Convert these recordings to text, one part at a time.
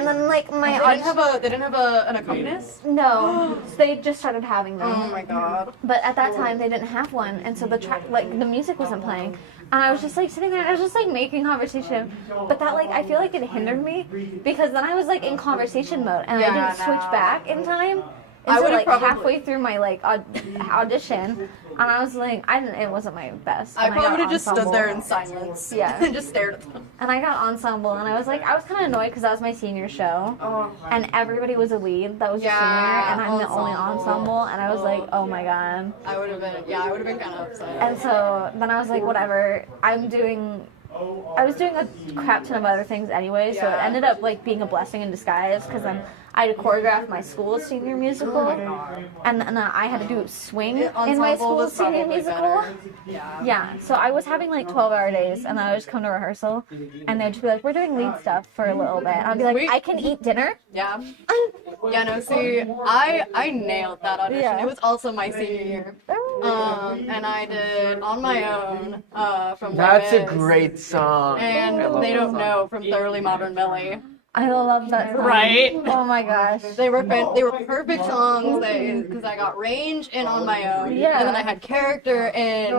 And then like my they didn't have an accompanist? No, they just started having them. Oh my god. But at that time they didn't have one, and so the track, like the music wasn't playing, and I was just like sitting there and I was just like making conversation. But that like I feel like it hindered me because then I was like in conversation mode and I didn't switch back in time. And so like halfway through my like audition, and I was like, it wasn't my best. I probably would have just stood there in silence. Yeah. And just stared at them. And I got ensemble, and I was kind of annoyed because that was my senior show, and everybody was a lead that was a senior, and I'm the only ensemble, and I was like, oh my god. I would have been kind of upset. And so then I was like, whatever, I was doing a crap ton of other things anyway, so it ended up like being a blessing in disguise because then I had to choreograph my school's senior musical, and then I had to do swing in my school's senior musical. Yeah, so I was having like 12-hour days, and then I would just come to rehearsal, and they'd just be like, we're doing lead stuff for a little bit. And I'd be like, I can eat dinner? Yeah. Yeah, no, see, I nailed that audition. Yeah. It was also my senior year. And I did On My Own from That's a great song. And They Don't Know from Thoroughly Modern Millie. I love that song. Right? Oh my gosh. They were perfect songs because I got range in On My Own. Yeah. And then I had character in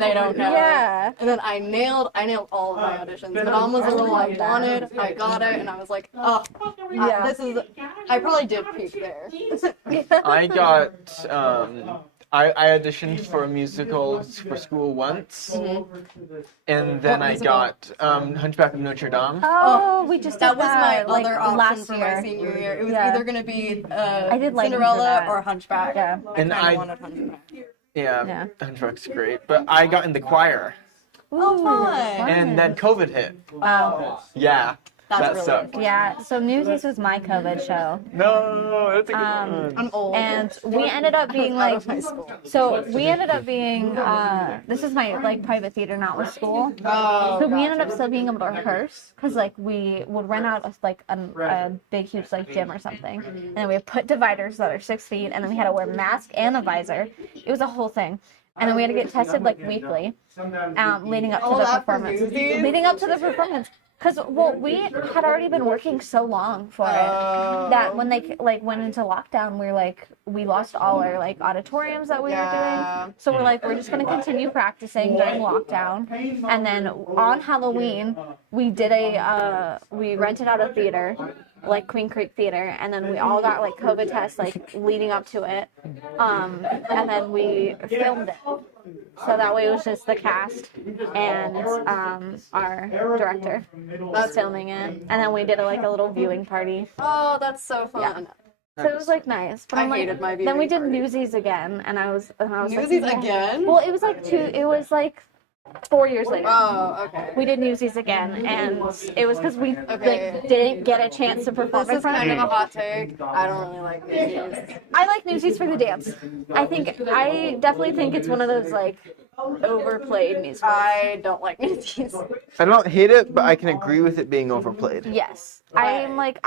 They Don't Know. Yeah. And then I nailed all of my auditions. The mom was the role I wanted. I got it, and I was like, I probably did peak there. I got I auditioned for a musical for school once, and then I got Hunchback of Notre Dame. Oh, we just did that was my like, other option last for year. my senior year. It was either going to be Cinderella or Hunchback. Yeah. And I wanted Hunchback. Yeah, Hunchback's great, but I got in the choir. Oh, fun! And then COVID hit. Wow. Yeah. That really sucked. Yeah, so Newsies was my COVID show. No, that's a good one. I'm old. And we ended up being out of high school. This is my like private theater, not with school. Oh, So we ended up still being able to rehearse because like we would rent out a big huge like gym or something, and then we would put dividers that are 6 feet, and then we had to wear a mask and a visor. It was a whole thing. And then we had to get tested like weekly, leading up to the performance. Leading up to the performance. Because, we had already been working so long for it that when they, went into lockdown, we lost all our, auditoriums that we were doing. So we're just going to continue practicing during lockdown. And then on Halloween, we did we rented out a theater, like Queen Creek Theater, and then we all got, COVID tests, leading up to it. And then we filmed it. So that way it was just the cast and our director was filming it, and then we did a little viewing party. Oh, that's so fun. Yeah. So it was nice. But I hated my viewing Then we did party. Newsies again, and I was Newsies again? Well, it was 4 years later. Oh, okay. We did Newsies again, and it was because we didn't get a chance to perform in This is front kind of of a hot take. I don't really like Newsies. I like Newsies for the dance. I definitely think it's one of those overplayed musicals. I don't like Newsies. I don't hate it, but I can agree with it being overplayed. Yes. I like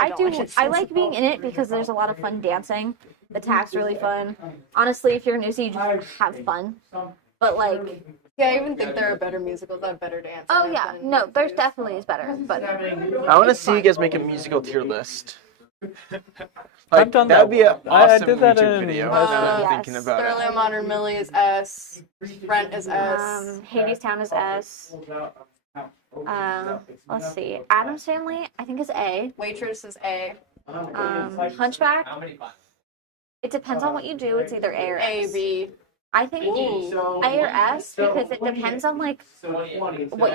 being in it because there's a lot of fun dancing. The tag's really fun. Honestly, if you're a newsie, you just have fun. But Yeah, I even think there are better musicals that have better dance. oh yeah, no, there's definitely is better. But I want to see you guys make a musical tier list. I've done that would be an I awesome did that YouTube in video. high Now that I'm school. thinking about it. Thoroughly Modern Millie is S. Rent is S. Hadestown is S. Let's see. Addams Family, I think is A. Waitress is A. Hunchback. It depends on what you do. It's either A or S. A, B. I think A or S because it depends on what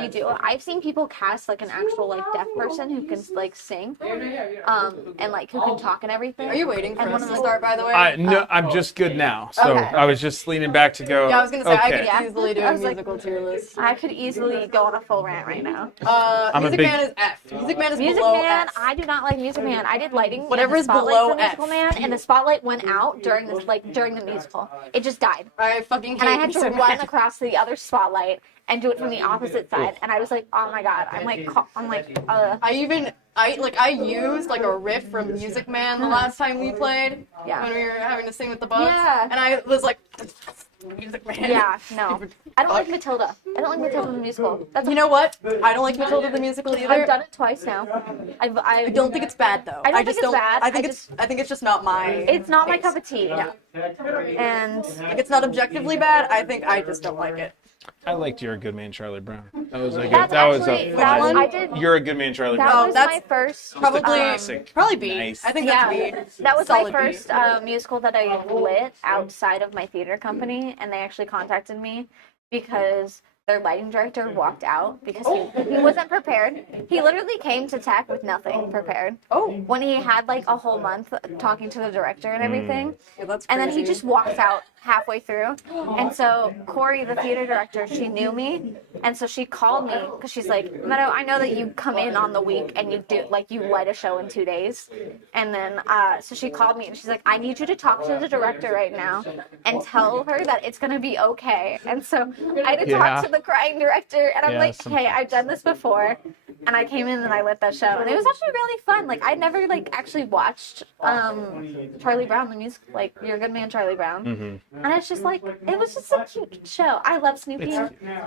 you do. I've seen people cast an actual deaf person who can sing, and who can talk and everything. Are you waiting for us to start, by the way? No, I'm just good now. So Okay. I was just leaning back to go. Yeah, I was gonna say I okay. could easily do a musical tier list. I could easily go on a full rant right now. Music Man is F. Music Man is Music below Man, F. I do not like Music Man. I did lighting. Whatever and the is below spotlight for F. Musical Man, and the spotlight went out during this during the musical. It just died. I fucking hate And I had to Music run Man. across to the other spotlight and do it from the opposite side. And I was like, oh my god. I used a riff from Music Man the last time we played. Yeah. When we were having to sing with the bugs. Yeah. And I was like, Music Man. Yeah, no. I don't like Matilda. I don't like Matilda the musical. That's You know what? I don't like Matilda the musical either. I've done it twice now. I don't think it's bad though. I don't just think it's bad. I think it's just not my. It's not my taste. cup of tea. Yeah. And Like, it's not objectively bad. I think I just don't like it. I liked You're a Good Man, Charlie Brown. That was a good. that's That was actually a that fun. I did. You're a Good Man, Charlie That Brown. was that's my first. Probably classic. probably B. Nice. I think Yeah, that's B. that was my Solid B. first musical that I lit outside of my theater company, and they actually contacted me because their lighting director walked out because he wasn't prepared. He literally came to TAC with nothing prepared. Oh, When he had like a whole month talking to the director and everything, yeah, that's and then he crazy. just walks out halfway through. And so Corey, the theater director, she knew me, and so she called me because she's like, Meadow, I know that you come in on the week and you do like you light a show in 2 days, and then so she called me and she's like, I need you to talk to the director right now and tell her that it's gonna be okay. And so I had to talk to the crying director, and I'm like, hey, I've done this before. And I came in and I lit that show, and it was actually really fun. Like I'd never like actually watched Charlie Brown the music, like You're a Good Man, Charlie Brown, and it's just like it was just a cute show. I love Snoopy,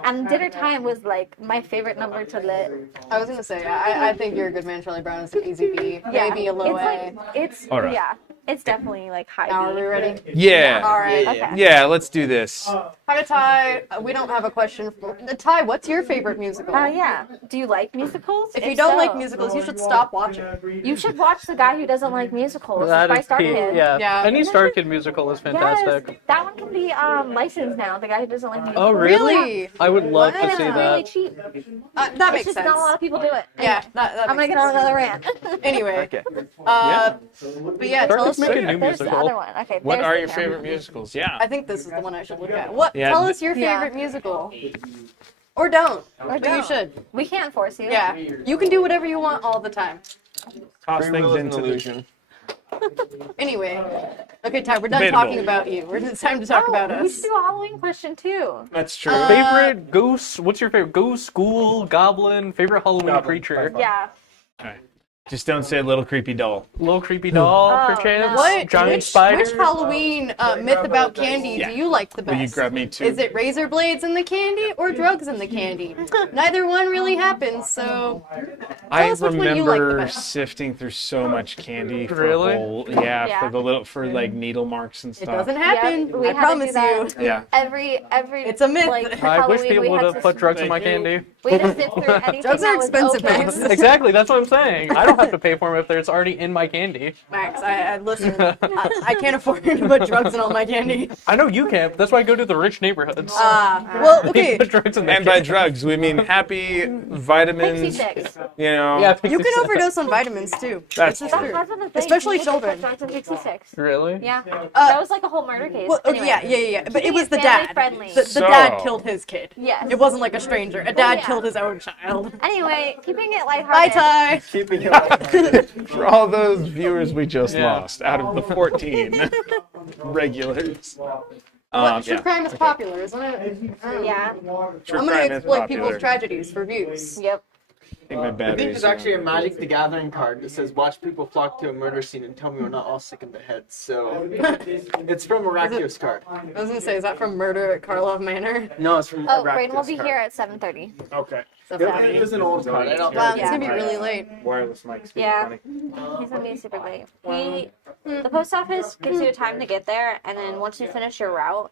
and Dinner Time was like my favorite number to lit. I was gonna say, I think You're a Good Man, Charlie Brown is an easy B, maybe a low it's A. like it's All right. yeah, it's definitely like high Now, are we B. ready? Yeah. All right. Okay. Yeah, let's do this. Hi, Ty. We don't have a question. Ty, what's your favorite musical? Yeah. Do you like musicals? If you don't so, like musicals, you should stop watching. you should watch The Guy Who Doesn't Like Musicals That by is Star Pete. Kid. Yeah. Yeah. Any Star Kid musical is fantastic. Yes, that one can be licensed now. The Guy Who Doesn't Like Musicals. Oh, really? Really? I would love And to it's see really that. cheap. That It's makes just sense. not a lot of people do it. Yeah, that I'm gonna makes get on sense. another rant. Anyway, Okay. but yeah, tell us. Make a new There's the musical. other one. Okay. What there's are the your camera. favorite musicals? Yeah. I think this is the one I should look at. What? Yeah. Tell us your Yeah. favorite musical. Or don't. Or But you don't. should. We can't force you. Yeah. You can do whatever you want all the time. Toss Free things will is an into the illusion. Anyway. Okay, Ty, we're done Debatable. talking about you. It's time to talk about We us. should do a Halloween question too. That's true. Favorite ghost? What's your favorite ghost, ghoul, goblin? Favorite Halloween Goblin, creature? by far. Yeah. Okay. Just don't say little creepy doll. Little creepy doll, Oh, perchance. no. What? Giant spider. Which Halloween myth about candy Yeah. do you like the best? Will you grab me too? Is it razor blades in the candy or drugs in the candy? Neither one really happens, so I us which one you like the remember best. sifting through so much candy for Really? Yeah. for the little like needle marks and it stuff. doesn't happen. Yep, we I had to promise do that. you. Yeah. Every It's a myth. Like, I wish Halloween, people we would had have to put drugs in my Thank you. candy. We had to sift through anything Drugs are that was expensive, open. Max. Exactly, that's what I'm saying. I don't have to pay for them if it's already in my candy. Max, I listen. I can't afford to put drugs in all my candy. I know you can't. That's why I go to the rich neighborhoods. Well, They okay. put drugs in their And by candy. drugs, we mean happy vitamins. Pixie Sticks. You know. Yeah, You Pixie can Sticks. overdose on vitamins too. That's This is That true. hasn't a thing. Especially People put children. drugs in Pixie Sticks. Really? Yeah. That was like a whole murder case. Well, okay, Anyway. yeah. But it was the Family dad. friendly. The So- dad killed his kid. Yes. It wasn't like a stranger. A dad yeah. killed his own child. Anyway, keeping it Bye, lighthearted. Ty. Keeping it. For all those viewers we just Yeah. lost out of the 14 regulars. True Yeah. crime is popular, isn't it? Yeah. True I'm crime gonna is exploit popular. people's tragedies for views. Yep. I think my I battery's think there's actually a Magic the Gathering card that says "Watch people flock to a murder scene and tell me we're not all sick in the head." So it's from a Rakdos card. I was gonna say, is that from Murder at Karlov Manor? No, it's from Oh, a Rakdos Braden will be card. here at 7:30. Okay. It was an old card. I don't Wow, know. it's gonna be really late. Wireless mics. Yeah. He's gonna be super late. The post office gives you time to get there, and then once you finish your route,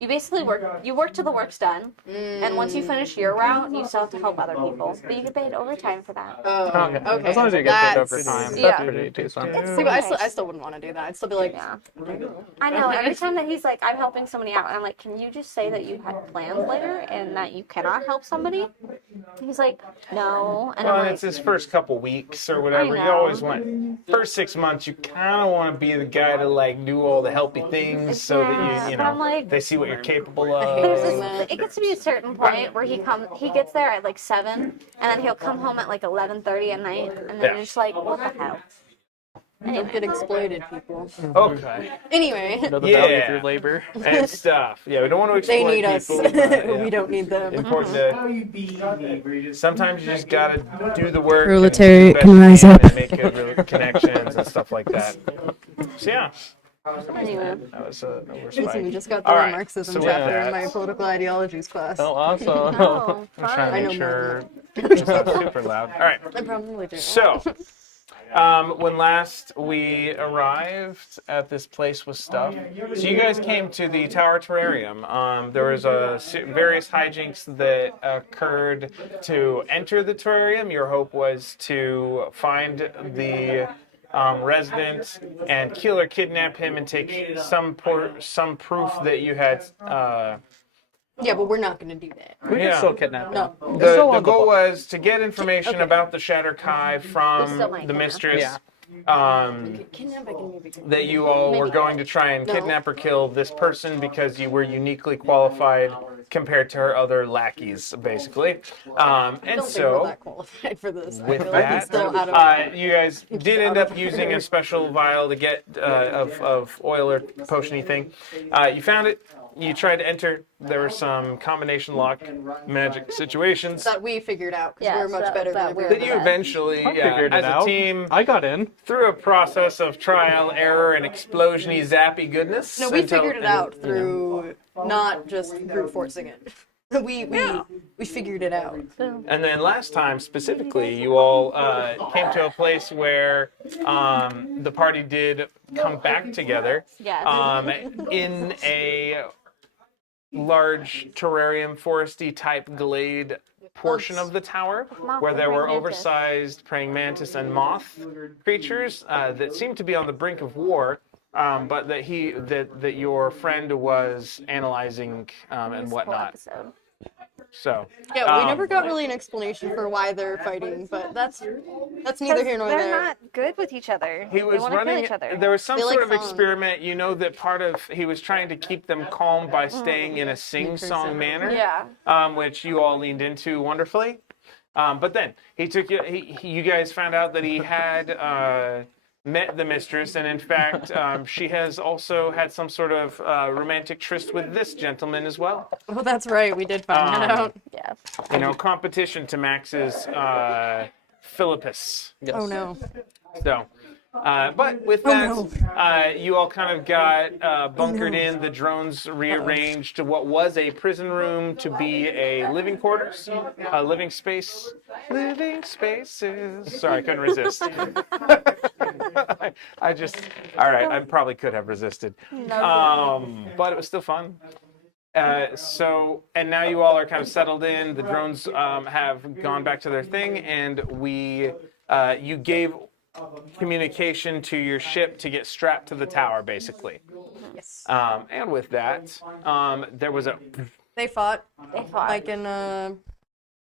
you basically work till the work's done, and once you finish your route, you still have to help other people, but you get paid overtime for that. Oh, okay. As long as you get paid That's- overtime, Yeah. that's pretty decent. See, but I still wouldn't want to do that. I'd still be like, Yeah. I know. Every time that he's like, I'm helping somebody out, and I'm like, can you just say that you had plans later and that you cannot help somebody? And he's like, no. And Well, I'm and like, it's his first couple weeks or whatever. You know. always want first 6 months. You kind of want to be the guy to like do all the helpy things so that you but I'm know like- they see what you're capable of. there's this, it gets to be a certain point where he gets there at like 7, and then he'll come home at like 11:30 at night, and then Yeah. you're just like, what the hell? don't get exploited, people. Okay. Anyway, Know the value Yeah. of your labor. And stuff. Yeah, we don't want to exploit they need us. people. but, yeah. We don't need them. Important to. Sometimes you just gotta do the work. Proletariat and can rise up. And make good connections and stuff like that. So yeah. Anyway. That was a Listen, we spike. just got the All right, Marxism so with chapter that- in my political ideologies class. Oh, awesome. Oh, I'm trying I to know make more sure than it's not super loud. All right. I probably do. So, when last we arrived at this place with stuff, so you guys came to the Tower Terrarium. There was various hijinks that occurred to enter the terrarium. Your hope was to find the resident and kill or kidnap him and take some proof that you had. Yeah, but we're not going to do that. We can still kidnap him. No. It's The still on goal book. was to get information about the Shatter Kai from still might the kidnap. mistress. Yeah. Kidnap, I can maybe do. That you all were going to try and No. kidnap or kill this person because you were uniquely qualified compared to her other lackeys, basically. And I don't think we're so, that qualified for this. I with feel like that, it's still out of you guys did end up using a special vial to get of oil or potiony thing. You found it. You tried to enter. There were some combination lock magic situations that we figured out because Yeah, we're much so better that than we're everyone that you else. eventually, I figured it as a out. team, I got in. through a process of trial, error, and explosiony zappy goodness. No, we until- figured it out through not just brute forcing it. We figured it out. And then last time specifically, you all came to a place where the party did come back together Yes. in a large terrarium, foresty type glade portion of the tower, where there were praying mantis. oversized praying mantis and moth creatures that seemed to be on the brink of war. But that your friend was analyzing and This whole whatnot. episode. So Yeah, we never got really an explanation for why they're fighting, but that's neither here nor They're there. not good with each other. he They was want to kill running. each other. There was some They sort like of fun. experiment. You know that part of he was trying to keep them calm by staying in a sing-song manner. Yeah. Which you all leaned into wonderfully. But then he took you. You guys found out that he had met the mistress, and in fact, she has also had some sort of romantic tryst with this gentleman as well. Oh, that's right. We did find that out. Yeah. You know, competition to Max's Philippus. Yes. Oh no. So, but with that, you all kind of got bunkered in. The drones rearranged to what was a prison room to be a living quarters, a living space. Living spaces. Sorry, I couldn't resist. I just, all right, I probably could have resisted. But it was still fun. And now you all are kind of settled in. The drones have gone back to their thing, and you gave communication to your ship to get strapped to the tower, basically. Yes. And with that, there was a. They fought They fought. like in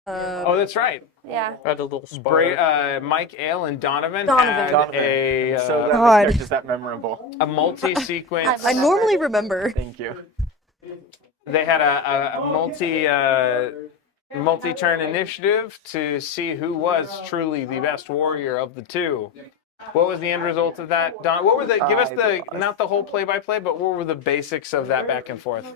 Oh, that's right. Yeah. I had a little spar. Mike Ale and Donovan, Donovan. had Donovan. a So that God. character's that memorable. a multi-sequence. I normally remember. Thank you. They had a multi-turn initiative to see who was truly the best warrior of the two. What was the end result of that, Don? What were the? Give us the not the whole play-by-play, but what were the basics of that back and forth?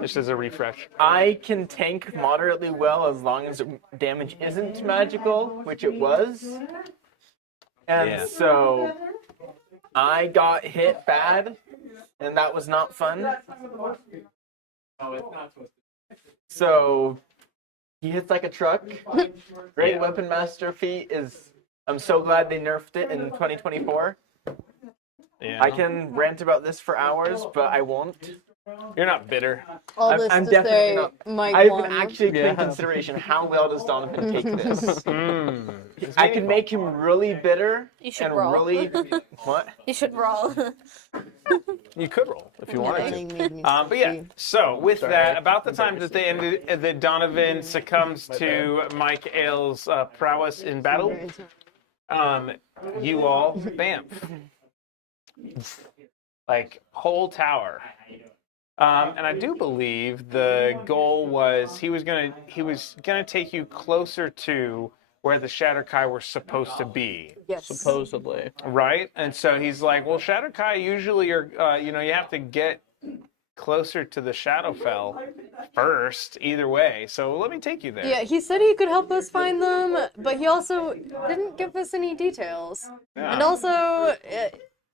Just as a refresh. I can tank moderately well as long as damage isn't magical, which it was. And Yeah. so I got hit bad, and that was not fun. So he hits like a truck. Great Weapon Master feat is. I'm so glad they nerfed it in 2024. Yeah. I can rant about this for hours, but I won't. You're not bitter. All I'm- this I'm to definitely say, not. Mike I've won. been actually putting Yeah. consideration how well does Donovan take this. Mm. I can make him really bitter You should and roll. really what? You should roll. You could roll if you wanted to. Everything made me But yeah, happy. so with Sorry, that, I- about the time that they ended, that Donovan succumbs to Mike Ailes' prowess in battle, you all, bam, like whole tower. And I do believe the goal was he was gonna take you closer to where the Shatterkai were supposed to be. Yes. Supposedly. Right? And so he's like, well, Shatterkai usually are, you have to get closer to the Shadowfell first, either way. So let me take you there. Yeah, he said he could help us find them, but he also didn't give us any details. Yeah. And also,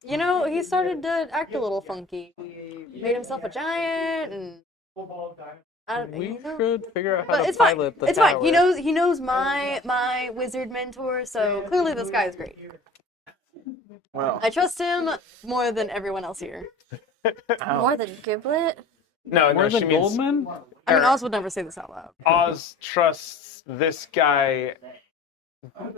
you know, he started to act a little funky. He made himself a giant, and We you know. should figure out how But to it's fine. pilot the It's tower. fine. He knows my wizard mentor, so clearly this guy is great. Well, I trust him more than everyone else here. More than Giblet. No, More she than means Goldman? I mean, Oz would never say this out loud. Oz trusts this guy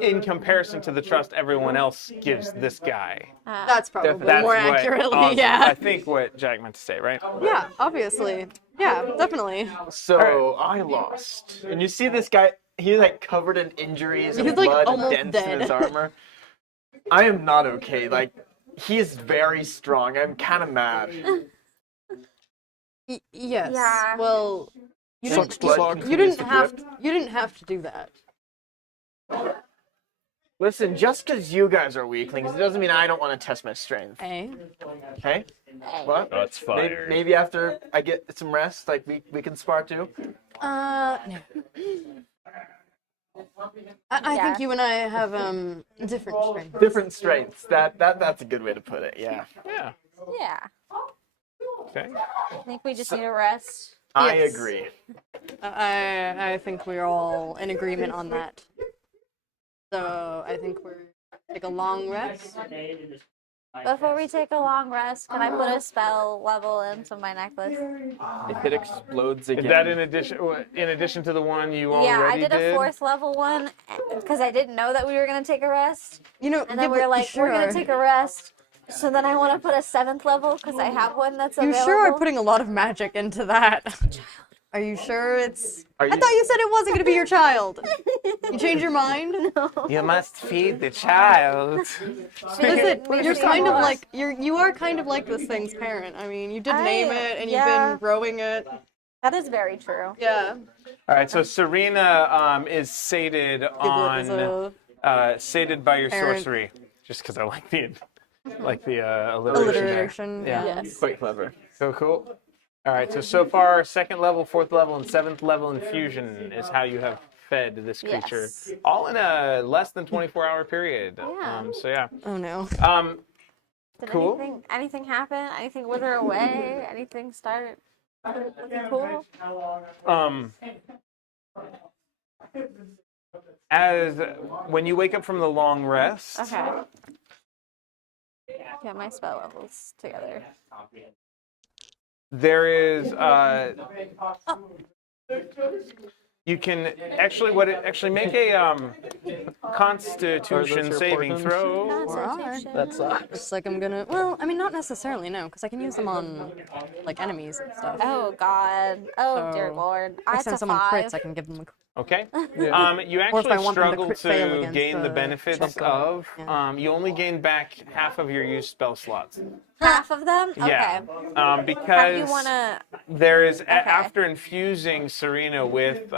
in comparison to the trust everyone else gives this guy. That's probably That's more what accurately, Oz, yeah. I think what Jack meant to say, right? Yeah, obviously. Yeah, definitely. so I lost, and you see this guy. He's like covered in injuries and He's, like, blood and almost dents in his dead. armor. I am not okay. Like, he's very strong. I'm kind of mad. Yes. Yeah. Well, you Sucks didn't, blood you continues didn't to have drip. you didn't have to do that. Listen, just because you guys are weaklings, it doesn't mean I don't want to test my strength. Eh? Okay? What? That's Maybe after I get some rest, like we can spar too. No. I think you and I have different strengths. Different strengths. That's a good way to put it. Yeah. Yeah. Yeah. Okay. I think we just need a rest. I Yes. agree. I think we're all in agreement on that. So I think we're take a long rest. Before we take a long rest, can I put a spell level into my necklace? If it explodes Is again. that in addition to the one you already Yeah, I did a did? 4th level one because I didn't know that we were gonna take a rest, You know, and then we were like, we're gonna take a rest. So then I want to put a 7th level because I have one that's You available. sure are putting a lot of magic into that. Are you sure it's? Are I thought you said it wasn't going to be your child. You changed your mind? You must feed the child. Listen, We you're should kind of go. like you are kind of like this thing's parent. I mean, you did name it and you've yeah. been growing it. That is very true. Yeah. All right, so Serena is sated Giblet is on sated by your parent. sorcery, just because I like the alliteration. there. alliteration. Yeah. Yes. Quite clever. So cool. All right, so far 2nd level, 4th level, and 7th level infusion is how you have fed this creature, Yes. all in a less than 24-hour period. Yeah. So yeah. Oh no. Did Cool. anything happen? Anything wither away? Anything start looking cool? As when you wake up from the long rest, Okay. Get my spell levels together. there is you can actually make a Constitution your saving portents? throw. Constitution. That sucks. Looks like I'm gonna. Well, I mean, not necessarily, no, because I can use them on like enemies and stuff. Oh God. Oh dear So, Lord. Next It's time a someone 5. crits, I can give them a. Okay. You Or if I actually want them to struggle crit fail to against gain the the benefits check. of. Yeah. You only gain back half of your used spell slots. Half of them? Okay. Yeah. How do Because you wanna there is after infusing Serena with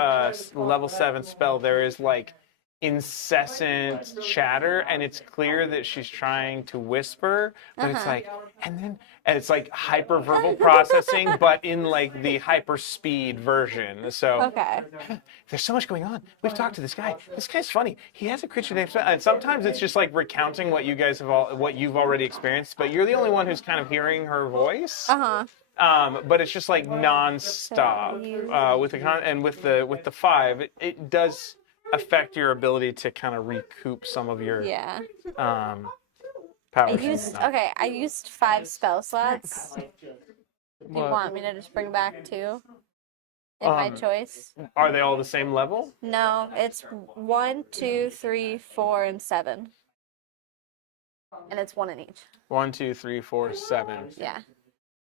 level 7 spell, there is like incessant chatter, and it's clear that she's trying to whisper, but it's like, and it's like hyper verbal processing, but in like the hyper speed version. So Okay. there's so much going on. We've talked to this guy. This guy's funny. He has a creature named Spell, and sometimes it's just like recounting what you've already experienced, but you're the only one who's kind of hearing her voice. But it's just like non-stop with the 5. It does affect your ability to kind of recoup some of your Yeah. power. I used 5 spell slots. Do you want me to just bring back 2? In my choice? Are they all the same level? No, it's 1, 2, 3, 4, and 7. And it's 1 in each. 1, 2, 3, 4, 7. Yeah.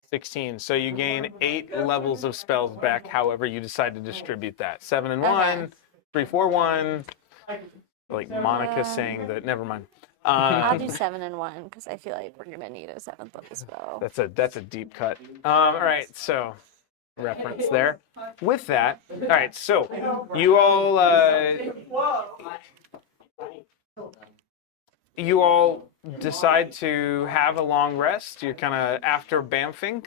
16. So you gain 8 levels of spells back, however you decide to distribute that. 7 and 1, 3, 4, 1. Like Monica saying that. Never mind. I'll do 7 and 1 because I feel like we're gonna need a 7th level spell. That's a deep cut. All right, so reference there. With that, all right, so you all decide to have a long rest. You're kind of after bamfing.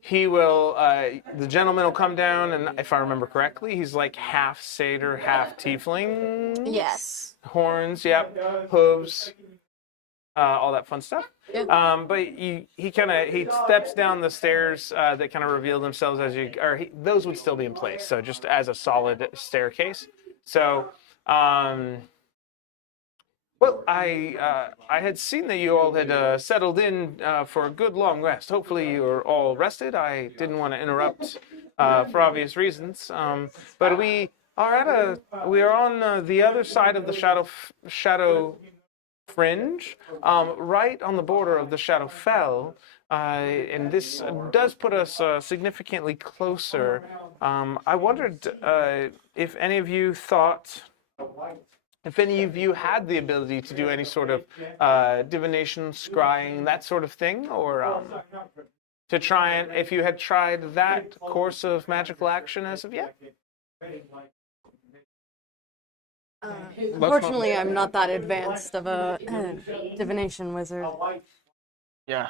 He will, the gentleman will come down, and if I remember correctly, he's like half satyr, half tiefling. Yes. horns, yep, hooves, all that fun stuff. Yeah. But he steps down the stairs that kind of reveal themselves as those would still be in place. So just as a solid staircase. So, well, I had seen that you all had settled in for a good long rest. Hopefully you're all rested. I didn't want to interrupt for obvious reasons. But we are on the other side of the shadow fringe, right on the border of the Shadowfell, and this does put us significantly closer. I wondered if any of you had the ability to do any sort of divination, scrying, that sort of thing, or to try and if you had tried that course of magical action as of yet. Unfortunately, I'm not that advanced of a divination wizard. Yeah.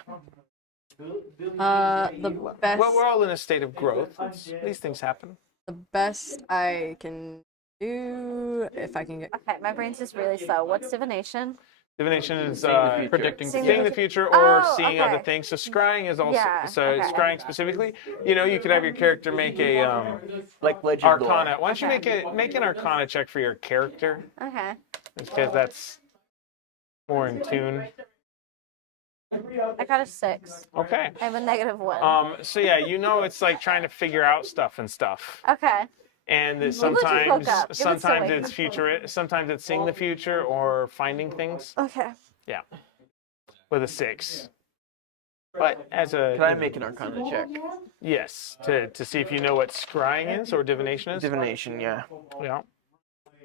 The best. Well, we're all in a state of growth. These things happen. The best I can do, if I can get. Okay, my brain's just really slow. What's divination? Divination is Predicting seeing the future or Oh, seeing okay. other things. So scrying is also Yeah, okay. scrying specifically. You know, you could have your character make a Like legend lore. Arcana. Why don't you make an Arcana check for your character? Okay. Because that's more in tune. I got a 6. Okay. I have a -1. So yeah, you know, it's like trying to figure out stuff and stuff. Okay. And that just sometimes woke up. Give us sometimes a it's future. Sometimes it's seeing the future or finding things. Okay. Yeah. With a 6. But as a Can I make an Arcana check? yes, to see if you know what scrying is or divination is. Divination, yeah. Yeah.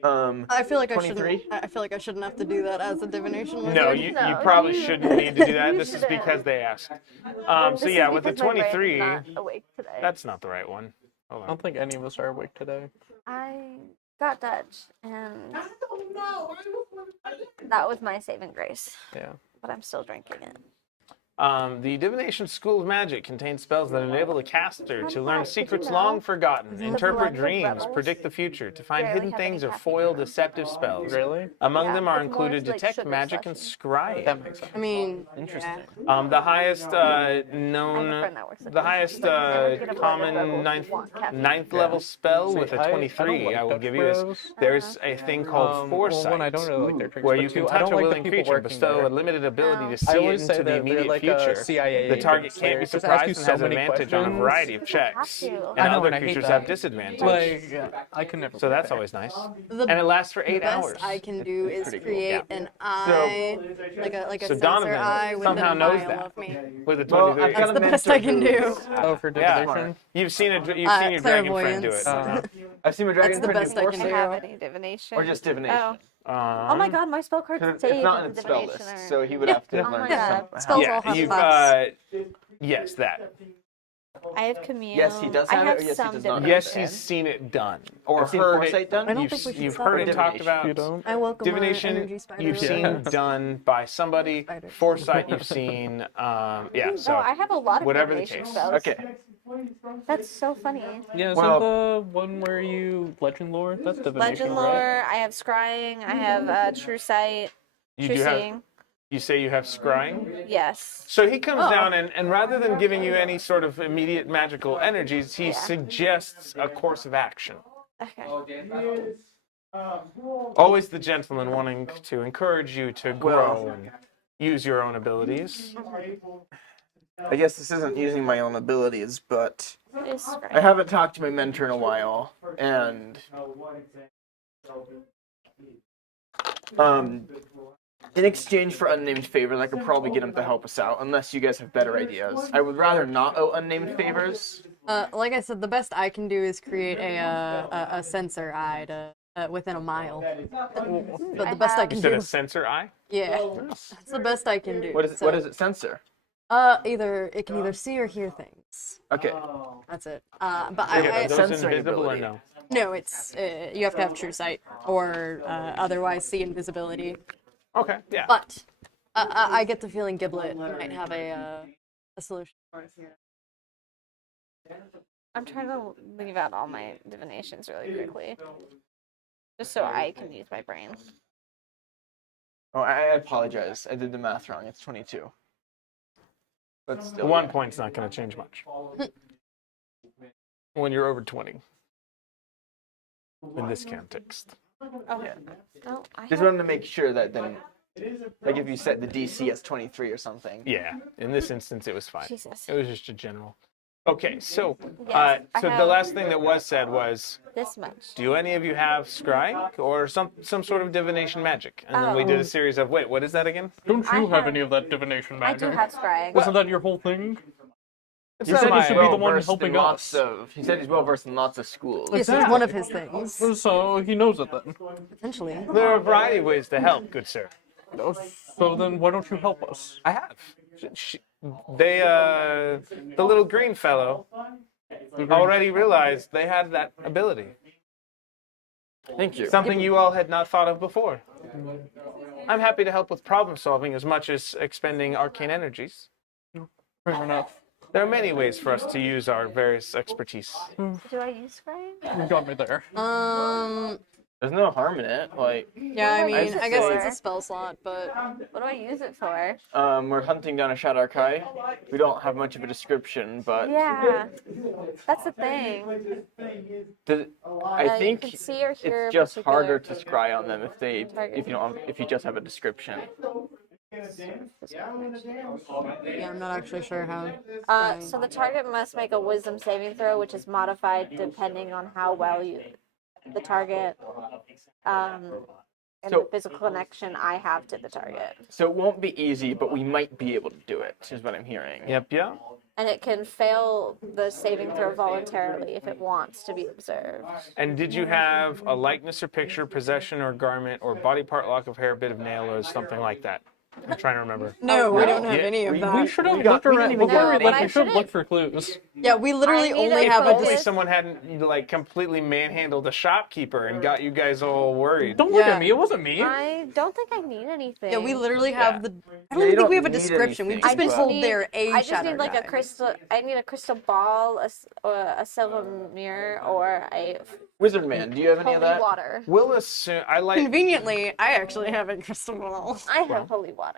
I feel like 23? I feel like I shouldn't have to do that as a divination wizard. No, you No, probably you- shouldn't need to do that. you This is shouldn't. because they asked. This So is yeah, with the because my brain is 23, not awake today. that's not the right one. Hold I on. don't think any of us are awake today. I got Dutch, and that was my saving grace. Yeah. But I'm still drinking it. The Divination School of Magic contains spells that enable the caster to learn secrets long forgotten, interpret dreams, predict the future, to find hidden things, or foil deceptive spells. Really? Among Yeah, them are it's more included like detect sugar magic and slushy. scrying. That makes sense. I mean, Interesting. The highest I have a known, friend that works at the this. highest But never get a common level ninth want caffeine. level spell with a I 23. don't I will Dutch give you this. Bros. There's a thing called Well, foresight, one, I don't really like their drinks, where but you can two, I touch don't a like the willing people creature, working bestow there. a limited ability to I see always into say the that they're immediate like future. CIA The target agents. can't be They just ask surprised you and so has many advantage on a questions. variety of Have checks, to. and I know, other and I hate creatures that. have disadvantage. Like, I could never. So work that's there. always nice. the And it lasts for 8 best hours. I can do is pretty cool. create an eye, like a So sensor Donovan eye within somehow a knows mile that. of me. With a Well, 23. I've got That's a the best I can mentor do. who's- Oh, for Yeah. divination. You've seen your dragon friend do it. clairvoyance. I've seen my dragon That's the friend best do I I can don't do. have any divination. Or just divination. Oh my god, my spell cards It's say not in its spell divination. list, so he would have to Oh learn my Yeah, god. spells all Yeah, have you've class. yes, that. I have commune. Yes, he does I have it, have or yes, he some does not have Yes, divination. he's seen it done. Or I've seen heard foresight it done. I don't You've, think we should you've stop heard it. it talked about. You don't? I welcome our energy Divination, spider. you've seen done by somebody. Spiders. Foresight, you've seen. Yeah, so No, I have a lot of whatever the divination case. spells. Okay. That's so funny. Yeah, isn't Well- the one where you legend lore? That's divination, Legend right? lore. I have scrying. I have true sight. you True do have. seeing. You say you have scrying. Yes. So he comes Oh. down and rather than giving you any sort of immediate magical energies, he suggests a course of action. Okay. Always the gentleman wanting to encourage you to grow and use your own abilities. I guess this isn't using my own abilities, but It's I scrying. haven't talked to my mentor in a while, and in exchange for unnamed favors, I could probably get him to help us out, unless you guys have better ideas. I would rather not owe unnamed favors. Like I said, the best I can do is create a sensor eye to within a mile. But the best I have- can Instead do, of sensor eye. yeah, that's the best I can do. What is it? So, What does it censor? It can either see or hear things. Okay. That's it. But Are I those sensory invisible or ability. no? no, it's you have to have true sight or otherwise see invisibility. Okay, yeah. But I get the feeling Giblet might have a solution for us here. I'm trying to leave out all my divinations really quickly. Just so I can use my brain. Oh, I apologize. I did the math wrong. It's 22. But still, 1 yeah. point's not going to change much when you're over 20 in this context. Yeah. Oh, I Just have... wanted to make sure that then, like, if you set the DC as 23 or something. Yeah, in this instance, it was fine. Jesus. It was just a general. Okay, so Yes, I so the have- last thing that was said was, This much. do any of you have scrying or some sort of divination magic? And then we did a series of, wait, what is that again? Don't I you have have- any of that divination I magic? do have scrying. Wasn't that your whole thing? It's You not said you my- should be the one well-versed helping in lots us. of. He said he's well versed in lots of schools. This is one of his things. So he knows it then. Potentially. There are a variety of ways to help, good sir. So then why don't you help us? I have. The little green fellow already realized they had that ability. Thank you. Something you all had not thought of before. I'm happy to help with problem solving as much as expending arcane energies. Fair enough. There are many ways for us to use our various expertise. Do I use scrying? You got me there. There's no harm in it. Like, Yeah, I mean, use it I guess for? it's a spell slot, but What do I use it for? we're hunting down a Shadar-kai. We don't have much of a description, but Yeah, that's the thing. I you think can see or hear it's just particular harder to scry on them target. if you just have a description. yeah, I'm not actually sure how. So the target must make a wisdom saving throw, which is modified depending on how well the target, and So- the physical connection I have to the target. So it won't be easy, but we might be able to do it, is what I'm hearing. Yep, yeah. And it can fail the saving throw voluntarily if it wants to be observed. And did you have a likeness or picture, possession or garment, or body part, lock of hair, bit of nail, or something like that? I'm trying to remember. No, we don't have Yeah, any of we- that. We should have We got- looked we didn't around even before get we it. left. I We should should've- look for clues. Yeah, we literally I need only a have a. focus. Only someone hadn't like completely manhandled a shopkeeper and got you guys all worried. Don't look Yeah. at me. It wasn't me. I don't think I need anything. Yeah, we literally have the. I Yeah, don't you even think don't we have a need description. We've anything, just been but- told they're a I just shadow need like a guy. crystal. I need a crystal ball, a silver mirror, or a Wizard Man, do you have any of holy that? water. We'll assume I like. Conveniently, I actually have a crystal ball. I have holy water.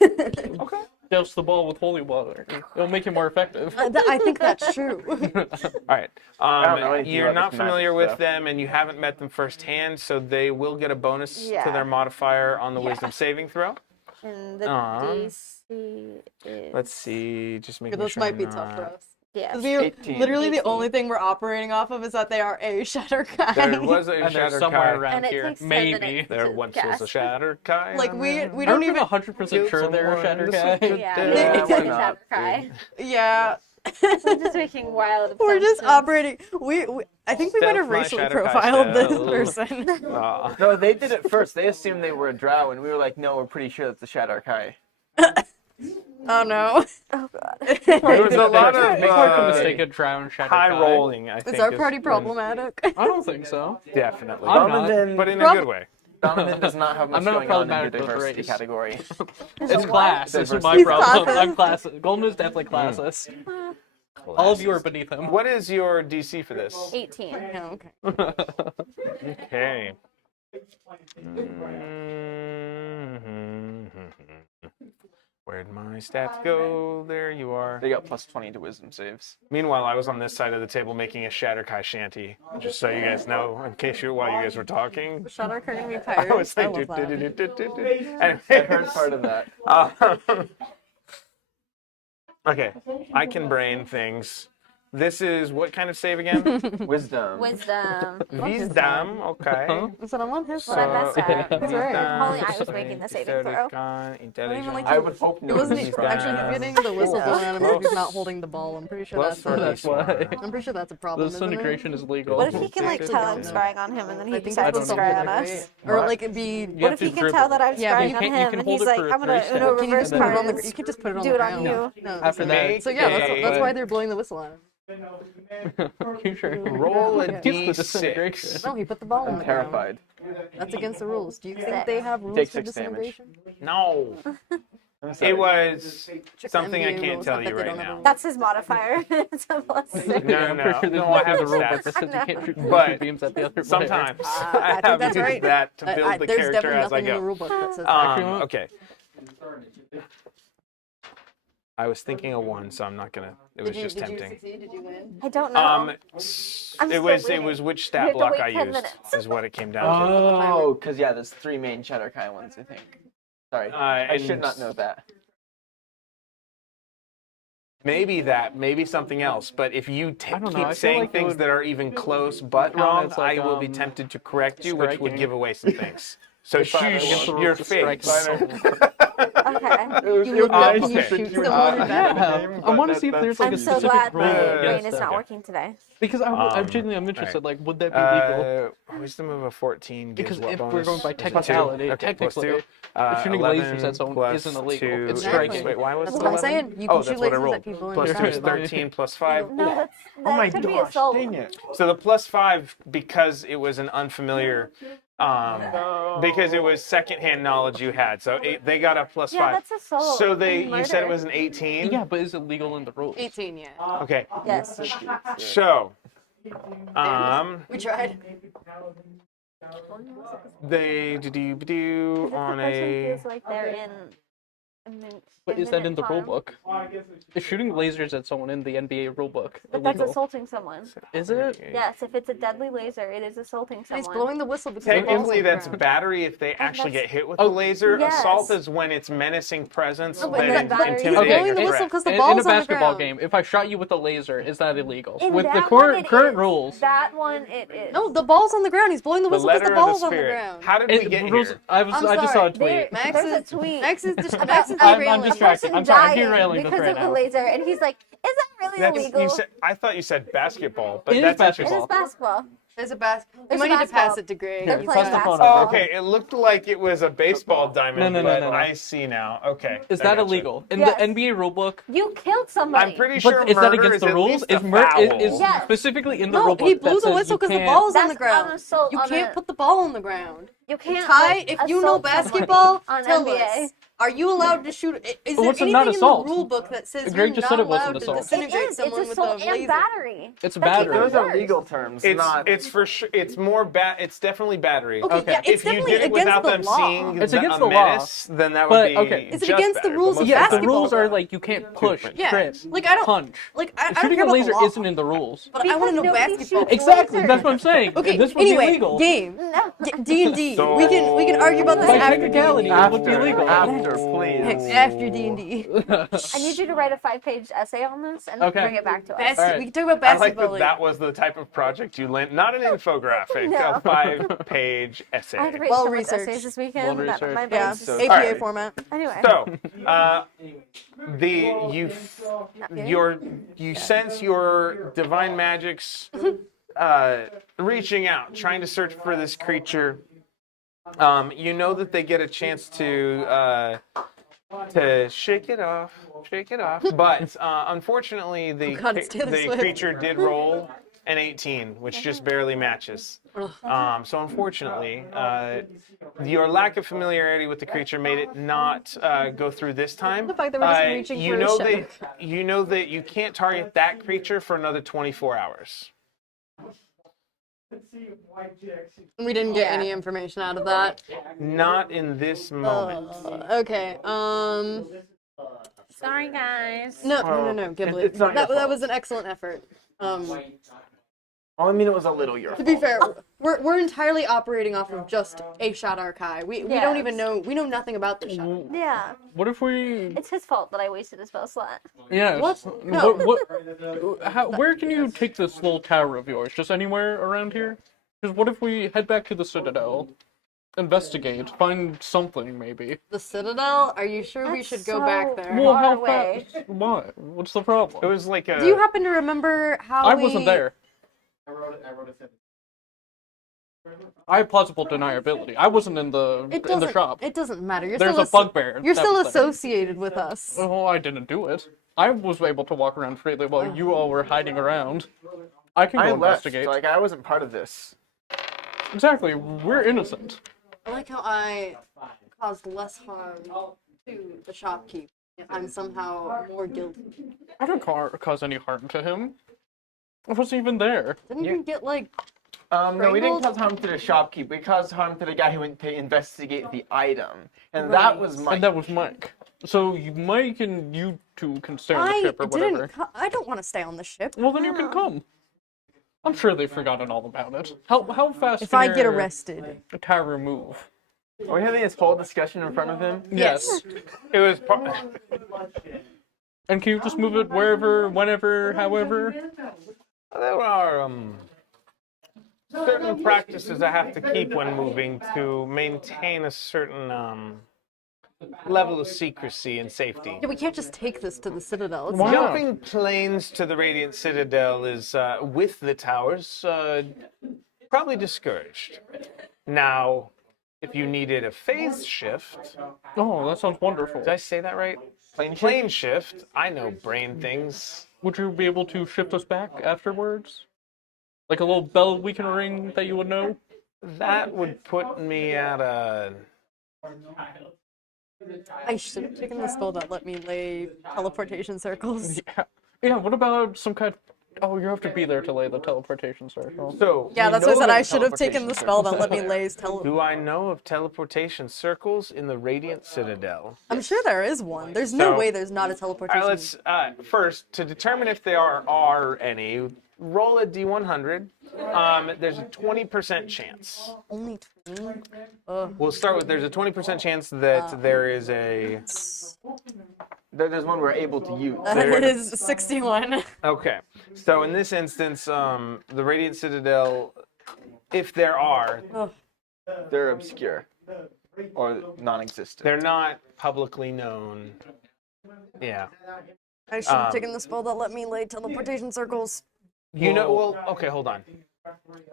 Okay. Douse the ball with holy water. It'll make it more effective. I think that's true. All right. don't know anything You're about not this magic familiar with stuff. them, and you haven't met them firsthand, so they will get a bonus to Yeah. their modifier on the Wisdom saving throw. And the DC is Let's see. Just making This sure might I'm be tough for not- us. yes. 'Cause we're 18. literally the only thing we're operating off of is that they are a shatter guy. There was a And they're Shatter somewhere Kai. around And it here. takes 10 Maybe. minutes. There to once was a cast. Shatter Kai. Like we I don't don't even. 100% sure they're a shatter guy. Yeah, Yeah, it's why like a not? shadow cry. Yeah. We're just making wild. We're just assumptions. operating. We I think we might have Stealth my racially shadow profiled this stealth. person. No, they did it first. They assumed they were a drow, and we were like, no, we're pretty sure that's a Shadar-kai. Oh no. Oh god. There was a lot Make a of mistake of drown shatter high guy. rolling, I think. Is our is party when- problematic? I don't think so. Definitely. I'm not. Donovan, But in a good way. Donovan does not have much I'm not going on in the problematic with diversity race. category. It's class. This is my He's problem. classist. I'm class. Golden is definitely classist. All of you are beneath him. What is your DC for this? 18. No, okay. Okay. Where'd my stats go? There you are. They got plus 20 to wisdom saves. Meanwhile, I was on this side of the table making a Shatter Kai shanty, just so you guys know, in case while you guys were talking. Shadow Kai gonna be I pirates. was I like, love that. Anyway. I heard part of that. Okay, I can brain things. This is what kind of save again? Wisdom. Wisdom. Wisdom, okay. So I'm on his What I side. messed up. That's right. Only I was making the saving throw. like I would hope It no. wasn't he's actually got- getting the whistle blown out of him if he's not holding the ball. I'm pretty sure Plus that's. or That's why. I'm pretty sure that's a The problem. isn't it? syndication is legal. What if he can like Actually tell don't I'm know. scrying on him and then he I think decides to that's scry on something like us? that. Or What? like it'd be. You What have if to he can dribble. tell that I'm Yeah, but scrying you on can't- you him can and hold he's it like, for I'm gonna 3 Uno seconds. reverse You card. can just put it on Do the it on ground. you. No. After that, So yeah, that's Okay. why they're blowing the whistle at him. you sure? Roll a Yeah. Use the d6. disintegration. No, he put the ball in I'm the ground. terrified. That's against the rules. Do you think they have rules Take for 6 damage. disintegration? No. I'm sorry. It was something I NBA can't rules, tell I you bet they right don't have now. any. That's his modifier. It's a +6. No, I'm pretty sure there's no, I nothing in have the rule book stats. that says you can't shoot But beams at the other player. Sometimes I I think have that's used right. that to build the There's character definitely as I nothing in the go. rule book that says that. Okay. I was thinking of one, so I'm not gonna. It was just Did you tempting. succeed? Did you win? I don't know. I'm it still waiting. was which We stat have to block wait I 10 used minutes. is what it came down to. Oh, because yeah, there's 3 main Cheddar Kai ones, I think. Sorry, I should and not know that. maybe something else. But if you I don't know, I keep feel saying like it things would that are even close but count wrong, as like, I will be tempted to correct you, which would striking. give away some things. So fine, I shush won't. your It's a strike. face. Okay. It You would nice can you to shoot you someone in in that battle? game, I but want to see if there's like I'm a so specific glad rule my brain against is that. not working today. Because I'm genuinely interested. Like, would that be legal? Wisdom of a 14 gives Because what if bonus? we're going by Is it two? technicality, Okay, plus technically, two. shooting 11 lasers at someone plus isn't illegal. 2. It's striking. Wait, why was That's it what I'm 11? saying. You Oh, can that's shoot what I lasers rolled. at people. Plus and 2 is Here. 13 plus 5. No, that Oh my could be gosh, assault. dang it. So the plus 5, because it was an unfamiliar, because it was secondhand knowledge you had. So they got a plus Yeah, 5. that's assault. So and you said it murder. was an 18? Yeah, but is it legal in the rules? 18, yeah. Okay. Yes. So, We tried. they do on If the person a. feels like they're in. But is that in the rule book? Is shooting lasers at someone in the NBA rule book But that's illegal? assaulting someone. Is it? Yes, if it's a deadly laser, it is assaulting And someone. he's blowing the whistle because the ball's Technically, on the that's ground. battery if they actually that's- get hit with the laser. yes. Assault is when it's menacing presence No, but that then is battery- intimidating blowing or the whistle threat. because the In ball's a on the basketball ground. game, if I shot you with a laser, is that illegal? In With the that one, it current is. rules, That one, it is. No, the ball's on the ground. He's blowing the The whistle because letter the of ball's the on the spirit. ground. How did we get rules, here? I I'm just saw a sorry. tweet. Max There's a is tweet. Max is I'm derailing. distracted. I'm sorry, I'm derailing this because right of the now. laser, and he's like, "Is that really illegal?" I thought you said basketball, but It is that's basketball. It is basketball. There's a basket. You There's might a need to basketball. pass it to Greg. They're He's playing got- basketball. Oh, okay. It looked like it was a baseball diamond. No, but no. I see now. Okay. Is I that gotcha. illegal? In Yes. the NBA rulebook, You killed somebody. I'm pretty sure but is that murder against is the at rules? least Is a murder foul. is Yes. specifically in the No, rulebook he that blew the says whistle you because the can't- ball's on That's the ground. an assault You on can't a- put the ball on the ground. You can't. Ty, if you know assault someone basketball, on tell NBA. us. Are you allowed to shoot? Is there What's a anything not in assault? the rule book that says Greg you're just not said it wasn't allowed to assault. It disintegrate is. someone It's with a assault and laser? battery. It's That's battery. even Those are worse. legal terms, It's not. it's for sure. It's more bad. It's definitely battery. Okay, Okay. yeah, it's If you definitely did it against without the them law. seeing It's the, against a the law. menace, then that would But, be. okay. Is it just against the battery, rules but of most Yeah, the basketball? rules are like you can't push, Yeah, trip, like I don't punch. like I don't Shooting care a about laser the law, isn't in the rules. but I want to know Because nobody basketball. shoots Exactly, lasers. that's what I'm saying. Okay, This would anyway, be legal. game No. D&D. We can argue about this By after technicality, D&D. it would be legal. After, please. After D&D. I need you to write a 5-page essay on this and Okay. bring it back to us. All right. We can talk about I like basketball. that that was the type of project you lent. Not an infographic, No. a 5-page essay. I had to write Well so much researched. essays this weekend. Well that my researched. Yeah, brain's just... APA Alright. format. Anyway. So, you sense your divine magics reaching out, trying to search for this creature. You know that they get a chance to shake it off, but unfortunately the God, it's Taylor Swift. creature did roll an 18, which just barely matches. So unfortunately, your lack of familiarity with the creature made it not go through this time. The fact that we're just reaching you for a know show. you know that you can't target that creature for another 24 hours. We didn't get any information out of that. Not in this moment. Okay. Sorry, guys. No, Ghibli. it's not your That fault. was an excellent effort. I mean, it was a little your To be fault. fair, we're entirely operating off of just a shot archive. We Yes. don't even know. We know nothing about the shot. Yeah. What if we? It's his fault that I wasted his spell slot. Yes. What? No. Where can you take this little tower of yours? Just anywhere around here? Because what if we head back to the Citadel, investigate, find something maybe? The Citadel? Are you sure we That's should go so back there? Well, far how away. fast? Why? What's the problem? It was like a. Do you happen to remember how I wasn't there. I have plausible deniability. I wasn't in the shop. It doesn't matter. You're There's still a bugbear. You're that still was there. associated with us. Oh, I didn't do it. I was able to walk around freely while you all were hiding around. I can go I left. investigate. Like, I wasn't part of this. Exactly. We're innocent. I like how I caused less harm to the shopkeep, I'm somehow more guilty. I didn't cause any harm to him. I wasn't even there. Didn't you get like? No, we didn't Strangled? cause harm to the shopkeep. We caused harm to the guy who went to investigate the item, and that was Mike. And that was Mike. So Mike and you two can stay on the I ship or whatever. didn't. I don't want to stay on the ship. Well, then you can come. I'm sure they've forgotten all about it. How fast If can I get your arrested, tower move? Are we having this whole discussion in front of him? Yes. It was. And can you just move it wherever, whenever, however? There are certain practices I have to keep when moving to maintain a certain level of secrecy and safety. yeah, we can't just take this to the Citadel. It's Why not? Jumping planes to the Radiant Citadel is, with the towers, probably discouraged. Now, if you needed a phase shift, Oh, that sounds wonderful. did I say that right? Plane shift. I know brain things. Would you be able to shift us back afterwards? Like a little bell we can ring that you would know? That would put me at a. I should have taken the spell that let me lay teleportation circles. Yeah. Yeah, what about some kind... Oh, you have to be there to lay the teleportation circle. So, Yeah, We that's what I know said. I of should have taken the spell that let me lay do I know of teleportation circles in the Radiant Citadel? I'm sure there is one. There's no So- way there's not a All teleportation. right, let's first to determine if there are any. Roll a d100. There's a 20% chance. Only 20? We'll start with there's a 20% chance that there is a. There's one we're able to use. That is 61. Okay, so in this instance, the Radiant Citadel, if there are, Oh, They're obscure or non-existent. they're not publicly known. Yeah. I should have taken the spell that let me lay teleportation circles. You know, well, okay, hold on.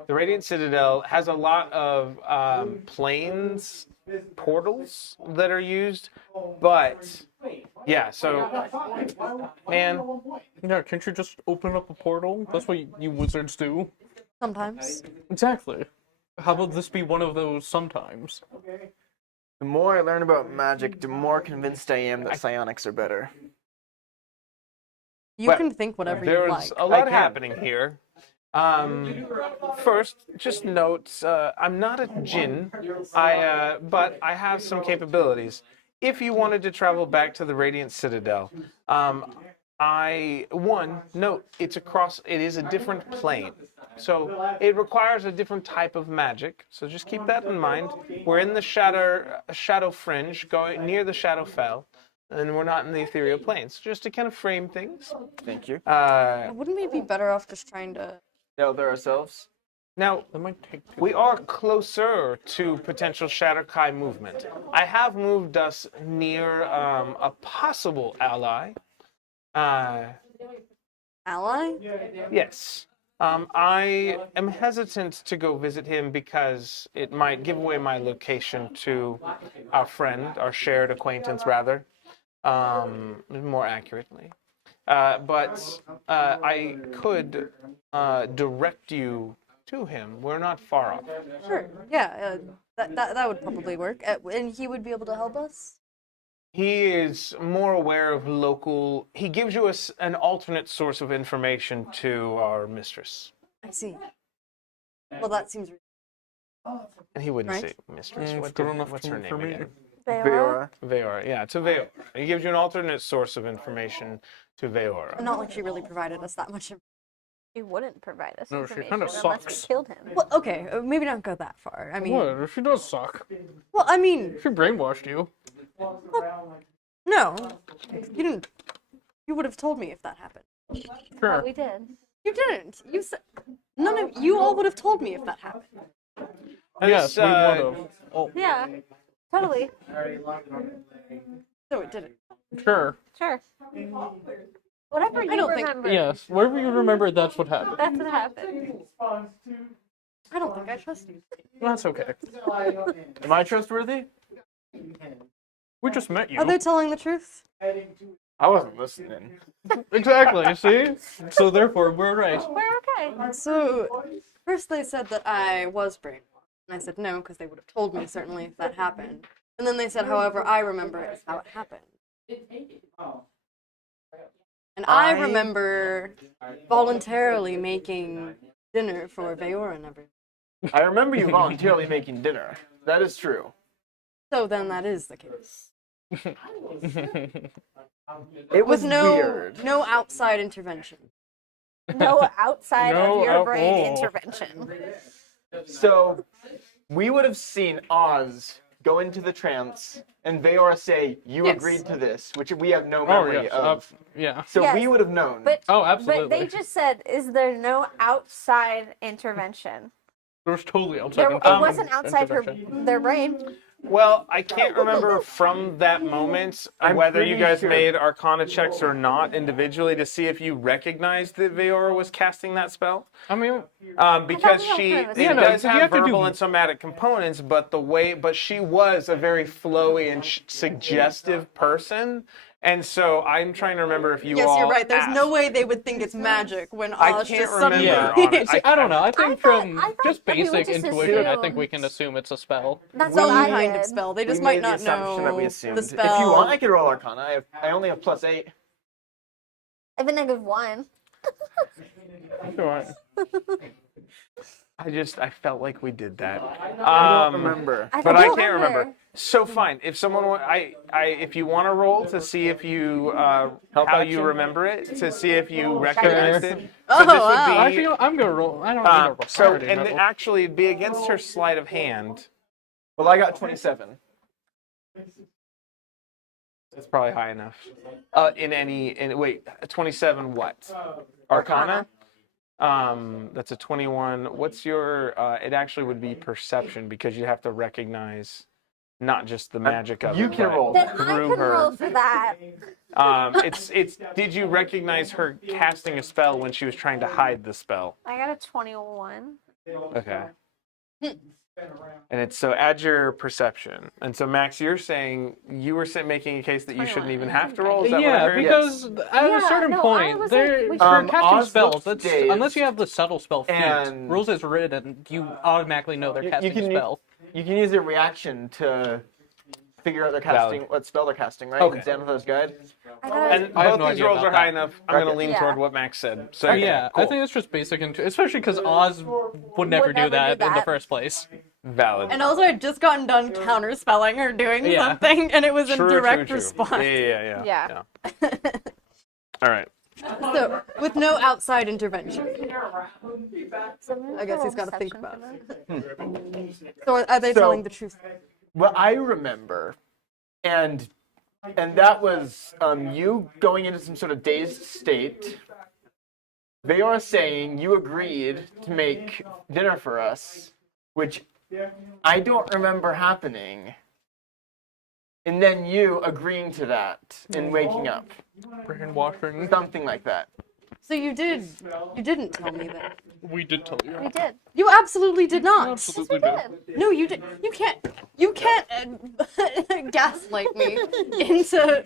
The Radiant Citadel has a lot of planes portals that are used, but yeah, so man, Yeah, can't you just open up a portal? That's what you wizards do. Sometimes. Exactly. How about this be one of those sometimes? The more I learn about magic, the more convinced I am that psionics are better. You Well, can think whatever you there's like. a lot can. happening here. First, just note, I'm not a djinn, but I have some capabilities. If you wanted to travel back to the Radiant Citadel, note it is a different plane. So it requires a different type of magic. So just keep that in mind. We're in the shadow fringe, going near the Shadowfell, and we're not in the ethereal planes. Just to kind of frame things. Thank you. Wouldn't we be better off just trying to... Now there ourselves. Now, That might take too we are closer to potential Shatterkai movement. I have moved us near a possible ally. Ally? Yes. I am hesitant to go visit him because it might give away my location to our friend, our shared acquaintance, rather, more accurately. But I could direct you to him. We're not far off. Sure. Yeah, that would probably work. And he would be able to help us? He is more aware of local. He gives you an alternate source of information to our mistress. I see. Well, that seems... And he wouldn't Right. say mistress. It's What good enough what's her for name me. again? Veora. Veora. Yeah, to Veora. He gives you an alternate source of information to Veora. Not like she really provided us that much information. He wouldn't provide us No, she information kinda unless sucks. we killed him. Well, okay, maybe not go that far. I mean... What? She does suck. Well, I mean, She brainwashed you. no. You didn't... You would have told me if that happened. Sure. We did. You didn't. You said... None of... You all would have told me if that happened. Yes, we would have. Oh, Yeah, totally. No, it didn't. sure. Sure. Whatever you don't think- remember. Yes, wherever you remember, that's what happened. That's what happened. I don't think I trust you. That's okay. Am I trustworthy? We just met you. Are they telling the truth? I wasn't listening. Exactly, see? So therefore, we're right. We're okay. So, first they said that I was brainwashed. And I said no, because they would have told me, certainly, if that happened. And then they said, however, I remember it is how it happened. And I remember voluntarily making dinner for Veora and everything. I remember you voluntarily making dinner. That is true. So then that is the case. It was With weird. no outside intervention. No outside No of your out- brain oh. intervention. So, we would have seen Oz go into the trance and Veora say, "You Yes. agreed to this," which we have no Oh, memory yes. of. Yeah. So Yes, we would have known. But Oh, but absolutely. they just said, "Is there no outside intervention?" There's totally outside There, it wasn't outside their brain. Well, I can't remember from that moment I'm whether you pretty guys sure. made Arcana checks or not individually to see if you recognized that Veora was casting that spell. I mean, Because we all she kind of it assumed. does you have have to verbal do- and somatic components, but she was a very flowy and suggestive person, and so I'm trying to remember if you Yes, all you're right. There's no asked. way they would think it's magic when I Oz can't just remember. suddenly... yeah. honest- See, I don't know. I think I from thought just that we would basic just intuition, I assume- think we can assume it's a spell. That's Some what I kind did. of spell. They just We might made the not assumption that we know assumed. the If spell. you want, I could roll Arcana. I only have +8. I have a -1. Sure. I felt like we did that. I don't remember. But I can't remember. So fine. If someone, if you want to roll to see if you how you action? remember it, to see if you recognized it. So Oh, this would wow. Actually, I'm gonna roll. I don't need a roll. I so already and know. actually it'd be against her sleight of hand. Well, I got 27. That's probably high enough. Wait, 27 what? Arcana? That's a 21. What's your it actually would be perception because you have to recognize not just the magic of You it. can but roll. Then I through can her. roll for that. It's did you recognize her casting a spell when she was trying to hide the spell? I got a 21. Okay. And it's so add your perception. And so Max, you're saying making a case that you shouldn't even have to roll. Is that what I Yeah, heard? because at a Yeah, certain no, I point, was there like, we for should- casting Oz spells, looks that's, dazed, unless you have the subtle spell feat, and rules is written, you automatically know they're casting can a spell. You can use a reaction to figure out what spell they're casting, right? Okay. In Xanathar's Guide. I got a, And I have both no these idea rolls about are high that. enough. I'm going to Okay. lean Yeah. toward what Max said. So Yeah, yeah, cool. I think it's just basic especially because Oz would never do that in the that. first place. valid. And also, I had just gotten done counterspelling or doing Yeah. something, and it was in True, direct true. response. Yeah. All right. So, with no outside intervention. so I guess he's got to think deception about for it. that. So, are they So- telling the truth? What I remember, and that was you going into some sort of dazed state. They are saying you agreed to make dinner for us, which I don't remember happening. And then you agreeing to that and waking up. Brainwashing. Something like that. So you didn't tell me that. We did tell you. We did. You absolutely did not. Absolutely We did. did. No, you did. You can't gaslight me into.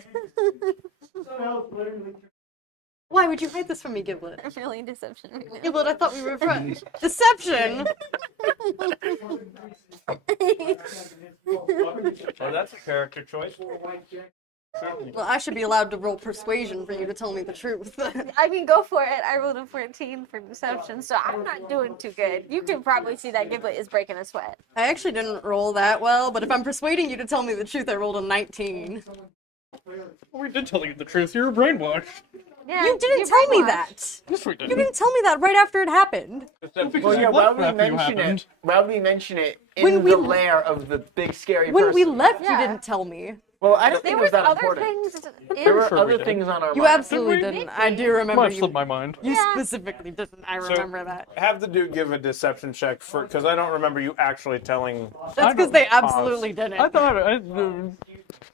Why would you hide this from me, Giblet? I'm feeling deception right now. Giblet, I thought we were friends. Deception. Well, that's a character choice. Well, I should be allowed to roll persuasion for you to tell me the truth. I mean, go for it. I rolled a 14 for deception, so I'm not doing too good. You can probably see that Giblet is breaking a sweat. I actually didn't roll that well, but if I'm persuading you to tell me the truth, I rolled a 19. We did tell you the truth. You were brainwashed. Yeah, You didn't you're tell me brainwashed. that. Yes, we You did. didn't tell me that right after it happened. Well, Because yeah, you why left would we after you mention happened. it? Why would we mention it in When we- the lair of the big scary When person? we left, Yeah. you didn't tell me. Well, I don't There think it was was that other important. things. There were Sure we other did. things on our You mind. absolutely Did we? didn't. I do remember Might have you. slipped my mind. You Yeah. specifically didn't. I remember that. Have the dude give a deception check for because I don't remember you actually telling. That's because they absolutely didn't. I thought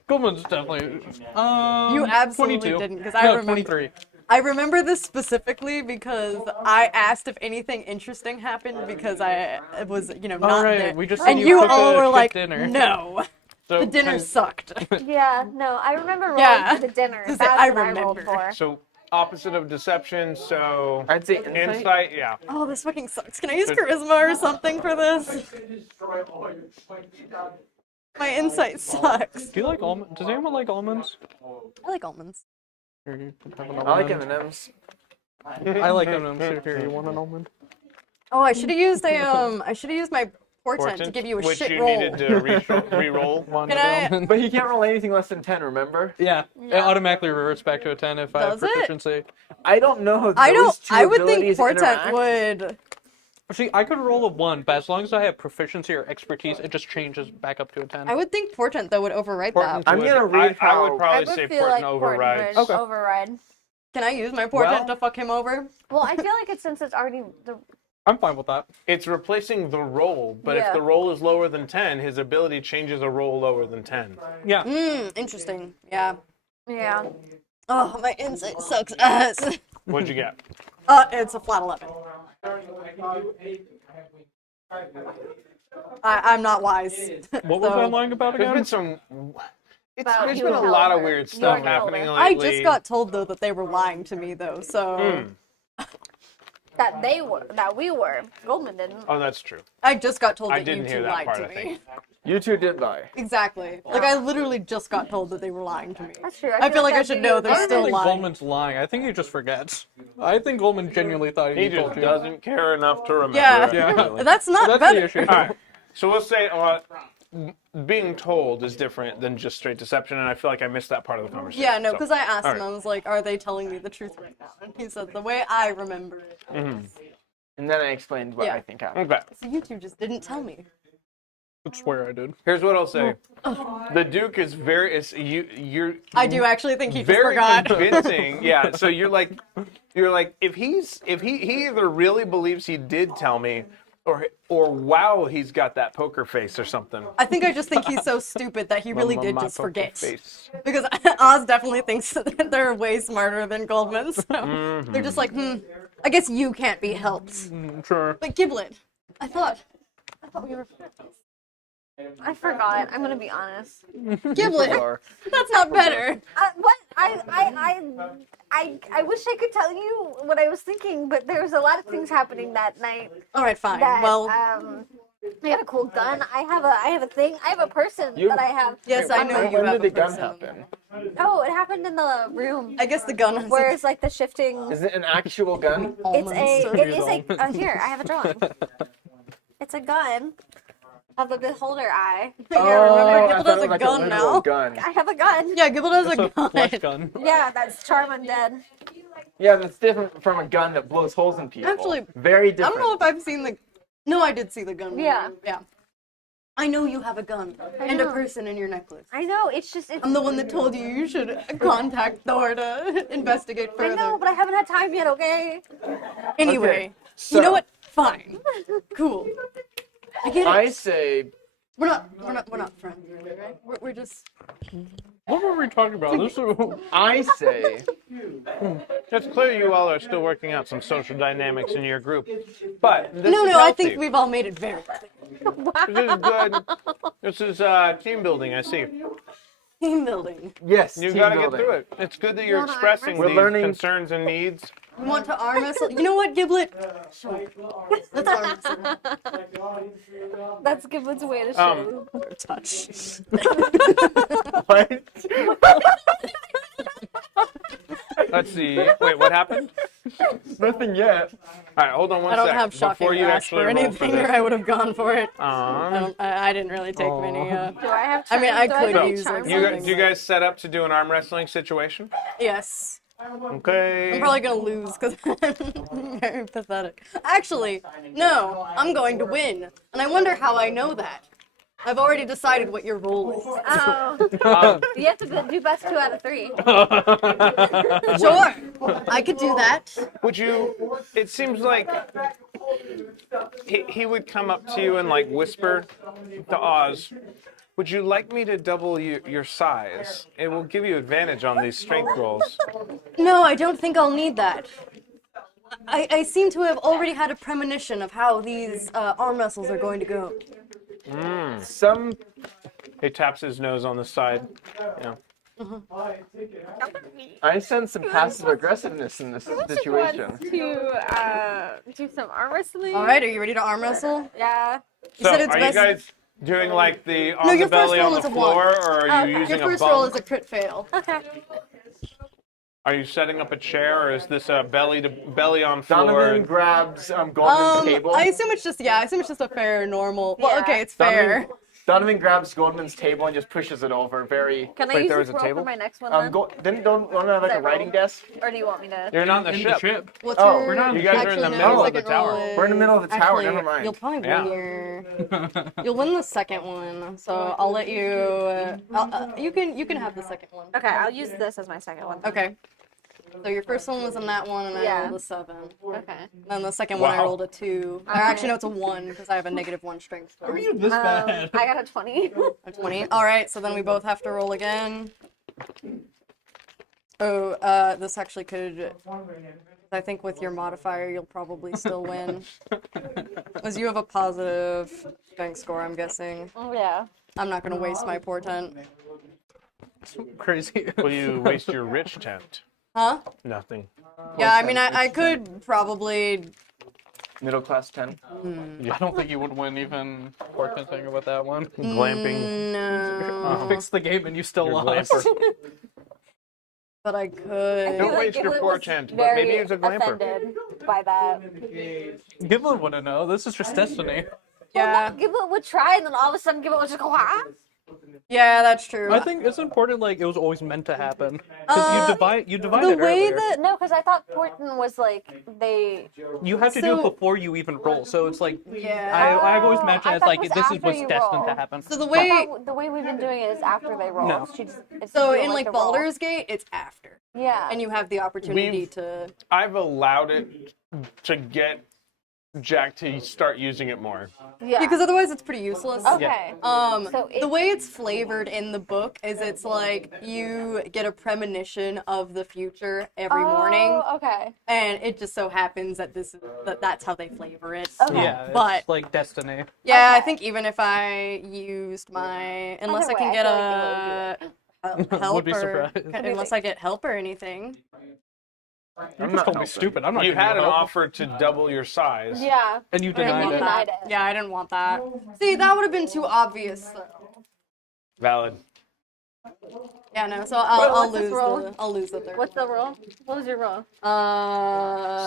Goldman's definitely. You absolutely 22. didn't, 'cause I No, remember- 23. I remember this specifically because I asked if anything interesting happened because I was, not right, there. we just and seen you you cook all a were shit like, dinner. no, So the dinner kind- sucked. Yeah, no, I remember rolling Yeah. for the dinner. Just That's that I what I rolled remember. for. So opposite of deception. So I'd say insight. insight. Yeah. Oh, this fucking sucks. Can I use charisma or something for this? My insight sucks. Do you like almonds? Does anyone like almonds? I like almonds. Here, you can have an I like almond. M&Ms. I like M&Ms. Here, you want an almond? Oh, I should have used my portent to give you a which shit you roll. needed to re-roll. Want Can another I- almond? But you can't roll anything less than 10, remember? Yeah, it automatically reverts back to a 10 if I have Does it? proficiency. I don't know how those I don't. two I would think abilities portent interact. would. See, I could roll a 1, but as long as I have proficiency or expertise, it just changes back up to a 10. I would think portent though would overwrite Portent that. I'm would- gonna read I how- would I probably would say feel Portent like overrides. Portent would override. Can I use my portent Well- to fuck him over? Well, I feel like since it's already the I'm fine with that. It's replacing the roll, but if Yeah. the roll is lower than 10, his ability changes a roll lower than 10. Yeah. Interesting. Yeah. yeah. Oh, my insight sucks ass. What'd you get? It's a flat 11. I'm not wise. What was So- I lying about There's again? been some. About There's you been a and lot of Oliver. weird You stuff and happening Oliver. I lately. just got told though that they were lying to me though, so That we were. Goldman didn't. Oh, that's true. I just got told I that you didn't two hear that lied part, to I me. think. You two did lie. Exactly. Like I literally just got told that they were lying to me. That's true. I feel like I that'd should be know your they're I advantage. don't still think lying. Goldman's lying. I think he just forgets. I think Goldman genuinely thought He he told just you. doesn't care enough to remember. Yeah. Yeah. That's not That's better. the issue. All right. So we'll say being told is different than just straight deception, and I feel like I missed that part of the conversation. Yeah, no, So, because I asked him, alright. I was like, are they telling me the truth right now? And he said, the way I remember it. And then I explained what Yeah. I think happened. Okay. So you two just didn't tell me. I swear I did. Here's what I'll say. The Duke is you're I do actually think he just very forgot. convincing. Yeah. So you're like if he either really believes he did tell me, or wow, he's got that poker face or something. I think I just think he's so stupid that he really did My just poker forget. face. Because Oz definitely thinks that they're way smarter than Goldman, so Mm-hmm. they're just like, I guess you can't be helped. Sure. But Giblet, I thought we were I forgot. I'm gonna be honest. Giblet. Or- That's not better. What? I wish I could tell you what I was thinking, but there was a lot of things happening that night. All right, fine. That Well, I got a cool gun. I have a thing. I have a person You- that I have. yes, I know you When have did the a gun person. happen? Oh, it happened in the room. I guess the gun has Where it's like the shifting. Is it an actual gun? It's a. almonds. It is a. Here, I have a drawing. It's a gun of the beholder eye. Yeah, Oh, remember, I Giblet thought has it a was like gun literal now. gun. I have a gun. Yeah, Giblet has It's a a gun. flesh gun. Yeah, that's Charm Undead. Yeah, that's different from a gun that blows holes in people. Actually, very I different. don't know if I've seen the. No, I did see the gun. Yeah. Yeah. I know you have a gun and a know. person in your necklace. I know. It's just. It's, I'm the one that told you you should contact Thor to investigate I further. know, but I haven't had time yet. Okay. Anyway, Okay, you know so- what? Fine. Cool. I get it. I say We're not friends, really, right? We're just. What were we talking about? This is... I say It's clear you all are still working out some social dynamics in your group, but this No, is I healthy. think we've all made it very clear. This is good. This is team building. I see. Team building. yes. You team got to get building. through it. It's good that you're wanna expressing We're these learning- concerns and needs. We want to arm wrestle. You know what, Giblet? Sure. Let's arm wrestle. That's Giblet's way to show. Touch. What? Let's see. Wait, what happened? Nothing yet. All right, hold on one I don't sec. have shocking Before you grasp actually or roll for anything, or this. I would have gone for it. I didn't really take many. Do I have? I mean, charm? I Do could get use, charm like, You, points? do you guys set up to do an arm wrestling situation? Yes. Okay. I'm probably gonna lose because I'm very pathetic. Actually, no, I'm going to win. And I wonder how I know that. I've already decided what your role is. Oh, you have to do best 2 out of 3. Sure, I could do that. Would you? It seems like he would come up to you and like whisper to Oz. Would you like me to double your size? It will give you advantage on these strength rolls. No, I don't think I'll need that. I seem to have already had a premonition of how these arm wrestles are going to go. Some He taps his nose on the side. Yeah. I sense some passive aggressiveness in this situation. To do some arm wrestling. All right, are you ready to arm wrestle? Yeah. You said it's are best. you guys doing like the No, on the your first belly roll on the is a floor, one. or are you using Your a first roll bunk? is a crit fail. Okay. Are you setting up a chair, or is this a belly on floor? Donovan grabs Goldman's table. I assume it's just a fair normal. Well, Yeah. okay, it's fair. Donovan grabs Goldman's table and just pushes it over. Very. Can I Wait, use there this was a roll table? for my next one then? Don't have like a That writing roll? desk? Or do you want me to? You're not on the In ship. the ship. What's Oh, your? we're not- you guys are in the actually, middle no, of the second tower. roll is- We're in the middle of the tower, actually, never mind. You'll probably Yeah. win your. You'll win the second one, so I'll let you. You can have the second one. Okay, I'll use this as my second one. Okay. So your first one was on that one, and I Yeah. rolled a 7. Okay. Then the second one I Wow. rolled a 2. Or actually, no, it's a 1 because I have a -1 strength. Are you this bad? I got a 20. A 20. All right, so then we both have to roll again. Oh, this actually could. I think with your modifier, you'll probably still win. As you have a positive strength score, I'm guessing. Oh yeah. I'm not gonna waste my portent. Crazy. Will you waste your rich tent? Huh? Nothing. Yeah, I mean, I could probably. Middle class 10. I don't think you would win even portenting with that one. Glamping. No. Fix the game and you still Your lost. glamper. But I could. Don't waste your portent, but maybe use a glamper. Offended by that. Giblet wouldn't know. This is just destiny. Yeah. Giblet would try, and then all of a sudden Giblet would just go, ah! Yeah, that's true. I think it's important. Like it was always meant to happen because you divided the way earlier. that. No, because I thought Porton was like, they... You have to do So- it before you even roll. So it's like Yeah. I've always imagined I it's thought like it was this is after what's you destined roll. to happen. So the I way. thought the way we've been doing it is after they roll. No. It's So doing, in like the roll. Baldur's Gate, it's after, Yeah. and you have the opportunity We've- to. I've allowed it to get Jack to start using it more. Yeah. Because otherwise, it's pretty useless. Okay. So The way it's flavored in the book is it's like you get a premonition of the future every morning, Oh, okay. and it just so happens that that's how they flavor it. Okay. Yeah, But- it's like destiny. Yeah, I Okay. think even if I used my unless Either I can way, get I a help Would be or surprised. unless I get help or anything. You I'm just not called me helping. stupid. I'm not. You giving had an help. offer to double your size. Yeah. and you I didn't denied want it. Denied that. it. Yeah, I didn't want that. See, that would have been too obvious. Though. Valid. Yeah, no. So I'll what's this lose roll? the third. What's the roll? What was your roll?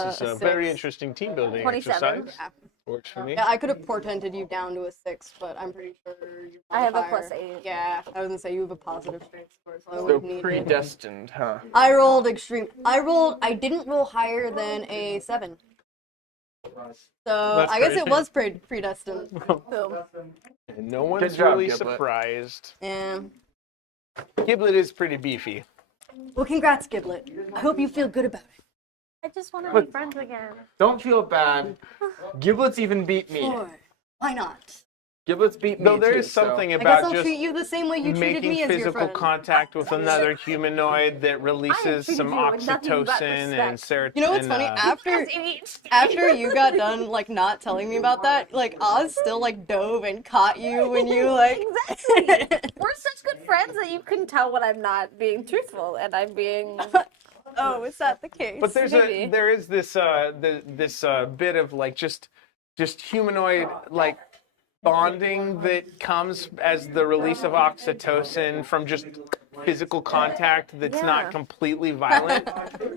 This is a very 6. interesting team building 27. exercise. Works for me. Yeah, I could have portented you down to a 6, but I'm pretty sure you. I have a +8. Yeah, I was gonna say you have a positive strength score, so I So would need it. predestined, huh? I rolled extreme. I didn't roll higher than a 7. So That's I guess crazy. it was predestined. Boom. And no one's job, really Giblet. surprised. Yeah. Giblet is pretty beefy. Well, congrats, Giblet. I hope you feel good about it. I just want to be friends again. Don't feel bad. Giblets even beat me. Sure. Why not? Giblets beat me Though there too, is something I guess about I'll just treat you the same way you treated making me as your physical friend. contact with another humanoid that releases treated some you with nothing but oxytocin and serotonin. You know what's funny? After you got done like not telling me about that, like Oz still like dove and caught you when you like. Exactly. We're such good friends that you couldn't tell when I'm not being truthful and I'm being. Oh, is that the case? But Maybe. there is this bit of like just humanoid like bonding that comes as the release of oxytocin from just physical contact that's Yeah. not completely violent.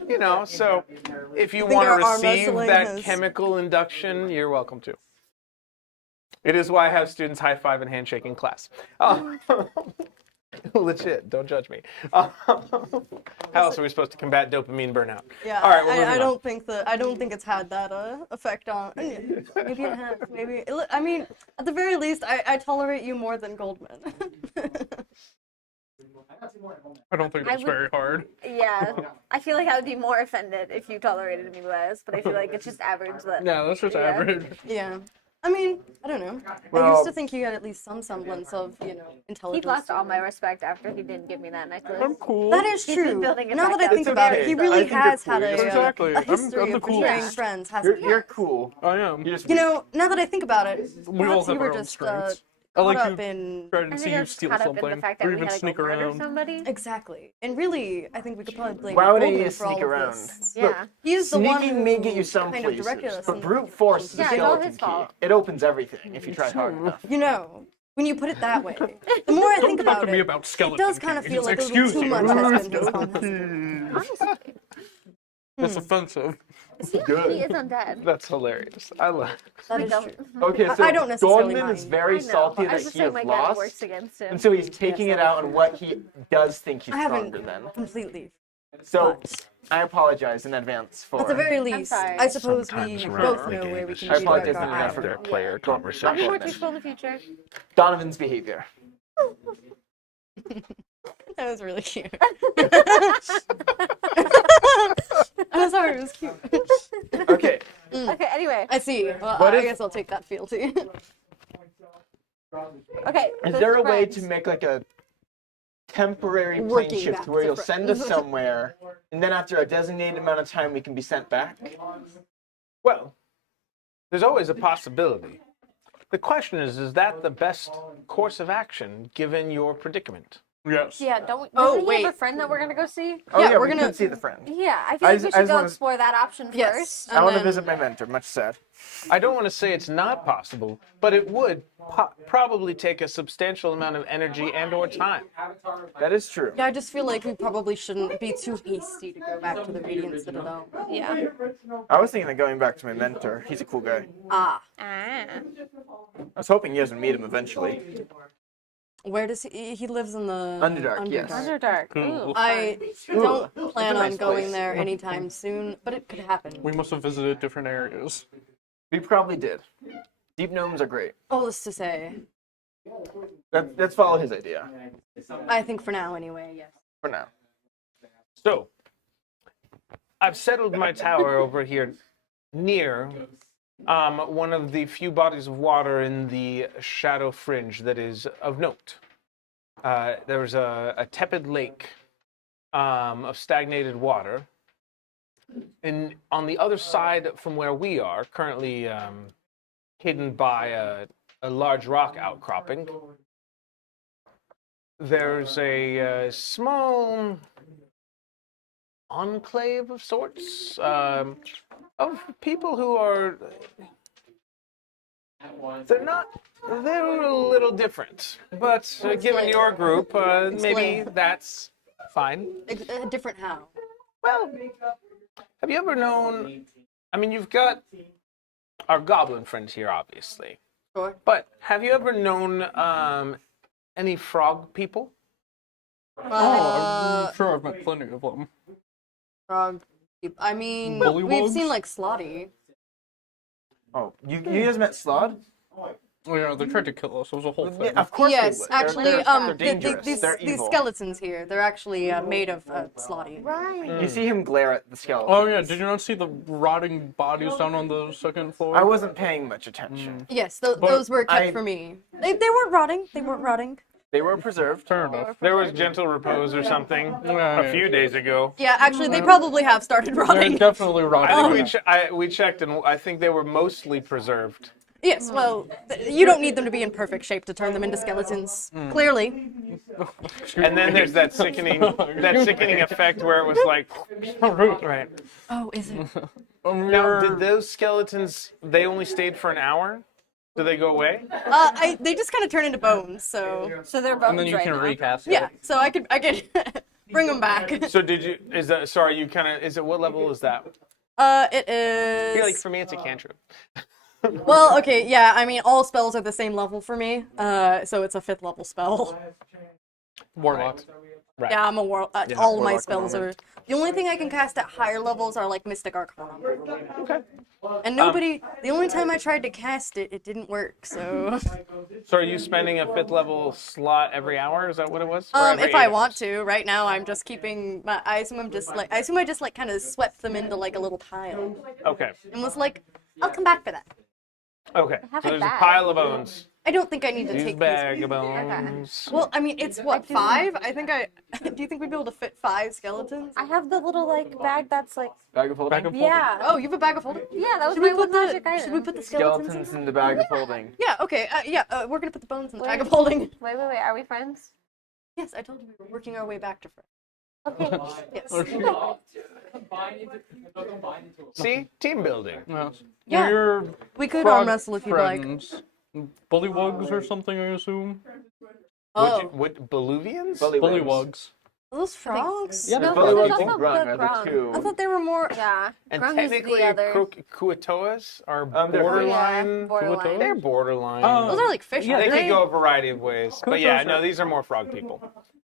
You know, so if you think want to our arm receive wrestling that has- chemical induction, you're welcome to. It is why I have students high five and handshake in class. Legit, don't judge me. How else are we supposed to combat dopamine burnout? Yeah, All right, we're moving I on. don't think it's had that effect on. Maybe it has. Maybe I mean, at the very least, I tolerate you more than Goldman. I don't think I that's would- very hard. Yeah. I feel like I would be more offended if you tolerated me less, but I feel like it's just average. That No, that's just Yeah. average. Yeah. I mean, I don't know. I Well- used to think you had at least some semblance of, he intelligence. lost all my respect after he didn't give me that necklace. I'm cool. That is He's been true. building it Now back that I up. think It's about okay. it, he I really think you're has cool. had Exactly. a I'm history the of coolest. betraying Yeah. friends, hasn't he? You're cool. I am. You just You know, now that I think about it, We all perhaps you have were our own just strengths. I caught like up you in try I to think see I you was steal caught up in the something, fact that or we even had to sneak go murder around. somebody. exactly. And really, I think we could probably blame Why would Goldman he for all sneak of around? this. Yeah. He's the one Sneaking who may get you some kind of directed places, us but in the brute force is a Yeah, it's all skeleton his key. fault. It opens everything if you try hard enough. You know, when you put it that way, the more I think Don't talk about to me it, about it skeleton does kind of kings. feel like a Excuse little too you. much has been discussed. Honestly, That's offensive. he is undead. That's hilarious. I love. That is Like, true. Okay, so I don't necessarily Goldman is mind. very I know, salty but I was that just he saying has my dad works lost, against him. and so he's taking Yes, it that out on what he does think he's I haven't stronger than. completely. So but I apologize in advance for. at the very least, sorry. I suppose Sometimes we around both the know game where we is can I redirect apologize our in advance ire. Their player Go- I'll be more conversation. truthful in the future. Donovan's behavior. That was really cute. I'm sorry, it was cute. Okay. Okay, anyway. I see. Well, What I if- guess I'll take that fealty. Okay. Is this there a way friends. to make like a temporary plane Working shift back where to you'll send us friends. somewhere, and then after a designated amount of time, we can be sent back? Well, there's always a possibility. The question is that the best course of action given your predicament? Yes. Yeah, don't we? Oh, Doesn't he have a wait. friend that we're gonna go see? Oh Yeah, yeah, we're we gonna- can see the friend. Yeah, I feel I like just- we I should just go wanna- explore that option Yes. first. I want to then- visit my mentor. Much sad. I don't want to say it's not possible, but it would probably take a substantial amount of energy and/or time. That is true. Yeah, I just feel like we probably shouldn't be too hasty to go back to the Radiant Citadel. Yeah. I was thinking of going back to my mentor. He's a cool guy. Ah, Ah. I was hoping you guys would meet him eventually. where does he lives in the Underdark, yes. Underdark. Cool. Ooh. I don't plan nice on going place. there anytime soon, but it could happen. We must have visited different areas. We probably did. Deep gnomes are great. All this to say, Let's follow his idea I think for now anyway, yes. for now. So, I've settled my tower over here near one of the few bodies of water in the Shadow Fringe that is of note. There's a tepid lake of stagnated water. And on the other side from where we are, currently hidden by a large rock outcropping, there's a small enclave of sorts of people who are. They're a little different, but given your group, maybe that's fine. Different how? Well, have you ever known? I mean, you've got our goblin friends here, obviously, Sure. but have you ever known any frog people? I'm sure I've met plenty of them. Frog. I mean, Bullywugs? we've seen like Slotty. Oh, you guys met Slod? Oh yeah, they tried to kill us. It was a whole thing. Yeah, of course Yes, they would. actually, they're dangerous. these they're these evil. skeletons here, they're actually made of Slotty. Right. You see him glare at the skeleton. Oh yeah, did you not see the rotting bodies down on the second floor? I wasn't paying much attention. Yes, those were kept I- for me. They weren't rotting. They weren't rotting. They were preserved. Fair enough. There was gentle repose or something a few days ago. Yeah, actually, they probably have started They're rotting. definitely I rotting. think we checked, and I think they were mostly preserved. Yes, well, you don't need them to be in perfect shape to turn them into skeletons. Clearly. And then there's that sickening effect where it was like, right. Oh, is it? Now, did those skeletons? They only stayed for an hour. Do they go away? They just kind of turn into bones. So So they're bones And then you right can now. recast it. yeah, so I could bring them back. So did you? Is that sorry? You kind of is it? What level is that? It I feel like is. for me, it's a cantrip. Well, okay, yeah. I mean, all spells are the same level for me. So it's a 5th level spell. Warlock. Right. Yeah, I'm a all of my warlock spells are. moment. The only thing I can cast at higher levels are like Mystic Arcana. Okay. And nobody. The only time I tried to cast it, it didn't work. So. So are you spending a 5th level slot every hour? Is that what it was? Or every If I 8 want hours? to. Right now, I'm just keeping my. I assume I just like kind of swept them into like a little pile, Okay. and was like, I'll come back for that. Okay. Have So a there's a bag. pile of bones. I don't think I need to Use take bag these. of bones. Well, I mean, it's what 5? I think I. Do you think we'd be able to fit 5 skeletons? I have the little like bag that's like Bag of holding. Bag of yeah. Oh, you have a bag of holding. Yeah, that was Should my we one put magic the? item. Should we put the skeletons? Skeletons in the bag of holding. Yeah. Okay. We're gonna put the bones in the bag Wait. of holding. Wait. Are we friends? Yes, I told you we were working our way back to friends. Okay. Yes. Oh, shoot. See, team building. Yes. Yeah. We're We could frog arm wrestle if you'd like. friends. bullywugs or something, I assume. Oh, What Boluvians? Bullywugs. are those frogs? Yeah, No, they're there's Bullywugs also and Grung are the Grung. two. I thought they were more. Yeah. And Grung is technically, the other. Kuatoas are they're borderline. Borderline. They're borderline. Those are like fish. Yeah, they aren't could go a variety of ways. But yeah, Kuatoas no, are- these are more frog people.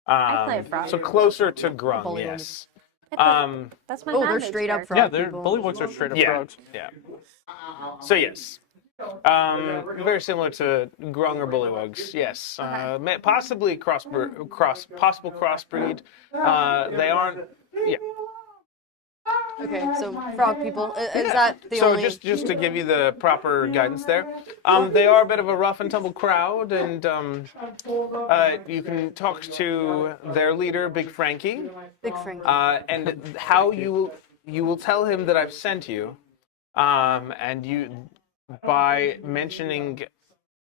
I play a frog. So closer to Grung, Bullywug. yes. That's my Oh, they're bandage straight up scarf. Yeah, frog people. bullywugs are straight up Yeah. frogs. Yeah. So yes. Very similar to Grung or Bullywugs, yes. Possibly possible crossbreed. They aren't. Yeah. Okay, so frog people. Is that the So only? just to give you the proper guidance there, they are a bit of a rough and tumble crowd, and you can talk to their leader, Big Frankie, Big Frank. and how you will tell him that I've sent you, and you by mentioning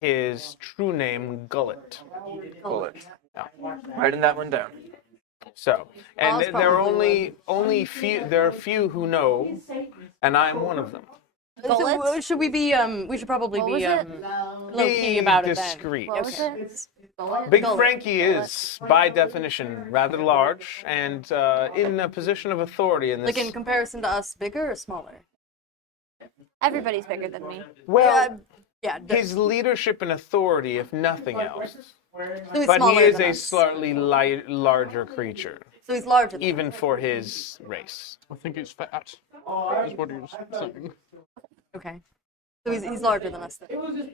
his true name, Gullet. Bullet. Writing that one down. So, and Oz there are probably only few. There are few who know, and I'm one of them. So, should we be? We should probably What be was it? low key about it then. discreet. What was it? Bullet? Big Gullet. Frankie is, by definition, rather large and in a position of authority in this. Like in comparison to us, bigger or smaller? Everybody's bigger than me. well, Yeah. his leadership and authority, if nothing else. So he's But he smaller is than a us. slightly larger creature, So he's larger. Than even for his race. I think he's fat. Is what he was saying. Okay. So he's larger than us then.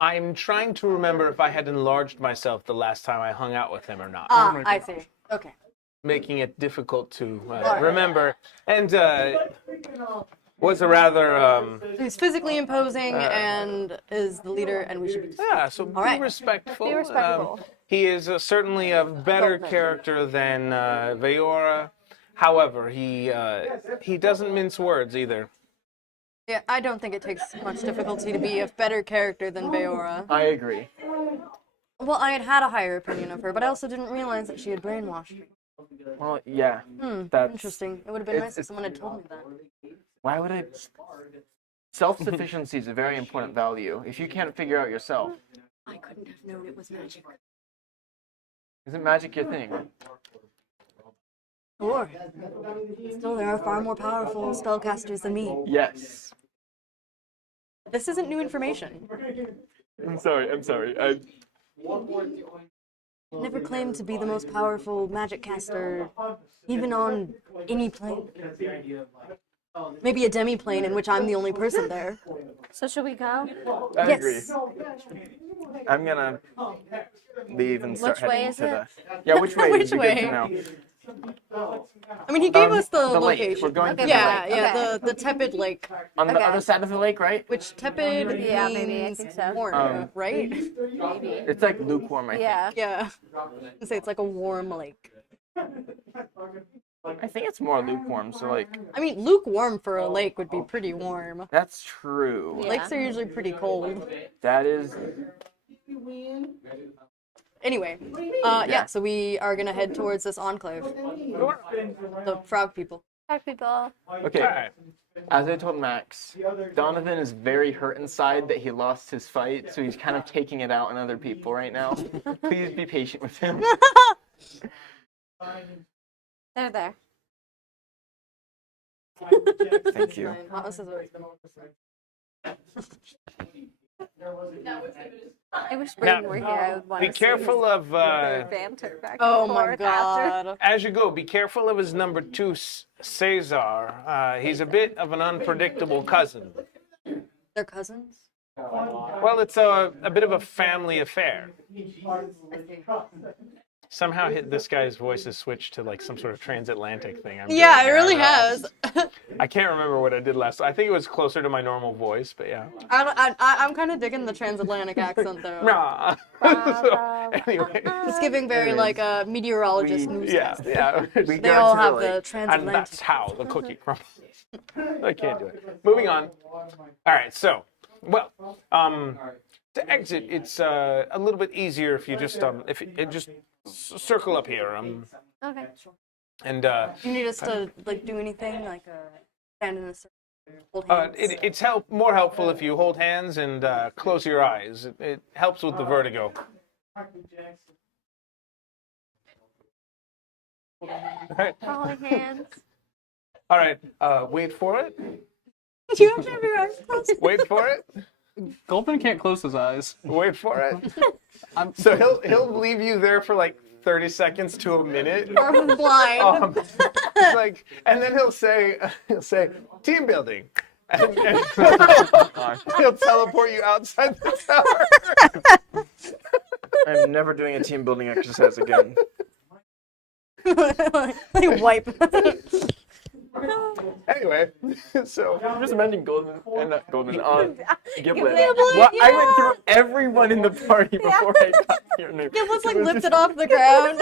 I'm trying to remember if I had enlarged myself the last time I hung out with him or not. Ah, I see. Okay. Making it difficult to remember. And was a rather He's physically imposing and is the leader, and we should be. yeah. So be right. respectful. Be respectful. He is certainly a better character than Veora. However, he doesn't mince words either. Yeah, I don't think it takes much difficulty to be a better character than Veora. I agree. Well, I had a higher opinion of her, but I also didn't realize that she had brainwashed me. Well, yeah. That's Interesting. It would have been nice if it's- someone had told me that. Why would I? Self-sufficiency is a very important value. If you can't figure out yourself, I couldn't have known it was magic. isn't magic your thing? Sure. Still, there are far more powerful spellcasters than me. Yes. This isn't new information. I'm sorry. Never claimed to be the most powerful magic caster, even on any plane. Maybe a demi-plane in which I'm the only person there. So should we go? I Yes. agree. I'm gonna leave and start Which way heading is to it? the. Yeah, which way? Which would be good way? to know. I mean, he gave us the lake. location. We're going to Yeah, the yeah, Okay. the tepid lake. On the Okay. other side of the lake, right? Which tepid Yeah, means maybe, I think so. warm, right? Maybe. It's like lukewarm, I think. Yeah. Yeah. I say it's like a warm lake. I think it's more lukewarm, so like I mean, lukewarm for a lake would be pretty warm. that's true. Yeah. Lakes are usually pretty cold. That is. Anyway, yeah, so we are gonna head towards this enclave. The frog people. Talk people. Okay. All right. As I told Max, Donovan is very hurt inside that he lost his fight, so he's kind of taking it out on other people right now. Please be patient with him. They're there. Thank you. Rock, scissors. I wish Brayden were here. I would want Be to careful of their banter back Oh and my forth after. god. as you go. Be careful of his number 2, Cesar. He's a bit of an unpredictable cousin. They're cousins? Well, it's a bit of a family affair. Somehow this guy's voice has switched to like some sort of transatlantic thing. Yeah, it really has. I can't remember what I did last. I think it was closer to my normal voice, but yeah. I'm kind of digging the transatlantic accent though. Nah. So, anyway, It's giving very like a meteorologist yeah, newscast. yeah. We They got all to have lake. the And transatlantic. that's how the cookie crumbles. I can't do it. Moving on. All right, so, well, to exit, it's a little bit easier if you just circle up here. Okay. And Do you need us to like do anything like stand in a circle? Hold hands. It's more helpful if you hold hands and close your eyes. It helps with the vertigo. All right. Holding hands. All right. Wait for it. You have to have your eyes closed. Wait for it. Gulpin can't close his eyes. Wait for it. So he'll leave you there for like 30 seconds to a minute. Or I'm blind. It's like, and then he'll say team building, and he'll teleport you outside the tower. I'm never doing a team building exercise again. Like wipe. Anyway, so Just imagine Golden and not Golden on Giblet. Giblet, Well, I yeah. went through everyone in the party before I got here. Giblet's like lifted off the ground.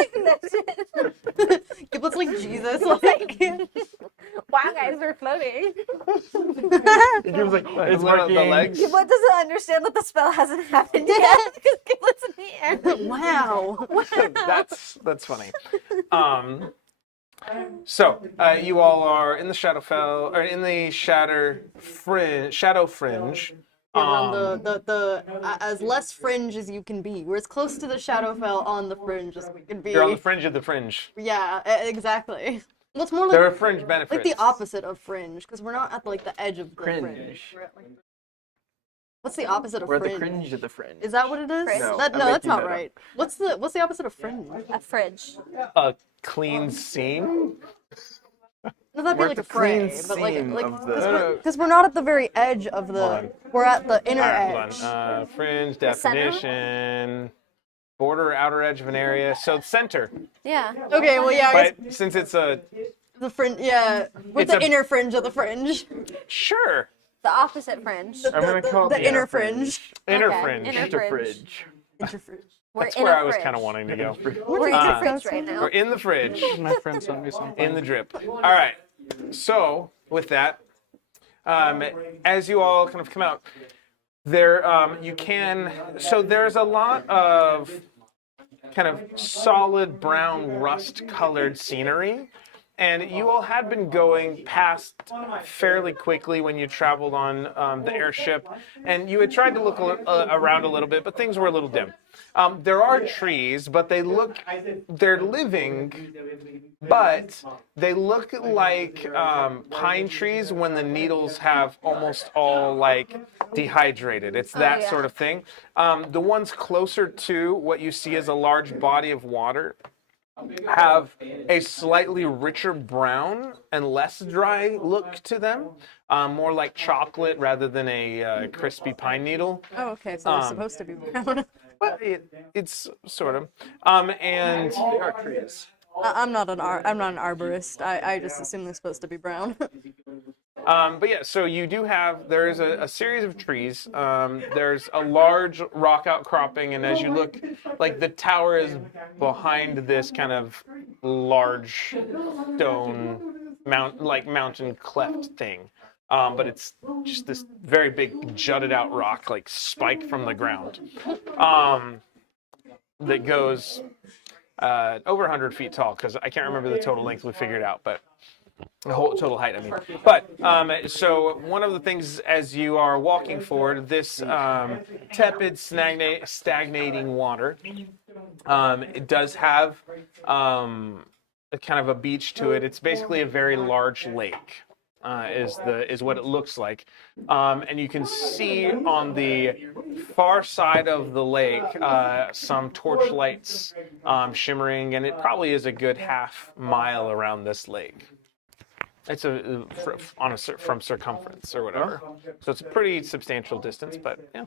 Giblet's like Jesus. Like, Wow, guys, we're floating. He was like, it's the working. legs. Giblet doesn't understand that the spell hasn't happened yet because Giblet's in the air. wow. That's funny. So you all are in the Shadowfell, or in the Shadow Fringe. Around the as less fringe as you can be. We're as close to the Shadowfell on the fringe as we can be. You're on the fringe of the fringe. Yeah, exactly. Well, it's more There are like fringe benefits. the opposite of fringe, because we're not at like the edge of the fringe. Cringe. We're at, like, what's the opposite of We're at the fringe? cringe of the fringe. Is that what it is? Fringe. No, That, I'm no, that's making not that up. right. What's the opposite of fringe? A fridge. A clean seam. No, that'd be We're like at a the clean fray, but like seam of the- because we're not at the very edge of Hold the. on. We're at the inner All right, edge. hold on. Fringe center? definition. Border or outer edge of an area. So center. Yeah. Okay, well yeah, I guess But since it's a the fringe. Yeah, with It's the a- inner fringe of the fringe. sure The opposite fringe. I'm gonna call the it inner fringe. inner Okay, fringe. inner Inter fridge. fridge. Inner fringe. We're That's in where a I was fridge. kind of wanting to go. We're in Uh, a fridge right now. We're in the fridge. My friend sent me something. In the drip. All right. So with that, as you all kind of come out, there you can. So there's a lot of kind of solid brown rust-colored scenery, and you all had been going past fairly quickly when you traveled on the airship, and you had tried to look around a little bit, but things were a little dim. There are trees, but they're living, but they look like pine trees when the needles have almost all like dehydrated. It's that yeah. sort of thing. The ones closer to what you see as a large body of water have a slightly richer brown and less dry look to them, more like chocolate rather than a crispy pine needle. Oh, okay, so they're supposed to be brown. But it's sort of. And They are trees. I'm not an arborist. I just assume they're supposed to be brown. but yeah, so you do have, there is a series of trees. There's a large rock outcropping, and as you look, like the tower is behind this kind of large stone mountain cleft thing. But it's just this very big jutted out rock, like spike from the ground, that goes over 100 feet tall, because I can't remember the total length we figured out, but the whole total height, I mean. But so one of the things as you are walking forward, this tepid, stagnating water, it does have a kind of a beach to it. It's basically a very large lake. Is what it looks like, and you can see on the far side of the lake some torch lights shimmering, and it probably is a good half mile around this lake. It's from circumference or whatever, so it's a pretty substantial distance. But yeah,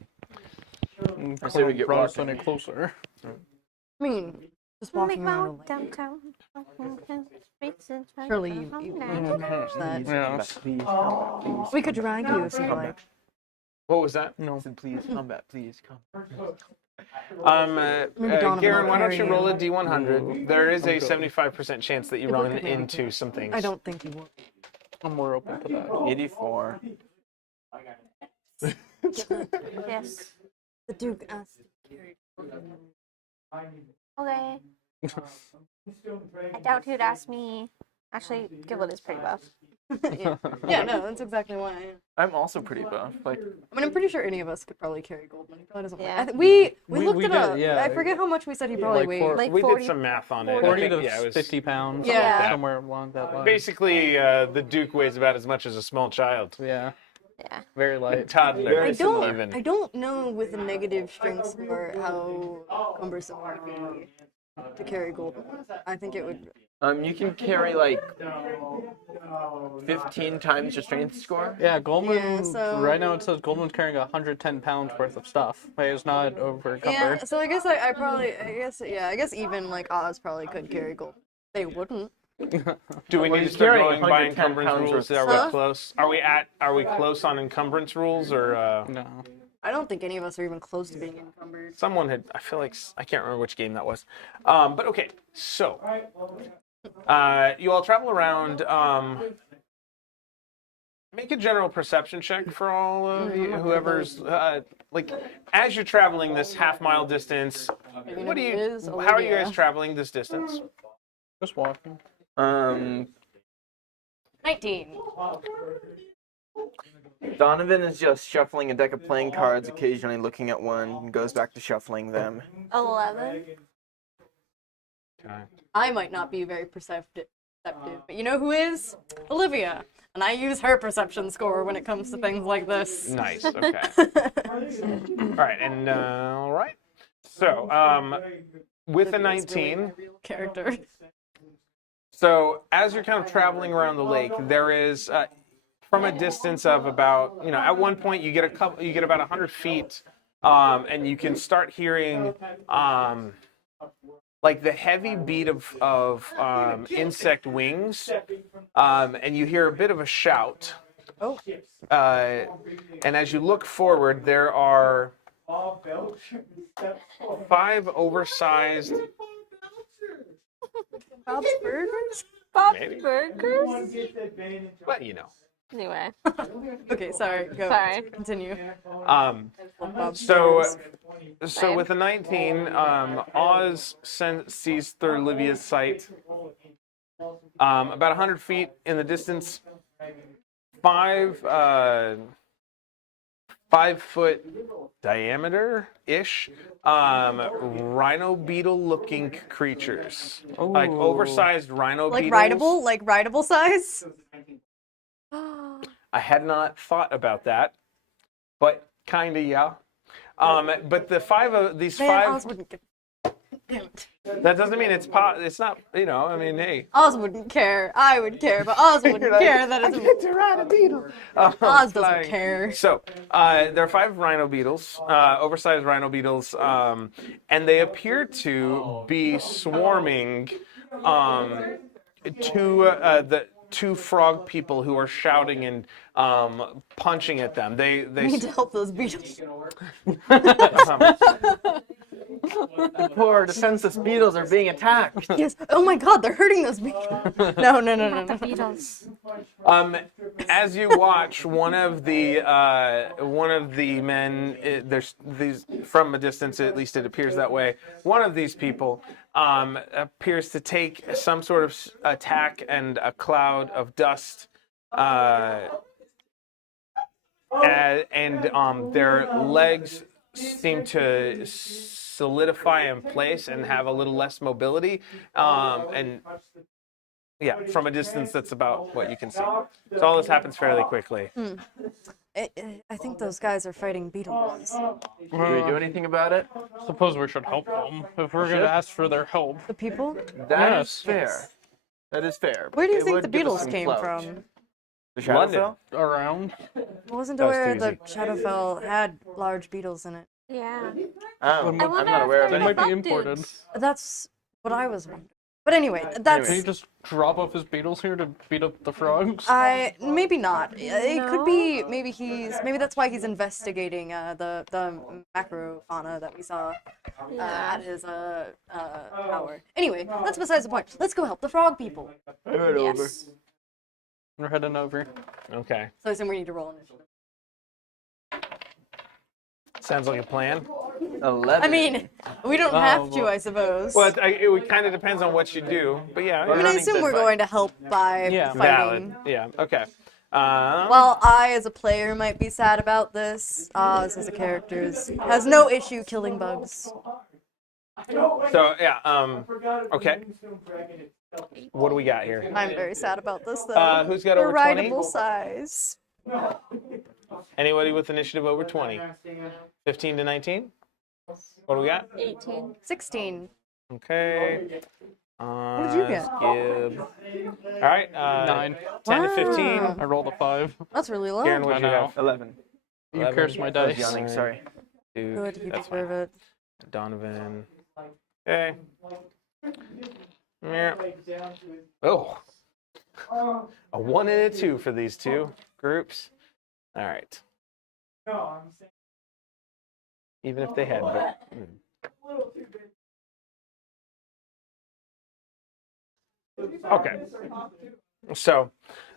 I say we get Brought us walking. any closer. I mean, just Make walking my around. way downtown. Surely you can manage that. Yeah. Please, combat, please. We could drag you if you like. what was that? No. Listen, please, combat, please, come. Maybe Donovan Garen, will why don't carry you you. roll a d100? There is a 75% chance that you run look at me. into some things. I don't think you will. I'm more open to that. 84. Yes. The Duke asked. Okay. I doubt he would ask me. Actually, Giblet is pretty buff. Yeah, no, that's exactly why. I'm also pretty buff. Like, I mean, I'm pretty sure any of us could probably carry Goldman. He probably doesn't weigh. Yeah. We looked we it up. did, yeah. I forget how much we said he probably Like weighed. for- Like We 40, did some math on it. I 40 think, to yeah, it was 50 pounds. Yeah. Somewhere along that line. basically the Duke weighs about as much as a small child. Yeah. Yeah. Very light. Toddler. Very I don't. even. I don't know with a negative strength score how cumbersome it would be to carry Goldman. I think it would. you can carry like 15 times your strength score. Yeah, Goldman. Yeah, so- Right now it says Goldman's carrying 110 pounds worth of stuff. Like, it's not over Yeah. encumbered. So I guess I guess even like Oz probably could carry Goldman. They wouldn't. Do we Well, need to he's start carrying going by 110 encumbrance pounds rules? worth Are of we stuff. close? Are we close on encumbrance rules or? No. I don't think any of us are even close to being encumbered. Someone had, I feel like, I can't remember which game that was. But okay, so you all travel around. Make a general perception check for all of you, whoever's, like, as you're traveling this half-mile distance, what do you, Is how are you Olivia. guys traveling this distance? Just walking. 19. Donovan is just shuffling a deck of playing cards, occasionally looking at one, and goes back to shuffling them. 11. Okay. I might not be very perceptive, but you know who is? Olivia. And I use her perception score when it comes to things like this. Nice, okay. All right, and, all right. So, with a 19, Character. so as you're kind of traveling around the lake, there is, from a distance of about, at one point you get about 100 feet, and you can start hearing, like the heavy beat of insect wings, and you hear a bit of a shout. Oh. And as you look forward, there are 5 oversized. Bob's Burgers? Bob's Maybe. Burgers? But Anyway. Okay, sorry. Go. Sorry. Continue. Bob's So, Burgers. so with a 19, Oz sees through Olivia's sight. About 100 feet in the distance, 5-foot diameter-ish, rhino beetle-looking creatures, like Ooh. oversized rhino Like beetles. rideable size? I had not thought about that, but kinda, yeah. But the these Man, five. Oz wouldn't give. Damn it. That doesn't mean it's not. I mean, hey. Oz wouldn't care. I would care, but Oz wouldn't care that it's. to ride a beetle. Oz doesn't Flying. care. So, there are 5 rhino beetles, oversized rhino beetles, and they appear to be swarming the 2 frog people who are shouting and punching at them. They We need to help those beetles. Poor defenseless beetles are being attacked. Yes. Oh my God, they're hurting those beetles. No. The Beatles. As you watch, one of the men, there's these from a distance, at least it appears that way. One of these people appears to take some sort of attack, and a cloud of dust, and their legs seem to solidify in place and have a little less mobility, and yeah, from a distance that's about what you can see. So all this happens fairly quickly. I think those guys are fighting beetles. Do we do anything about it? Suppose we should help them if we're going to ask for their help. The people? That is Yes. fair. That is fair. Where do you It think would the give us beetles some came clout. from? The London. Shadowfell? Around. I wasn't That was aware too that Shadowfell had large beetles in it. Yeah. Oh, I I'm wonder not aware if of They they're any. might be frog imported. dudes. That's what I was wondering. But anyway, that's. Can you just drop off his beetles here to beat up the frogs? Maybe not. It could be. Maybe that's why he's investigating the macro fauna that we saw at his tower. Anyway, that's besides the point. Let's go help the frog people. Right over. Yes. We're heading over. Okay, So I assume we need to roll initiative. sounds like a plan. 11. I mean, we don't have to, I suppose. Well, it kind of depends on what you do, but yeah. I mean, I assume we're going to help by Yeah. fighting. Valid. Yeah. Okay. While I, as a player, might be sad about this, Oz, as a character, has no issue killing bugs. So yeah. Okay. What do we got here? I'm very sad about this, though. Who's got The over 20? rideable size. Anybody with initiative over 20? 15 to 19? What do we got? 18. 16. Okay. What did you get? Skib. All right. 9. 10 to 15. I rolled a 5. That's really low. Karen, what I do you know. have? 11. You 11. cursed my I was dice. yawning, sorry. Dude, Good, you that's deserve fine. it. Donovan. Okay. Yeah. Oh. A 1 and a 2 for these two groups. All right. Even if they had, but. Okay. So,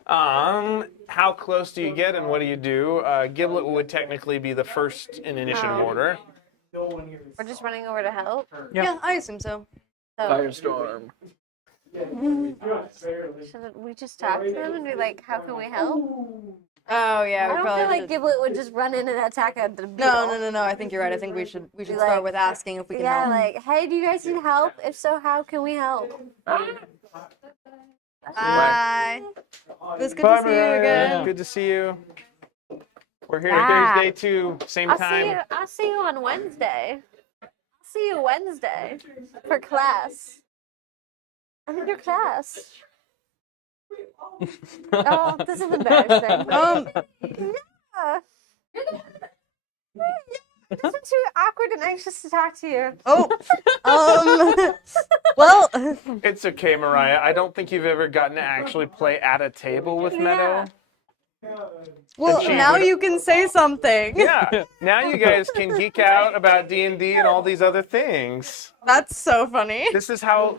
how close do you get and what do you do? Giblet would technically be the first in initiative order. We're just running over to help. Yeah, I assume so. So Firestorm. should we just talk to them and be like, how can we help? Oh yeah, I we don't probably feel like should. Giblet would just run in and attack a beetle. No. I think you're right. I think we should Be start like- with asking if we can Yeah, help. like, hey, do you guys need help? If so, how can we help? Bye. It was good Bye, to see you Mariah. again. Good to see you. We're here Yeah. Thursday too, same time. I'll see you on Wednesday. I'll see you Wednesday for class. I'm in your class. Oh, this is embarrassing. Yeah. I'm too awkward and anxious to talk to you. Well, It's okay, Mariah. I don't think you've ever gotten to actually play at a table with Meadow. well, she now would- you can say something. Yeah. Now you guys can geek out about D&D and all these other things. That's so funny. This is how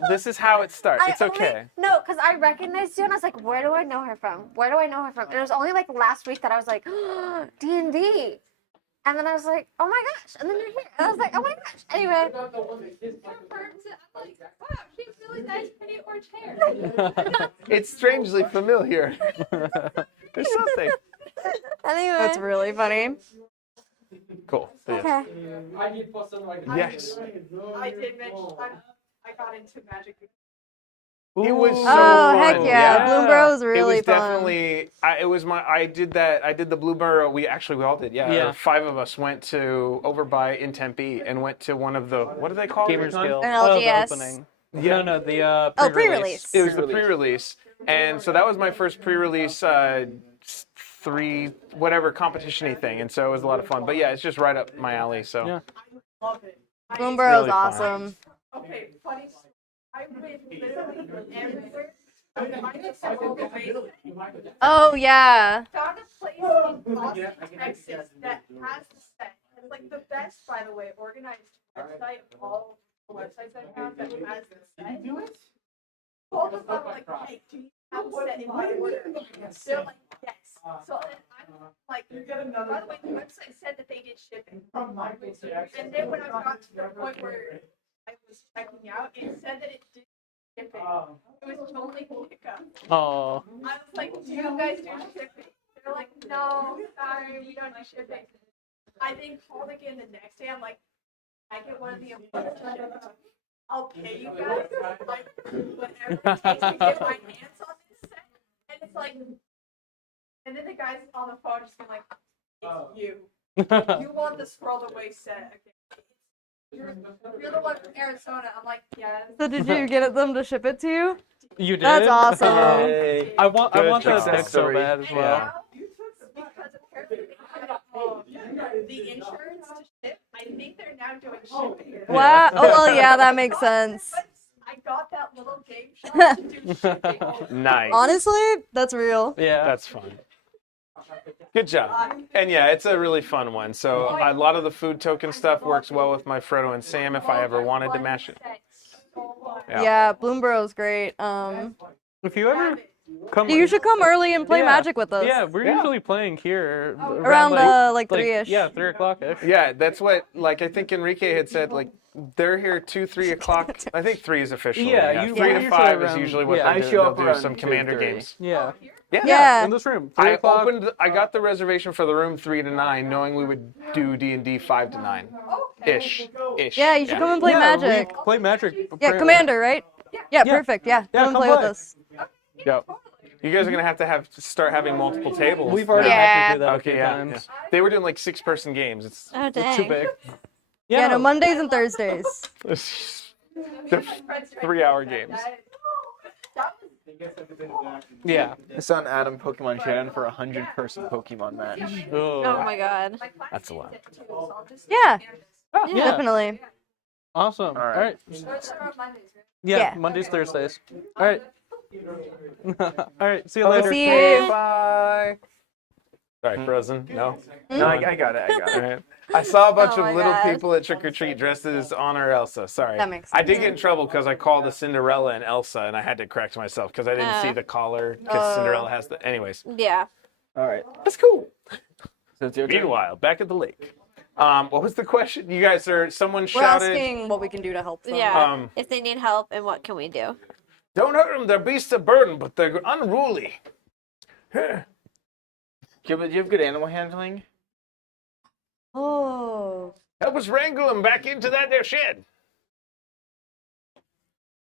it starts. It's okay. No, because I recognized you and I was like, where do I know her from? Where do I know her from? And it was only like last week that I was like, D&D. And then I was like, oh my gosh. And then you're here. And I was like, oh my gosh. Anyway. It's strangely familiar. There's something. Anyway. That's really funny. Cool. Yes. Okay. Yes. I did mention I got into Magic. It was so Oh, fun. heck yeah. Bloom Bro was really it was fun. definitely. I did the Blue Burrow. We all did. Yeah. Yeah. 5 of us went to over by in Tempe and went to one of the what do they call it? Gamers Guild. An Oh, the LGS. opening. Yeah. No, the Oh, pre-release. pre-release. It was the pre-release, and so that was my first pre-release 3 whatever competition-y thing, and so it was a lot of fun. But yeah, it's just right up my alley. So Yeah. Love it. Bloom Bro is really fun. awesome. Okay, funny story. I went literally everywhere. I just all the way. Oh yeah. Found a place in Austin, Texas that has the set. It's like the best, by the way, organized website of all the websites I found that has the set. Called them up like, hey, do you have a set in my order? They're like, yes. So then I'm like, by the way, the website said that they did shipping. And then when I got to the point where I was checking out, it said that it did shipping. It was totally pickup. Oh. I was like, do you guys do shipping? They're like, no, sorry, we don't do shipping. I then called again the next day. I'm like, I get one of the employees to ship it. I'll pay you guys like whatever it takes to get my hands on this set. And it's like, and then the guys on the phone just been like, it's you. You want the scroll away set. Okay. You're the one from Arizona. I'm like, yes. So did you get them to ship it to you? You did? That's awesome. Hey. I want Good that success deck so story. bad as And well. now, because apparently they had the insurance to ship, I think they're now doing shipping. Wow. Oh well, yeah, that makes sense. But I got that little game shop to do shipping. nice. Honestly, that's real. Yeah. That's fun. Good job. And yeah, it's a really fun one. So a lot of the food token stuff works well with my Frodo and Sam if I ever wanted to mash it. Yeah. Yeah, Bloom Bro's great. If you ever come. You should come early and play Yeah. Magic with us. Yeah, we're usually playing here Around like 3-ish. Yeah, 3 o'clock-ish. Yeah, that's what, like, I think Enrique had said, like, they're here 2, 3 o'clock. I think 3 is official. Yeah, 3 we're to usually 5 is around- usually what yeah. they I do. show up They'll do around some 2, commander 3. games. Yeah. Yeah. In this room. 3 I o'clock. I got the reservation for the room 3 to 9, knowing we would do D&D 5 to 9. Ish. Yeah, you should come and play Magic. Play Magic. Yeah, apparently. Commander, right? Yeah, perfect. Yeah, Yeah, come and come play with play. us. Yep. You guys are gonna have to start having multiple tables. We've already now. Yeah. had to do that a Okay, few yeah, times. yeah. They were doing like 6-person games. It's Oh, It's dang. too big. Yeah, no, Mondays and Thursdays. they're 3-hour games. Yeah. I saw an Adam Pokemon Shannon for 100-person Pokemon match. Oh my god. That's a lot. Yeah, Yeah. definitely. Awesome. All All right. right. Yeah. Yeah, Mondays, Thursdays. All right. All right. See you later. See you. Bye. Sorry, Frozen. No. No, I got it. I got All it. right. I saw a bunch Oh of my little God. people at Trick or Treat dressed as Anna or Elsa. Sorry. That makes I did sense. get in trouble because I called the Cinderella and Elsa, and I had to correct myself because I didn't see the collar because Cinderella has the. Anyways, Yeah. All right. that's cool. So it's your turn. Meanwhile, back at the lake. What was the question? You guys are. Someone We're shouted. asking what we can do to help them. Yeah. If they need help, and what can we do? Don't hurt them. They're beasts of burden, but they're unruly. Huh. Do you have good animal handling? Oh. Help us wrangle them back into that their shed.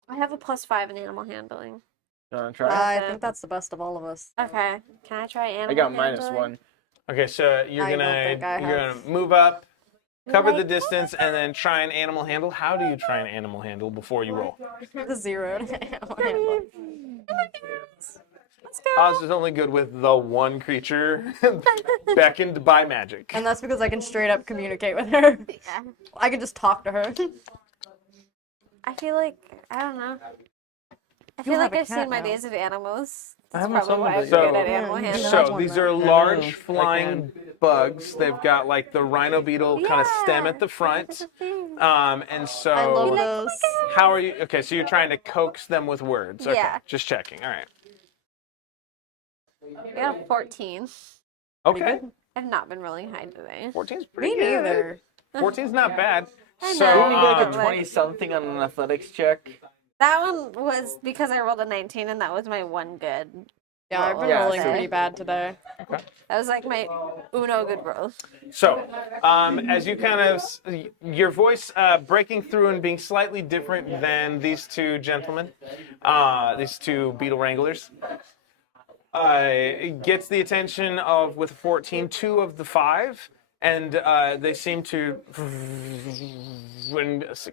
I have a +5 in animal handling. You want to try? I think that's the best of all of us. Okay. Can I try animal I got handling? -1. Okay, so you're I don't think I gonna have. move up, cover the distance, and then try and animal handle. How do you try and animal handle before you roll? The 0 to animal handler. Let's go. Oz is only good with the one creature beckoned by magic. And that's because I can straight up communicate with her. Yeah. I can just talk to her. I feel like I don't know. I You feel have like a I've cat seen my now. days of animals. I That's haven't probably seen why my I'm days. good at So- animal Yeah, handling. So these are large I flying bugs. They've got like the rhino beetle kind of stem at the front. And I love so those. how are you? Okay, so you're trying to coax them with words. Okay, Yeah. just checking. All right. I got a 14. Okay. I've not been rolling high today. 14's Me pretty good. neither. 14's not bad. I So, know. Didn't you get like a Like- 20-something on an athletics check? That one was because I rolled a 19, and that was my one good. Yeah, I've been Yeah, rolling so- pretty bad today. That was like my uno good roll. So, as you kind of, your voice breaking through and being slightly different than these two gentlemen, these two beetle wranglers, it gets the attention of, with 14, 2 of the 5, and they seem to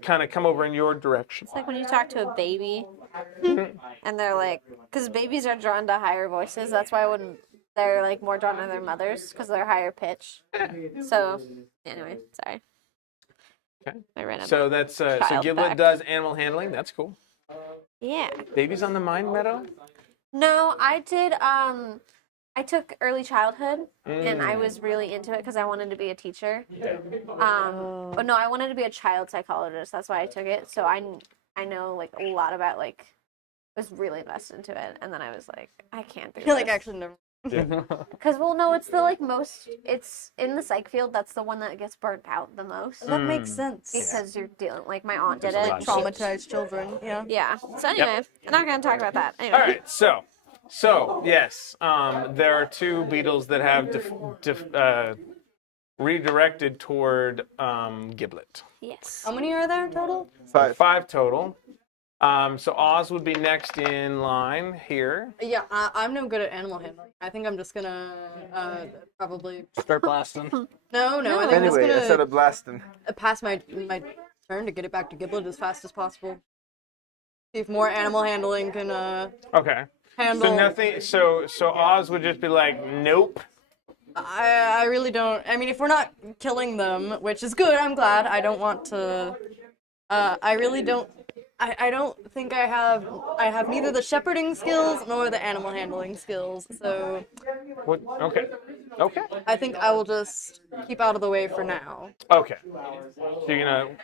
kind of come over in your direction. It's like when you talk to a baby, and they're like, because babies are drawn to higher voices. That's why when they're like more drawn to their mothers because they're higher pitch. So, anyway, sorry. Okay. I ran out. So that's so Child Giblet back. does animal handling. That's cool. Yeah. Babies on the Mind Meadow. No, I did. I took early childhood, and I Mm. was really into it because I wanted to be a teacher. But no, I wanted to be a child psychologist. That's why I took it. So I know like a lot about like was really invested into it, and then I was like, I can't do You're like, this. actually, never. Because well, no, it's the like most. It's in the psych field. That's the one that gets burnt out the most That makes sense. because you're dealing. Like my aunt did There's a it. lot of Traumatized children, yeah. Yeah. So anyway, I'm not gonna talk about that. Anyway. All right, so yes, there are two beetles that have redirected toward Giblet. Yes. How many are there total? 5 total. So Oz would be next in line here. Yeah, I'm no good at animal handling. I think I'm just gonna probably. Start blasting. No, I think I'm Anyway, just instead gonna of blasting. pass my turn to get it back to Giblet as fast as possible. See if more animal handling can Okay. handle. So nothing. So Oz would just be like, nope. I really don't. I mean, if we're not killing them, which is good, I'm glad. I don't want to. I really don't. I don't think I have neither the shepherding skills nor the animal handling skills. So What? Okay. Okay. I think I will just keep out of the way for now. Okay. So you're gonna.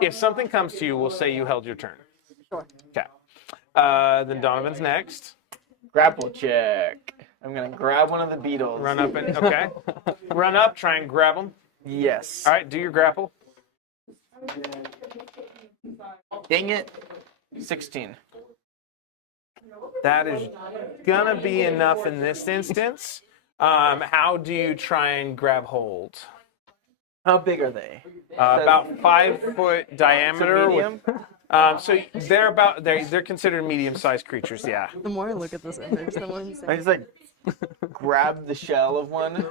If something comes to you, we'll say you held your turn. Sure. Okay. Then Donovan's next. Grapple check. I'm gonna grab one of the beetles. Run up and okay. Run up. Try and grab them. Yes. All right. Do your grapple. Dang it. 16. That is gonna be enough in this instance. How do you try and grab hold? How big are they? About 5 foot diameter. Medium? So they're considered medium-sized creatures. Yeah. The more I look at this image, the more insane. I just like grab the shell of one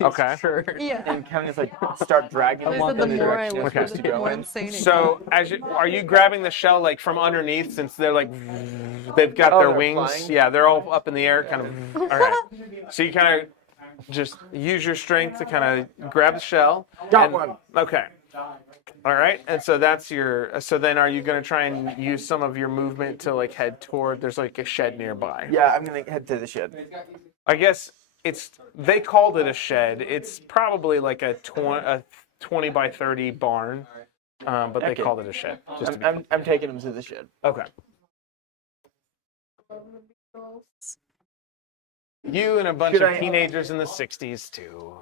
Okay. Yeah. and kind of just like start dragging it I in said the the more I direction look it's at supposed it, to the go more in. insane. So are you grabbing the shell like from underneath since they're like they've got Oh, their they're wings? flying? Yeah, they're all up in the air, kind of. All right. So you kind of just use your strength to kind of grab the shell. Got one. Okay. All right, and so that's your. So then, are you going to try and use some of your movement to like head toward? There's like a shed nearby. Yeah, I'm gonna head to the shed. I guess it's. They called it a shed. It's probably like a 20 by 30 barn, but they Okay. called it a shed. Just to be I'm taking him to the shed. okay. You and a bunch Should of I- teenagers in the '60s too.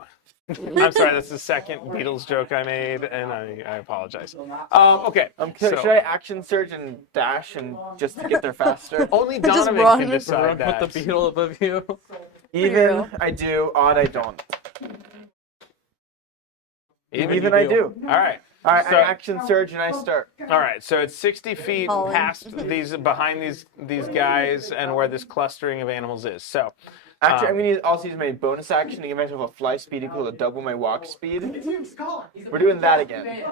I'm sorry, that's the second Beatles joke I made, and I apologize. Okay, so Should I action surge and dash and just to get there faster? only just Donovan run. can decide Run that. with the beetle above you. Even I do, odd I don't. Even I do. All right. All right, So- I action surge and I start. All right, so it's 60 feet Falling. past behind these guys, and where this clustering of animals is. So, Actually, I'm gonna also use my bonus action to give myself a fly speed equal to double my walk speed. We're doing that again.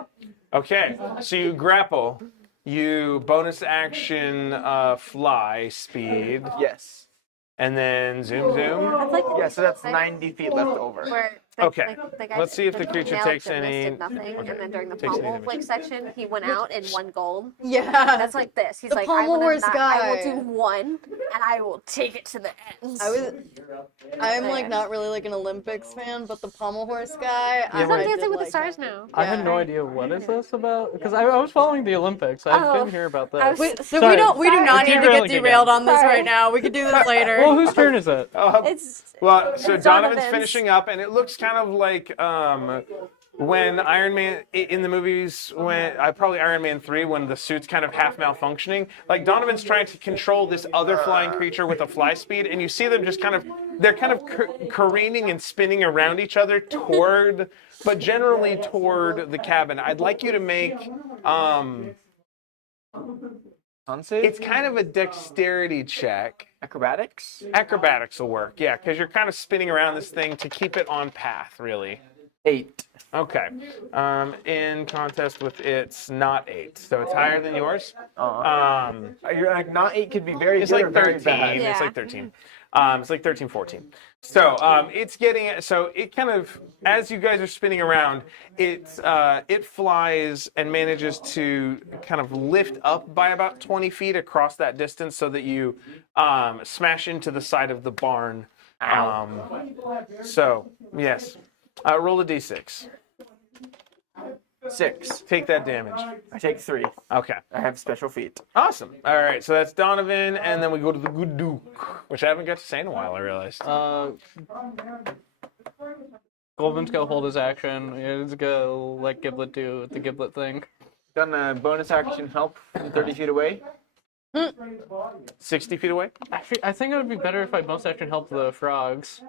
okay, so you grapple, you bonus action fly speed, Yes. and then zoom. That's like Yeah, so that's 90 feet left over. where Okay. the guy Let's see if the that creature nailed takes the mist any- did nothing, okay. and then during the Takes any pommel damage. flick section, he went out and won gold. Yeah. That's like this. He's The like, pommel horse I guy. will do one, and I will take it to the end. I'm like not really like an Olympics fan, but the pommel horse guy. He's on I Dancing did with the like Stars him. now. I had no idea what is this about because I was following the Olympics. I Oh. didn't hear about that. I was- Wait, so Sorry. we do not We're need to get derailing derailed again. on this Sorry. right now. We could do this later. Well, whose turn is it? It's Well, so It's Donovan's Donovan's. finishing up, and it looks kind of like when Iron Man in the movies, when probably Iron Man 3, when the suit's kind of half malfunctioning. Like Donovan's trying to control this other flying creature with a fly speed, and you see them just they're kind of careening and spinning around each other but generally toward the cabin. I'd like you to make. Con save? It's kind of a dexterity check. Acrobatics? Acrobatics will work, yeah, because you're kind of spinning around this thing to keep it on path, really. 8. Okay. In contest with it's not 8, so it's higher than yours. You're like, not 8 could be very It's good like or very 13. bad. It's Yeah. like 13. It's like 13, 14. So it's getting so it kind of as you guys are spinning around, it flies and manages to kind of lift up by about 20 feet across that distance, so that you smash into the side of the barn. So yes, roll a d6. 6. Take that damage. I take 3. Okay. I have special feet. Awesome. All right, so that's Donovan, and then we go to the Good Duke, which I haven't got to say in a while, I realized. Goldman's gonna hold his action. He's gonna let Giblet do the Giblet thing. Gonna bonus action help from 30 feet away. 60 feet away? Actually, I think it would be better if I bonus action help the frogs.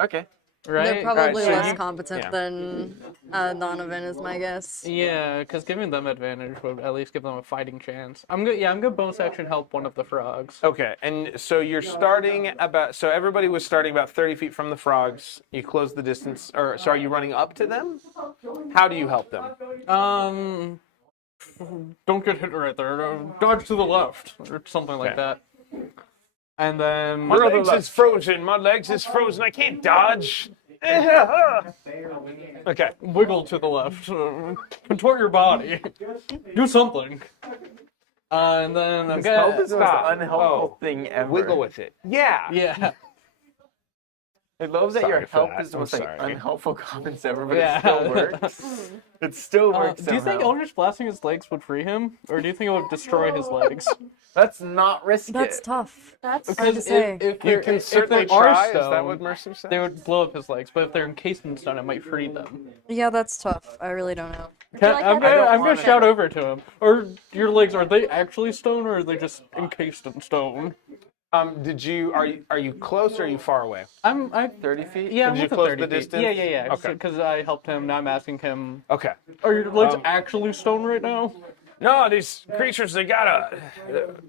Okay. Right? They're probably so less you- competent yeah. than Donovan is my guess. Yeah, because giving them advantage would at least give them a fighting chance. I'm gonna bonus action help one of the frogs. Okay, and so you're starting so everybody was starting about 30 feet from the frogs. You close the distance, so are you running up to them? How do you help them? Don't get hit right there. Dodge to the left or something like Okay. that. And then My legs is frozen. My legs is frozen. I can't dodge. Okay. wiggle to the left. Contort your body. Do something. And then I'm Help gonna is the most Stop. unhelpful thing ever. Wiggle with it. Yeah. yeah. I love that Sorry your for help that. is the I'm most like sorry. unhelpful comments ever, but Yeah. it still works. It still works. Do you think somehow. Eldritch blasting his legs would free him, or do you think it would destroy his legs? Let's not risk That's it. tough. That's Hard to Because say. if You can if certainly they are try. Is that stone, what Mercer said? they would blow up his legs. But if they're encased in stone, it might free them. Yeah, that's tough. I really don't know. like I'm that's- gonna wanna- shout over to him. Or your legs, are they actually stone, or are they just encased in stone? Are you close or are you far away? I'm 30 feet? yeah. I'm Did you within close 30 the feet. distance? Yeah. Okay. Because I helped him. Now I'm asking him. Okay. Are your legs actually stone right now? No, these creatures, they got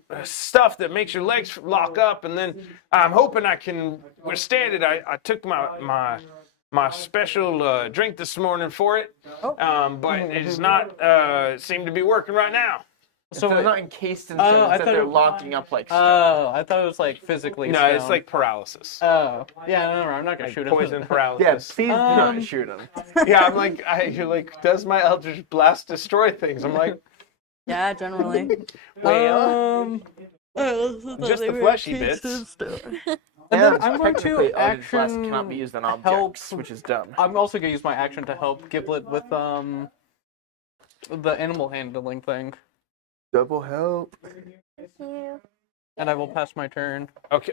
a stuff that makes your legs lock up, and then I'm hoping I can withstand it. I took my special drink this morning for it, but it's not seem to be working right now. So they're not encased in Oh, stone, I except thought they're it- locking up like stone. Oh, I thought it was like physically. No, stone. it's like paralysis. Oh, yeah. No, I'm not gonna shoot him. Poison Yeah, paralysis. please do not shoot him. Yeah, I'm like, you're like, does my Eldritch Blast destroy things? I'm like, Yeah, generally. well, just the fleshy bits. And then I'm going technically, to Eldritch Blast action cannot be used on help. objects, which is dumb. I'm also gonna use my action to help Giblet with the animal handling thing, Double help. Thank you. and I will pass my turn. Okay.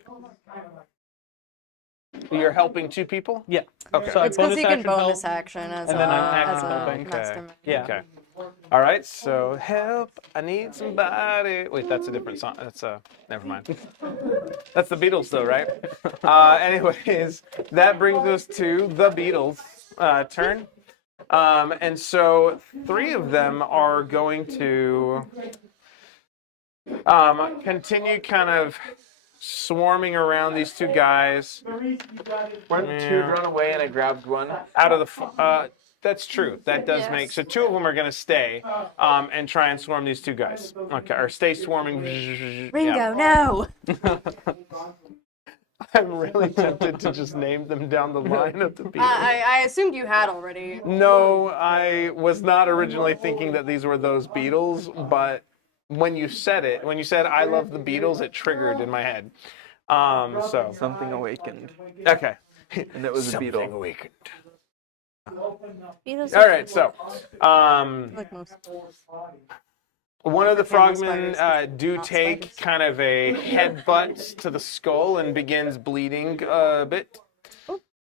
You're helping two people? Yeah. Okay. So I It's because bonus he can action help. bonus action as and then I'm a action helping. mastermind. Yeah. Okay. All right. So help! I need somebody. Wait, that's a different song. That's never mind. That's the Beatles, though, right? Anyways, that brings us to the Beatles' turn. And so 3 of them are going to continue kind of swarming around these 2 guys. Weren't 2 run away and I grabbed one? Out of the that's true. That does Yes. make so 2 of them are going to stay and try and swarm these 2 guys. Okay, or stay swarming. Ringo, Yeah. no! I'm really tempted to just name them down the line of the people. I assumed you had already. No, I was not originally thinking that these were those Beatles, but when you said I love the Beatles, it triggered in my head. So Something awakened. okay, And it was a something beetle. awakened. Beatles All right, so Like most. one of the Famous frogmen spiders, do not take spiders. kind of a headbutt to the skull and begins bleeding a bit.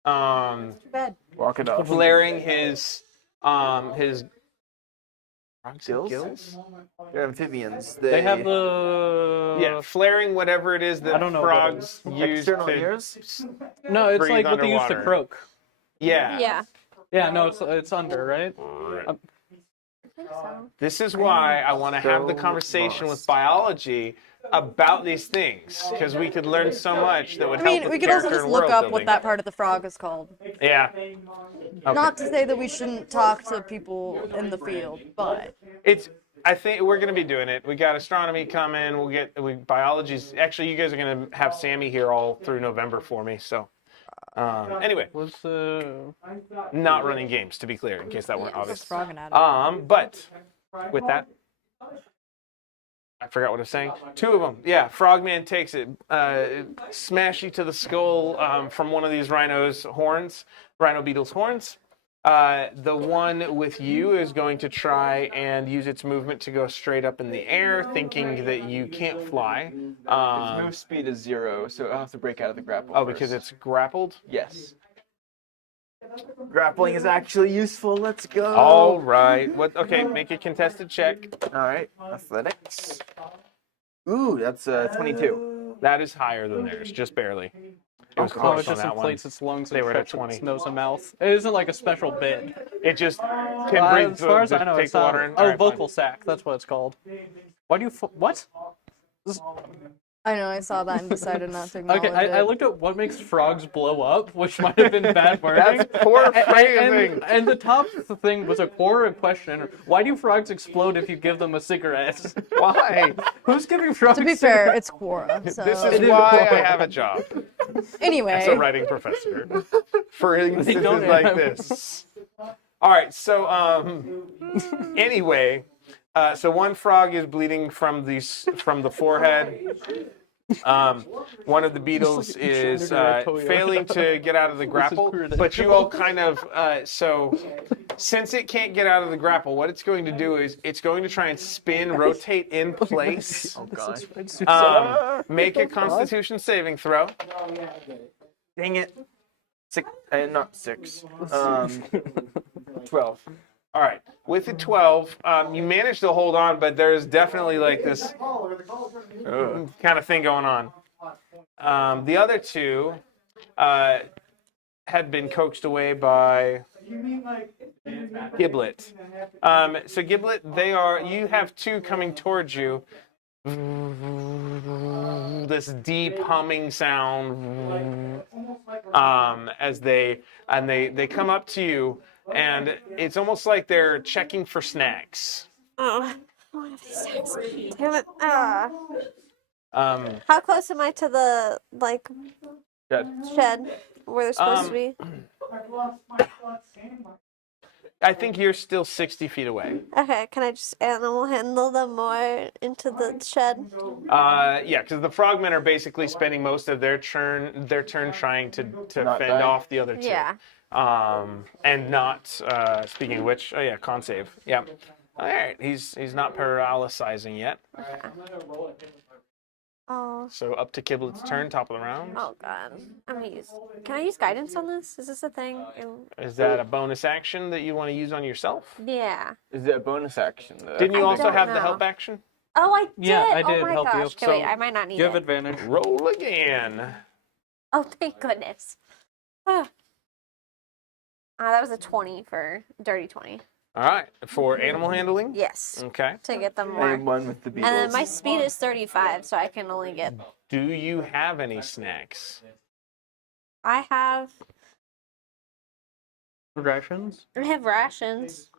Bad. Walk it off. Flaring his Gills? They're amphibians. They have the yeah, flaring whatever it is that I don't know what frogs use external to ears. No, it's breathe like what they use to underwater. croak. yeah. Yeah. Yeah, no, it's under, right? I think so. This is why I want to have the So conversation with lost. biology about these things because we could learn so much that would I help mean, with we could also character just and look world up building. what that part of the frog is called. Yeah. Okay. Not to say that we shouldn't talk to people in the field, but I think we're going to be doing it. We got astronomy coming. Biology's actually. You guys are going to have Sammy here all through November for me. So, anyway, Was not running games to be clear, in case that weren't obvious. frog anatomy. But with that, I forgot what I was saying. 2 of them. Yeah, Frogman takes it, smash you to the skull from one of these rhino beetle's horns. The one with you is going to try and use its movement to go straight up in the air, thinking that you can't fly. Its move speed is 0, so I'll have to break out of the grapple. Oh, because it's grappled? Yes. Grappling is actually useful. Let's go. All right. Okay, make a contested check. All right. Athletics. Ooh, that's 22. That is higher than theirs, just barely. It was oh, close it on just that one. inflates its lungs They and were at stretches its 20. nose and mouth. It isn't like a special bid. It just can breathe. As far as I know, take it's the water in. oh, All right, fine. vocal sac. That's what it's called. Why do you what? I know, I saw that and decided not to acknowledge Okay, I it. looked at what makes frogs blow up, which might have been bad wording. That's poor phrasing. And the top thing was a core question. Why do frogs explode if you give them a cigarette? Why? Who's giving frogs To be fair, it's Quora, so... This is It is why I poor. have a job Anyway, as a writing professor. For instances don't like have- this. All right. So anyway, so one frog is bleeding from the forehead. One of the beetles is Toyo. failing to get out of the grapple, credential. but you all kind of so since it can't get out of the grapple, what it's going to do is it's going to try and spin, rotate in place. Oh god. Make a Constitution saving throw. Dang it. Not 6. 12. All right, with the 12, you manage to hold on, but there's definitely like this kind of thing going on. The other two had been coaxed away by Giblet. So Giblet, you have two coming towards you. This deep humming sound as they come up to you, and it's almost like they're checking for snacks. Oh, one of these snacks. Damn it. Ah. Um, How close am I to the Good. shed where they're supposed to be? I think you're still 60 feet away. Okay, can I just animal handle them more into the shed? Yeah, because the frogmen are basically spending most of their turn trying to Not fend die. off the other two. Yeah. And not speaking of which, oh yeah, con save. Yeah. All right, he's not paralyzing yet. Oh. So up to Kiblet's turn, top of the round. Oh god. Can I use guidance on this? Is this a thing? Is that a bonus action that you want to use on yourself? Yeah. Is it a bonus action? Didn't you I also don't have the know. help action? Oh, I did. Yeah, I did Oh my help you. gosh. Okay, wait, So, I might not need You have it. advantage. Roll again. Oh, thank goodness. Ah. That was a 20 for dirty 20. All right, for animal handling. Yes. Okay. To get them more. One with the beetles. And then my speed is 35, so I can only get. Do you have any snacks? I have Rations? rations.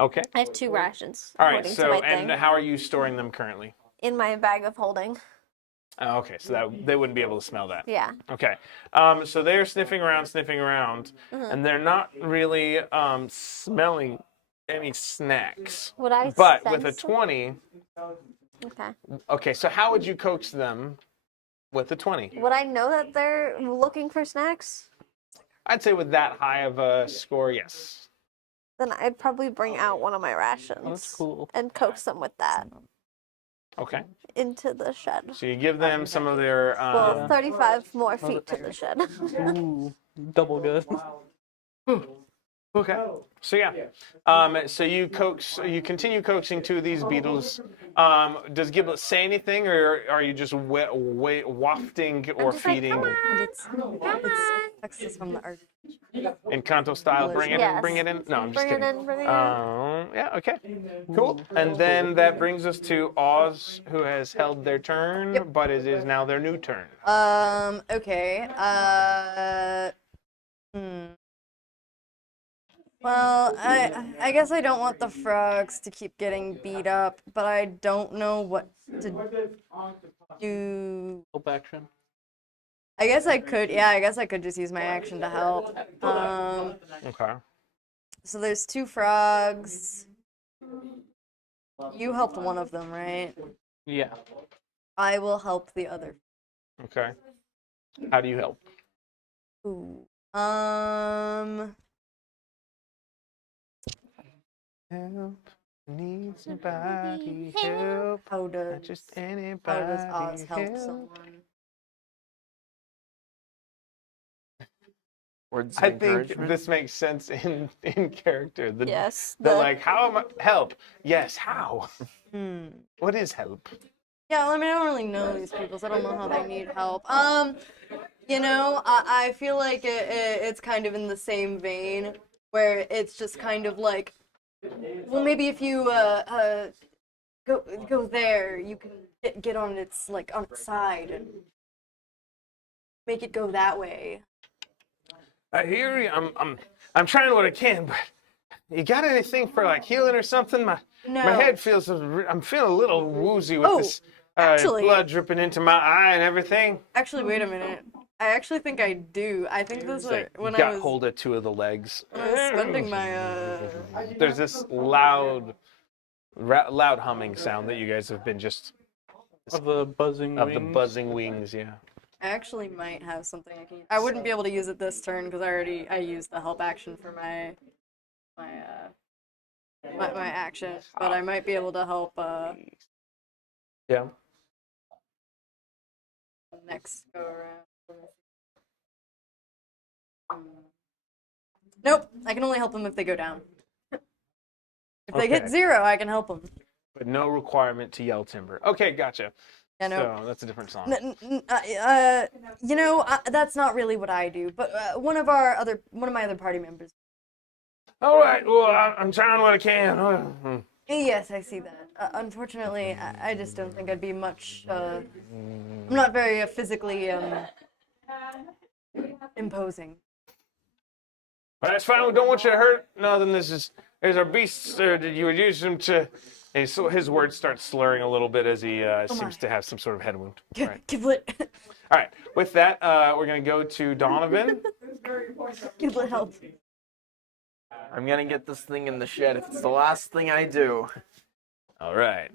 Okay. I have 2 rations. All right. according to So, my and thing, how are you storing them currently? in my bag of holding. Oh, okay, so that they wouldn't be able to smell that. Yeah. Okay. So they're sniffing around, Mm-hmm. and they're not really smelling any snacks. Would I? But with a sense 20, Okay. okay, so how would you coax them with a 20? Would I know that they're looking for snacks? I'd say with that high of a score, yes. Then I'd probably bring out one of my rations. That's cool. And coax them with that Okay. into the shed. So you give them some of their. Well, 35 more feet to the shed. Ooh, double good. Okay. So yeah. So you continue coaxing 2 of these beetles. Does Giblet say anything, or are you just wafting or just like, feeding come on, It's come on. Texas from the art. in Kanto style? Bring it in. Yes. Bring it in. No, I'm just Bring it kidding. in, bring it in. Yeah. Okay. Cool. And then that brings us to Oz, who has held their turn, but it is now their new turn. Okay. Well, I guess I don't want the frogs to keep getting beat up, but I don't know what to do. Help action. I guess I could just use my action to help. Okay. So there's 2 frogs. You helped one of them, right? Yeah. I will help the other. Okay. How do you help? Ooh. Help. Need somebody help. How Not does just anybody. Oz help someone? Words of I think encouragement. this makes sense in character. Yes. Like, how am I help? Yes, how? What is help? Yeah, well, I mean, I don't really know these people, so I don't know how they need help. I feel like it's kind of in the same vein, where it's just kind of like, well, maybe if you go there, you can get on its side and make it go that way. I hear you. I'm trying what I can, but you got anything for like healing or something? My head feels. I'm feeling a little woozy with this actually- blood dripping into my eye and everything. Actually, wait a minute. I actually think I do. I think this was when Got I was hold of 2 of the legs. spending my There's this loud humming sound that you guys have been just Of the buzzing of wings. the buzzing wings. Yeah. I actually might have something I can. I wouldn't be able to use it this turn because I used the help action for my action, but I might be able to help Yeah. next go around. Nope, I can only help them if they go down. If they hit Okay. 0, I can help them. But no requirement to yell timber. Okay, gotcha. Yeah, no. So that's a different song. That's not really what I do, but one of my other party members. All right. Well, I'm trying what I can. Yes, I see that. Unfortunately, I just don't think I'd be much. I'm not very physically imposing. But that's fine. We don't want you to hurt. No, then there's our beasts. Did you use them to? And so his words start slurring a little bit as he seems to have some sort of head wound. All right. Giblet. All right. With that, we're gonna go to Donovan. Giblet, help. I'm gonna get this thing in the shed if it's the last thing I do. All right.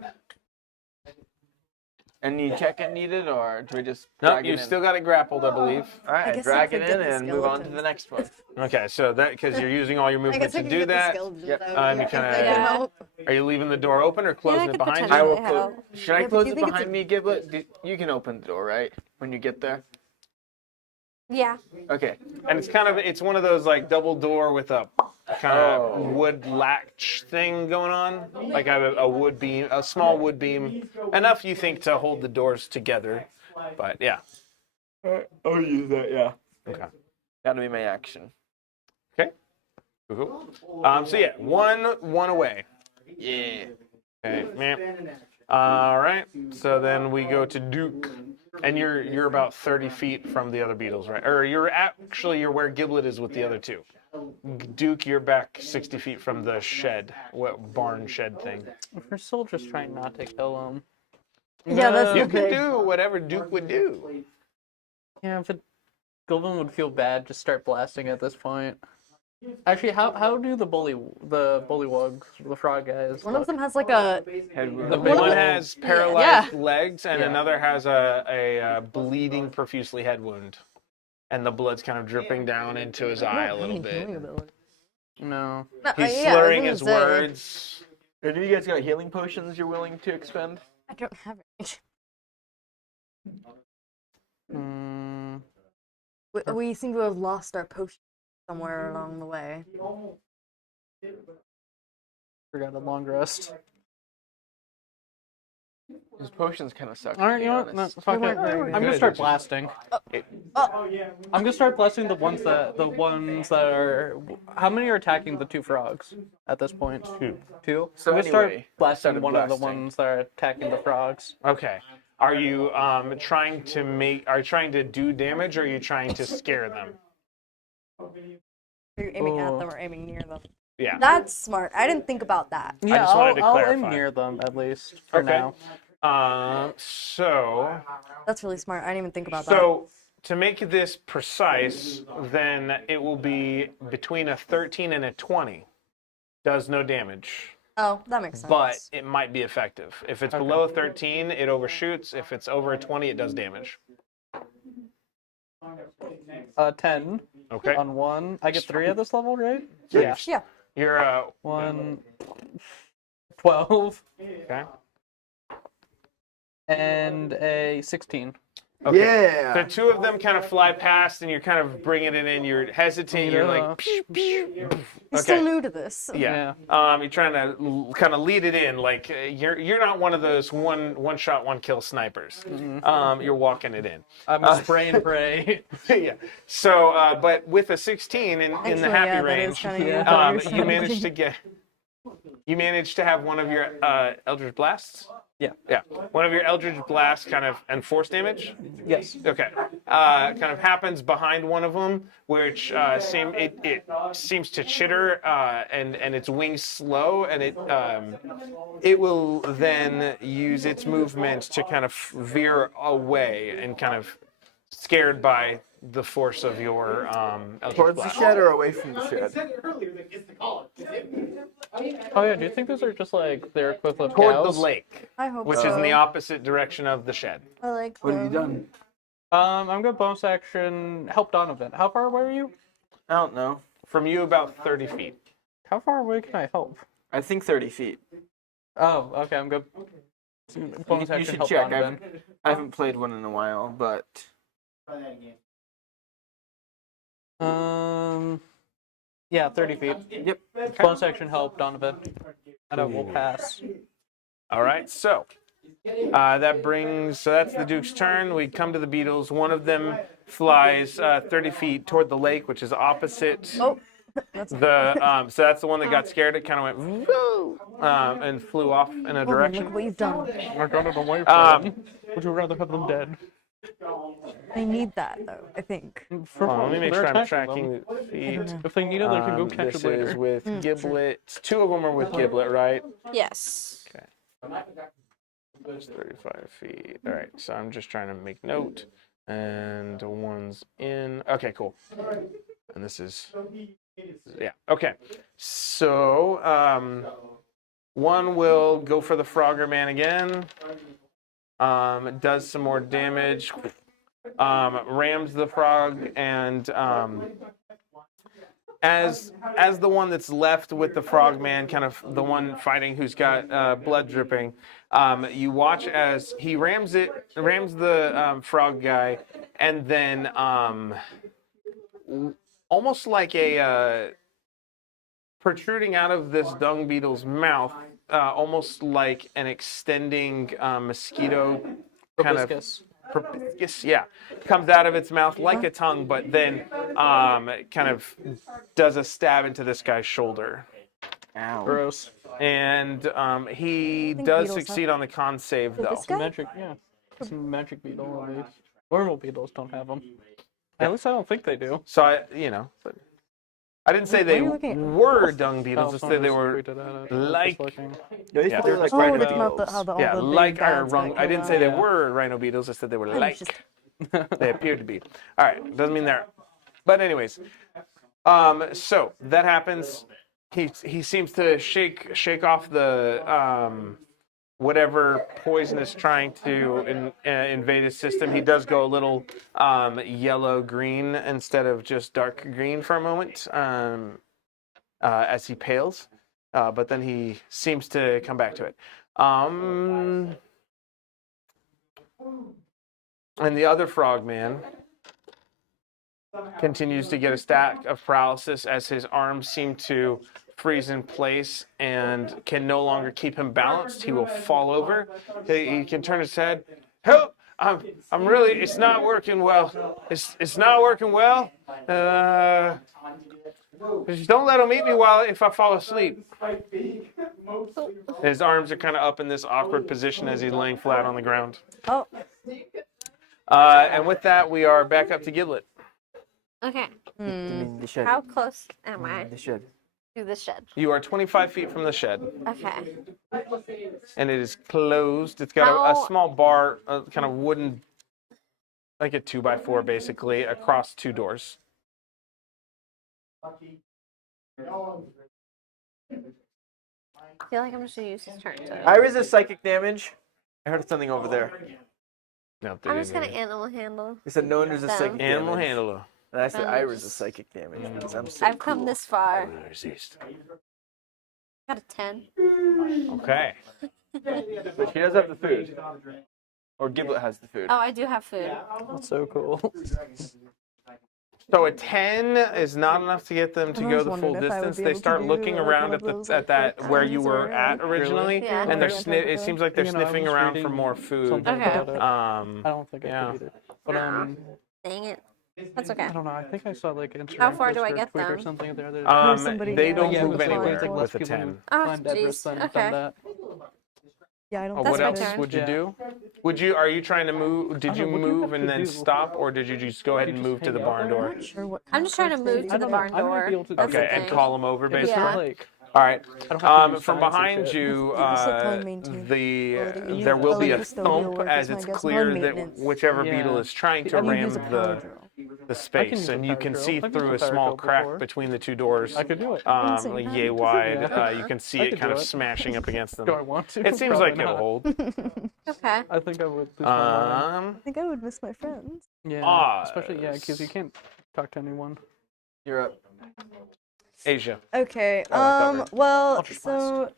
Any check-in needed, or do we just No, drag it you've in? still got it grappled, I believe. All right, guess I drag could it get in the and move on to skeleton. the next one. Okay, so that because you're using all your I movement guess I to can do get that. the skeletons Yep. out. You If kinda- they can Yeah. help. Are you leaving the door open or closing I it could behind potentially I will. help. Should I Yeah, but close you it think it's behind me, Giblet? You can open the door, right? When you get there. Yeah. Okay. And it's one of those like double door with a kind of wood latch thing going on, like a wood beam, a small wood beam, enough you think to hold the doors together. But yeah. I'll use that. Yeah. Okay. That'll be my action. Okay. Cool. So yeah, one away. Yeah. Okay, man. All right. So then we go to Duke, and you're about 30 feet from the other beetles, right? Or you're where Giblet is with the other two. Duke, you're back 60 feet from the shed, what barn shed thing. We're still just trying not to kill him. Yeah, that's You the can thing. do whatever Duke would do. Yeah, if Goblin would feel bad, just start blasting at this point. Actually, how do the bullywugs, the frog guys? One of them has like a. The big One one. has paralyzed legs, and Yeah. another has a bleeding profusely head wound, and the blood's kind of dripping down into his eye a little bit. No. He's Yeah, I slurring was his gonna say, words. Any of you guys got healing potions you're willing to expend? I don't have any. Mm, We seem to have lost our potion somewhere along the way. forgot a long rest. These potions kind of suck. All right, to be you know what? honest. No, fuck They it. weren't very I'm gonna good. start blasting. Oh, I'm gonna start blasting the ones that are. How many are attacking the two frogs at this point? Two. So I'm gonna start anyway, blasting started one of the blasting. ones that are attacking the frogs. Okay. Are you trying to do damage, or are you trying to scare them? are you aiming at Oh. them or aiming near them? Yeah. That's smart. I didn't think about that. Yeah, just wanted to I'll aim clarify. near them at least for Okay. now. So That's really smart. I didn't even think about So to make this precise, then it will be between a 13 and a 20. Does no damage, that. Oh, that makes sense. but it might be effective. If it's below a 13, it overshoots. If it's over a 20, it does damage. 10 Okay. on one. I get 3 at this level, right? Yeah. Yeah. You're 1, 12, okay. and a 16. Okay. Yeah. So two of them kind of fly past, and you're kind of bringing it in. You're hesitating. You're like, Yeah. He's still new to this. yeah. You're trying to kind of lead it in. Like you're not one of those one shot, one kill snipers. You're walking it in. I'm a spray and pray. Yeah. So, but with a 16 in the Actually, happy yeah, that is range, kinda Yeah. new. I you understand. managed to have one of your Eldritch Blasts. Yeah. Yeah. One of your Eldritch Blasts kind of and force damage. Yes. Okay. Kind of happens behind one of them, which it seems to chitter and its wings slow, and it will then use its movement to kind of veer away and kind of scared by the force of your Eldritch Towards the Blast. shed or away from the shed? Oh yeah, do you think those are just like their equivalent of Toward cows? the lake, I hope which so. is in the opposite direction of the shed. I like What have you them. done? I'm gonna bonus action help Donovan. How far away are you? I don't know. From you, about 30 feet. How far away can I help? I think 30 feet. Oh, okay, I'm good. Bonus You action should help check. Donovan. I haven't played one in a while, but Yeah, 30 feet. yep. Bonus action help Donovan. And I will pass. All right, so that brings, so that's the Duke's turn. We come to the beetles. One of them flies 30 feet toward the lake, which is opposite. Oh, that's So that's the one that got scared. It kind of went woo, and flew off in a look direction. what you've done. I got it away from them. Would you rather have them dead? They need that though, I think. Let me make They're sure I'm attacking them. tracking the feet. If they need it, they can go catch This it later. is with Giblet. Two of them are with Giblet, right? Yes. 35 feet. All right, so I'm just trying to make note. And one's in. Okay, cool. And this is, yeah, okay. So one will go for the Frogger Man again. It does some more damage. Rams the frog, and as the one that's left with the Frogman, kind of the one fighting who's got blood dripping, you watch as he rams the frog guy, and then almost like a protruding out of this dung beetle's mouth, almost like an extending mosquito kind of proboscis, yeah, comes out of its mouth like a tongue, but then kind of does a stab into this guy's shoulder. Ow. Gross. And he think does beetles succeed on the con save, though. This guy? Magic, yeah. Some magic beetle at least. Normal beetles don't have them. At least I don't think they do. So but I didn't say they are you looking at? were dung beetles. I said they someone were just tweeted at it. like- Just looking. Yeah, they're like Oh, rhino that's about beetles. how the, all yeah, the like big I bads wrong. that I come didn't out. say they Yeah. were rhino beetles. I said they were I was like. just- They appeared to be. All right, doesn't mean they're. But anyways, so that happens. He seems to shake off the whatever poison is trying to invade his system. He does go a little yellow green instead of just dark green for a moment as he pales, but then he seems to come back to it. And the other frogman continues to get a stack of paralysis as his arms seem to freeze in place and can no longer keep him balanced. He will fall over. He can turn his head. Help! I'm really. It's not working well. It's not working well. Just don't let him eat me if I fall asleep. His arms are kind of up in this awkward position as he's laying flat on the ground. Oh, And with that, we are back up to Giblet. Okay. The shed. How close am I The shed. to the shed? You are 25 feet from the shed, Okay. and it is closed. It's got a How- small bar, kind of wooden, like a 2x4 basically, across two doors. I feel like I'm just gonna use this turn to. I resist psychic damage. I heard something over there. No, I'm just gonna animal handle. They said no one resists psychic Animal damage. handler. And I said I resist psychic damage because I'm so I've come cool. this far. Resist. Got a 10. Okay. But she does have the food. Or Giblet has the food. Oh, I do have food. That's so cool. So a 10 is not enough to get them to I go was the full wondering if I would distance. be They able to start do, looking like, around one at of those, at that like, where you were or, at originally, Yeah. and they're Yeah. it seems like they're You know, I sniffing was around for reading more food. something Okay. about it. I don't think I Yeah. could eat it. But Dang it. That's okay. I don't know. I think I saw like Instagram How far do post I or get tweet or them? something the other day. They don't Yeah, move but anywhere it's like less with a people 10. Oh, climb Everest jeez. than Okay. that. yeah, I don't. That's What my else turn. would you Yeah. do? Are you trying to move? Did I you don't know, what do you move have and to then do? stop, or did you just go ahead and just move to the hang out barn there? door? I'm not sure what. I'm just trying to move to I the don't barn know. I might door. be able to do That's the Okay, and thing. call them over But basically. Yeah. like, All right. I don't have to do From science and behind shit. you, Just like time maintain. there will be a custodial thump work as is my it's guess. clear Lawn that maintenance. whichever Yeah. beetle is trying to And you ram use a the power drill. the space, use a and you power can drill. see I've used through a a power small drill crack before. between the two doors. I could do it. Like yay wide. Yeah. You can see I it could kind do of it. smashing up against them. Do I want to? It seems Probably like it'll not. hold. Okay. I think I would lose my mind. I think I would miss my friends. Yeah, especially because you can't talk to anyone. You're up. Asia. Okay. Oh, I thought Well, Ultra so.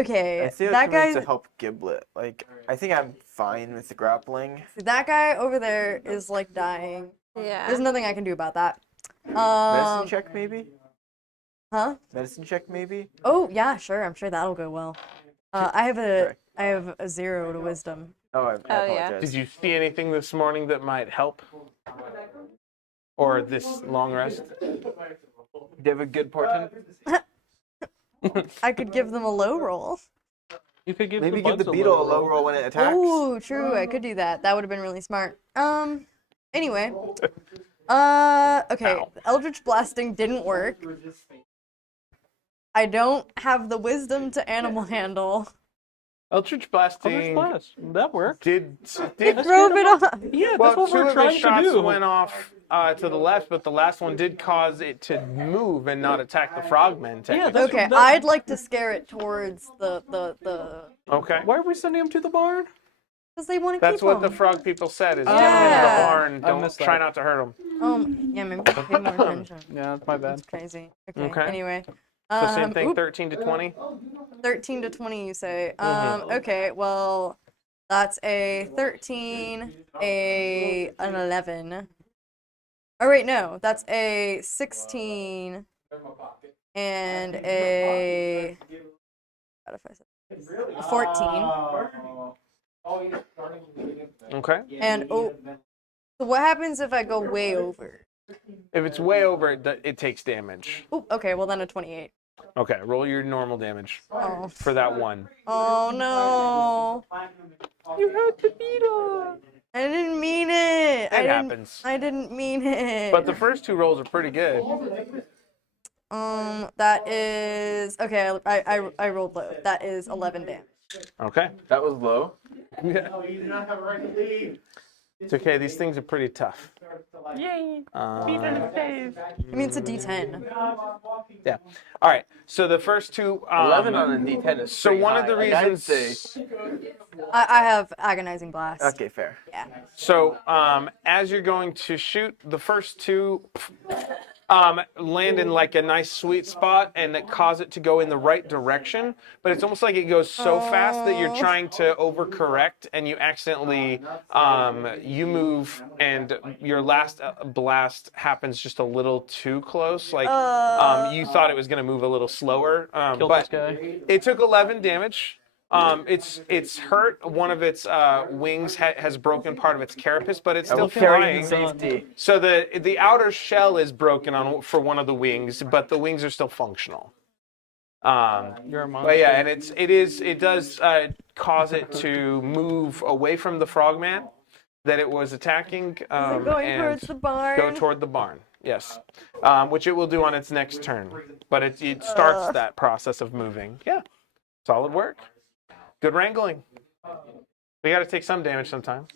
Okay, I feel that convinced guy. to help Giblet. Like, I think I'm fine with the grappling. That guy over there is like dying. Yeah. There's nothing I can do about that. Medicine check, maybe? Huh? Medicine check, maybe? Oh yeah, sure. I'm sure that'll go well. I have Sorry. a 0 to wisdom. Oh, I Oh, yeah. apologize. Did you see anything this morning that might help? Or this long rest? Do you have a good portent? I could give them a low roll. You could give Maybe the give the bugs beetle a low low roll when it attacks. Oh, true. I could do that. That would have been really smart. Anyway. Okay. Ow. Eldritch blasting didn't work. I don't have the wisdom to animal handle. Eldritch Eldritch blasting Blast. That worked. did Drove it off. Yeah, well, that's what two we're of trying his to shots do. went off to the left, but the last one did cause it to move and not attack the frogmen. Yeah, technically. that's Okay, that- I'd like to scare it towards the Okay. Why are we sending him to the barn? because they want to That's keep what the them. frog people said is Yeah. get them into the barn. I Don't missed try that. not to hurt them. Yeah, maybe pay more attention. Yeah, that's my bad. That's crazy. Okay. Okay. Anyway. So same thing, Oop, 13 to 20. 13 to 20, you say. Mm-hmm. Okay, well, that's a 13, an 11. Oh, wait, no. That's a 16 and a. What if I said? A 14. Okay. And, oh. So what happens if I go way over? If it's way over, it takes damage. Oh, okay, well, then a 28. Okay, roll your normal damage Oh. for that one. Oh, no. You had the beetle. I didn't mean it. It happens. I didn't mean it. But the first two rolls are pretty good. That is okay. I rolled low. That is 11 damage. Okay. That was low. Yeah. It's okay. These things are pretty tough. Yay! I mean, it's a D10. Yeah. All right. So the first two. 11 on a D10 is So pretty one of high. the Like, I'd reasons. say- I have agonizing blast. Okay, fair. Yeah. So as you're going to shoot, the first two land in like a nice sweet spot and it cause it to go in the right direction. But it's almost like it goes so fast that you're trying to overcorrect and you accidentally you move and your last blast happens just a little too close. Like you thought it was going to move a little slower, Killed but this guy. it took 11 damage. It's hurt. One of its wings has broken part of its carapace, but it's still Carrying flying. safety. So the outer shell is broken for one of the wings, but the wings are still functional. You're a monster. But yeah, and it does cause it to move away from the frogman that it was attacking Going and towards the barn. go toward the barn. Yes, which it will do on its next turn. But it starts that process of moving. Yeah, solid work. Good wrangling. We got to take some damage sometime.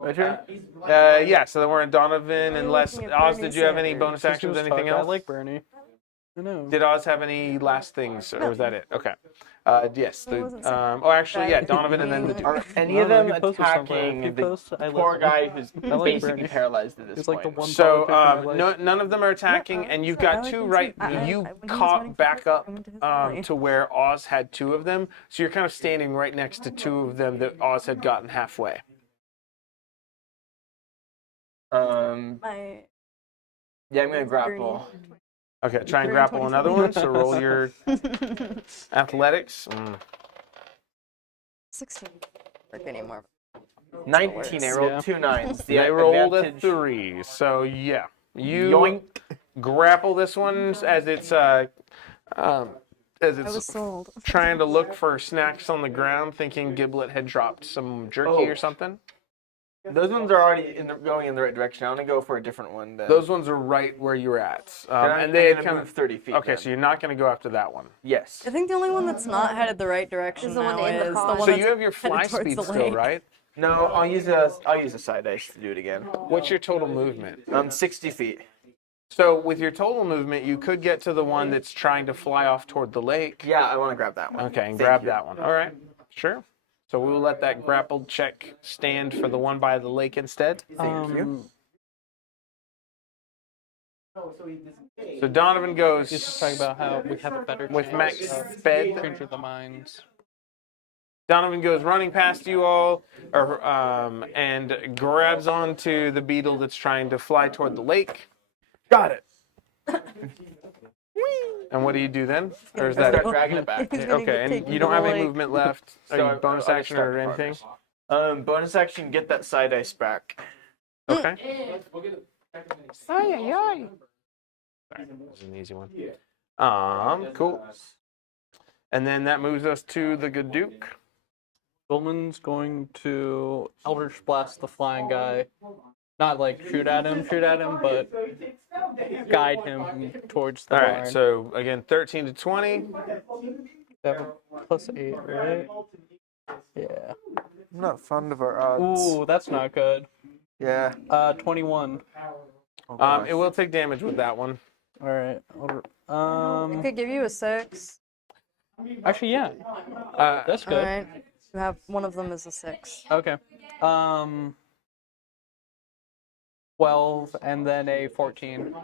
My turn? Yeah, so then we're in Donovan, unless looking at Oz, Bernie did you have any Sanders. bonus actions, anything I else? like Bernie. I know. Did Oz have any last things, or was that it? Okay. Yes. wasn't Actually, yeah, Donovan and then the Are Duke. any of No, them he posted somewhere. attacking He the posted- I poor like guy who's like basically Bernie. paralyzed at this He's like the point? one So politician I like. none of them are attacking, and you've got two right. You when he was running caught for back president, up I went to his rally. to where Oz had two of them, so you're kind of standing right next to two of them that Oz had gotten halfway. My Yeah, I'm gonna grapple. Okay, try and Three, grapple 27. another one. So roll your athletics. 16. Work anymore. 19. I rolled Yeah. 2 9s. The They rolled a advantage- 3, so yeah, you Yoink. grapple this one as it's I was sold. trying to look for snacks on the ground, thinking Giblet had dropped some jerky Oh. or something. Those ones are already going in the right direction. I want to go for a different one. Then. Those ones are right where you're at, And and they had kind kind of of. 30 feet. Okay, then. so you're not going to go after that one. Yes. I think the only one that's not headed the right direction Is the one now in the is the car. one So that's you have your headed fly towards speed the still, lake. right? No, I'll use a side dice to do it again. What's your total movement? 60 feet. So with your total movement, you could get to the one that's trying to fly off toward the lake. Yeah, I want to grab that one. Okay, and Thank grab you. that one. All right, sure. So we will let that grappled check stand for the one by the lake instead. Thank you. So Donovan goes He's just talking about how we have a better with chance max of sped. Creature of the Mines. Donovan goes running past you all, and grabs onto the beetle that's trying to fly toward the lake. Got it. And what do you do then? Or is I that start dragging it back. okay? And you don't have any movement left. Are you bonus I'll action start or the anything? progress. Bonus action, get that side dice back. Okay. Sorry, that was an easy one. Cool. And then that moves us to the Gaduke. Goldman's going to Eldritch Blast the flying guy. Not like shoot at him, but guide him towards the All barn. right. So again, 13 to 20. 7 plus 8, right? Yeah. I'm not fond of our odds. Ooh, that's not good. Yeah. 21. It will take damage with that one. All right. I could give you a 6. Actually, yeah. That's good. Alright. You have one of them is a 6. Okay. 12 and then a 14.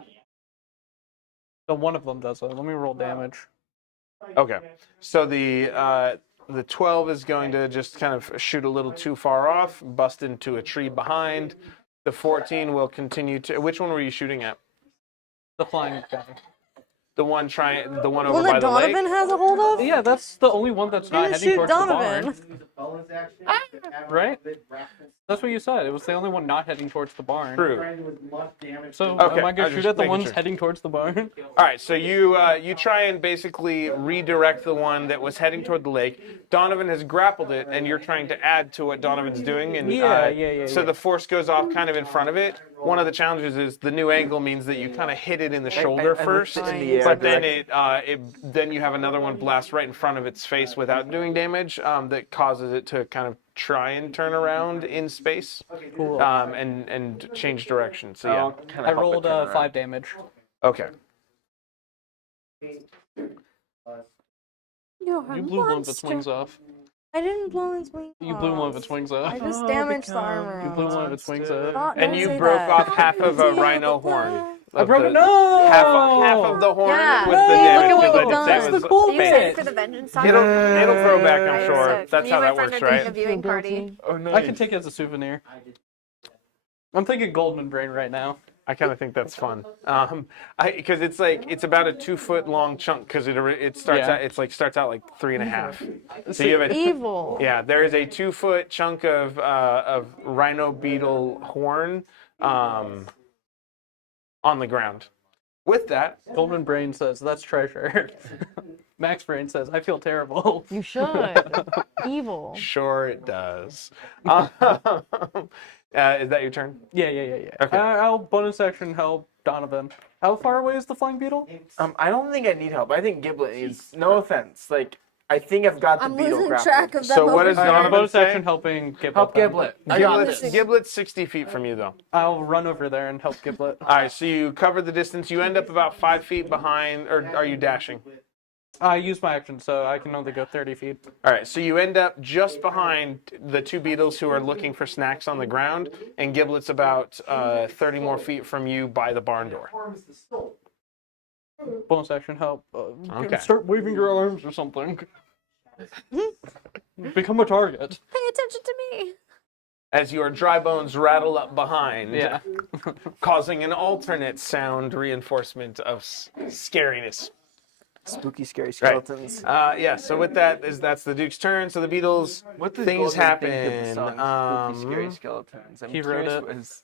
So one of them does it. Let me roll damage. Okay. So the 12 is going to just kind of shoot a little too far off, bust into a tree behind. The 14 will continue to. Which one were you shooting at? The flying guy. The one over One by that the lake. Donovan has a hold of? Yeah, that's the only one that's not You're gonna heading shoot towards Donovan. the barn. Right? That's what you said. It was the only one not heading towards the barn. True. So Okay, am I I gonna was shoot just at the making ones sure. heading towards the barn? All right, so you try and basically redirect the one that was heading toward the lake. Donovan has grappled it, and you're trying to add to what Donovan's doing. And Yeah. So the force goes off kind of in front of it. One of the challenges is the new angle means that you kind of hit it in the shoulder I first, lift it in the air but then then you have another one blast right in front of its face without doing damage. That causes it to kind of try and turn around in space. Cool. And change direction. So yeah. Kinda I help it rolled turn around. 5 damage. Okay. You're a You blew one of its monster. wings off. I didn't blow its wings You blew one of its off. wings off. I just damaged the armor. You blew one of its wings off. Not- And don't you say broke that. off half of a rhino horn. I broke it. No! No! Half of the horn Yeah. was the No! damage. Look at what because I you've did done. say That's it the was cool fake. bit. For the vengeance song. It'll grow back, I'm Alright, sure. so That's me how and my that friend works, are doing a right? viewing party. Oh, nice. I can take it as a souvenir. I'm thinking Goldman Brain right now. I kind of think that's fun. Because it's about a 2-foot long chunk because it starts Yeah. out starts out like 3.5. So you have a Evil. yeah. There is a 2-foot chunk of rhino beetle horn on the ground. With that, Goldman Brain says, that's treasure. Max Brain says, I feel terrible. You should. Evil. sure it does. Is that your turn? Yeah. Okay. I'll bonus action help Donovan. How far away is the flying beetle? I don't think I need help. I think Giblet needs. No offense. Like, I think I've got the I'm beetle losing grappled. track of that. So what is motherfucker. Donovan Bonus say? action helping Giblet. Help then. Giblet. I got this. Giblet's 60 feet from you, though. I'll run over there and help Giblet. All right, so you cover the distance. You end up about 5 feet behind, or are you dashing? I use my action, so I can only go 30 feet. All right, so you end up just behind the 2 beetles who are looking for snacks on the ground, and Giblet's about 30 more feet from you by the barn door. Bonus action help. Okay. Start waving your arms or something. Become a target. Pay attention to me. As your dry bones rattle up behind, Yeah. causing an alternate sound reinforcement of scariness. Spooky, scary skeletons. Yeah, so with that, that's the Duke's turn. So the beetles, What did things Goldman think of happen. the song Spooky, Scary Skeletons? I'm he wrote curious it. what his-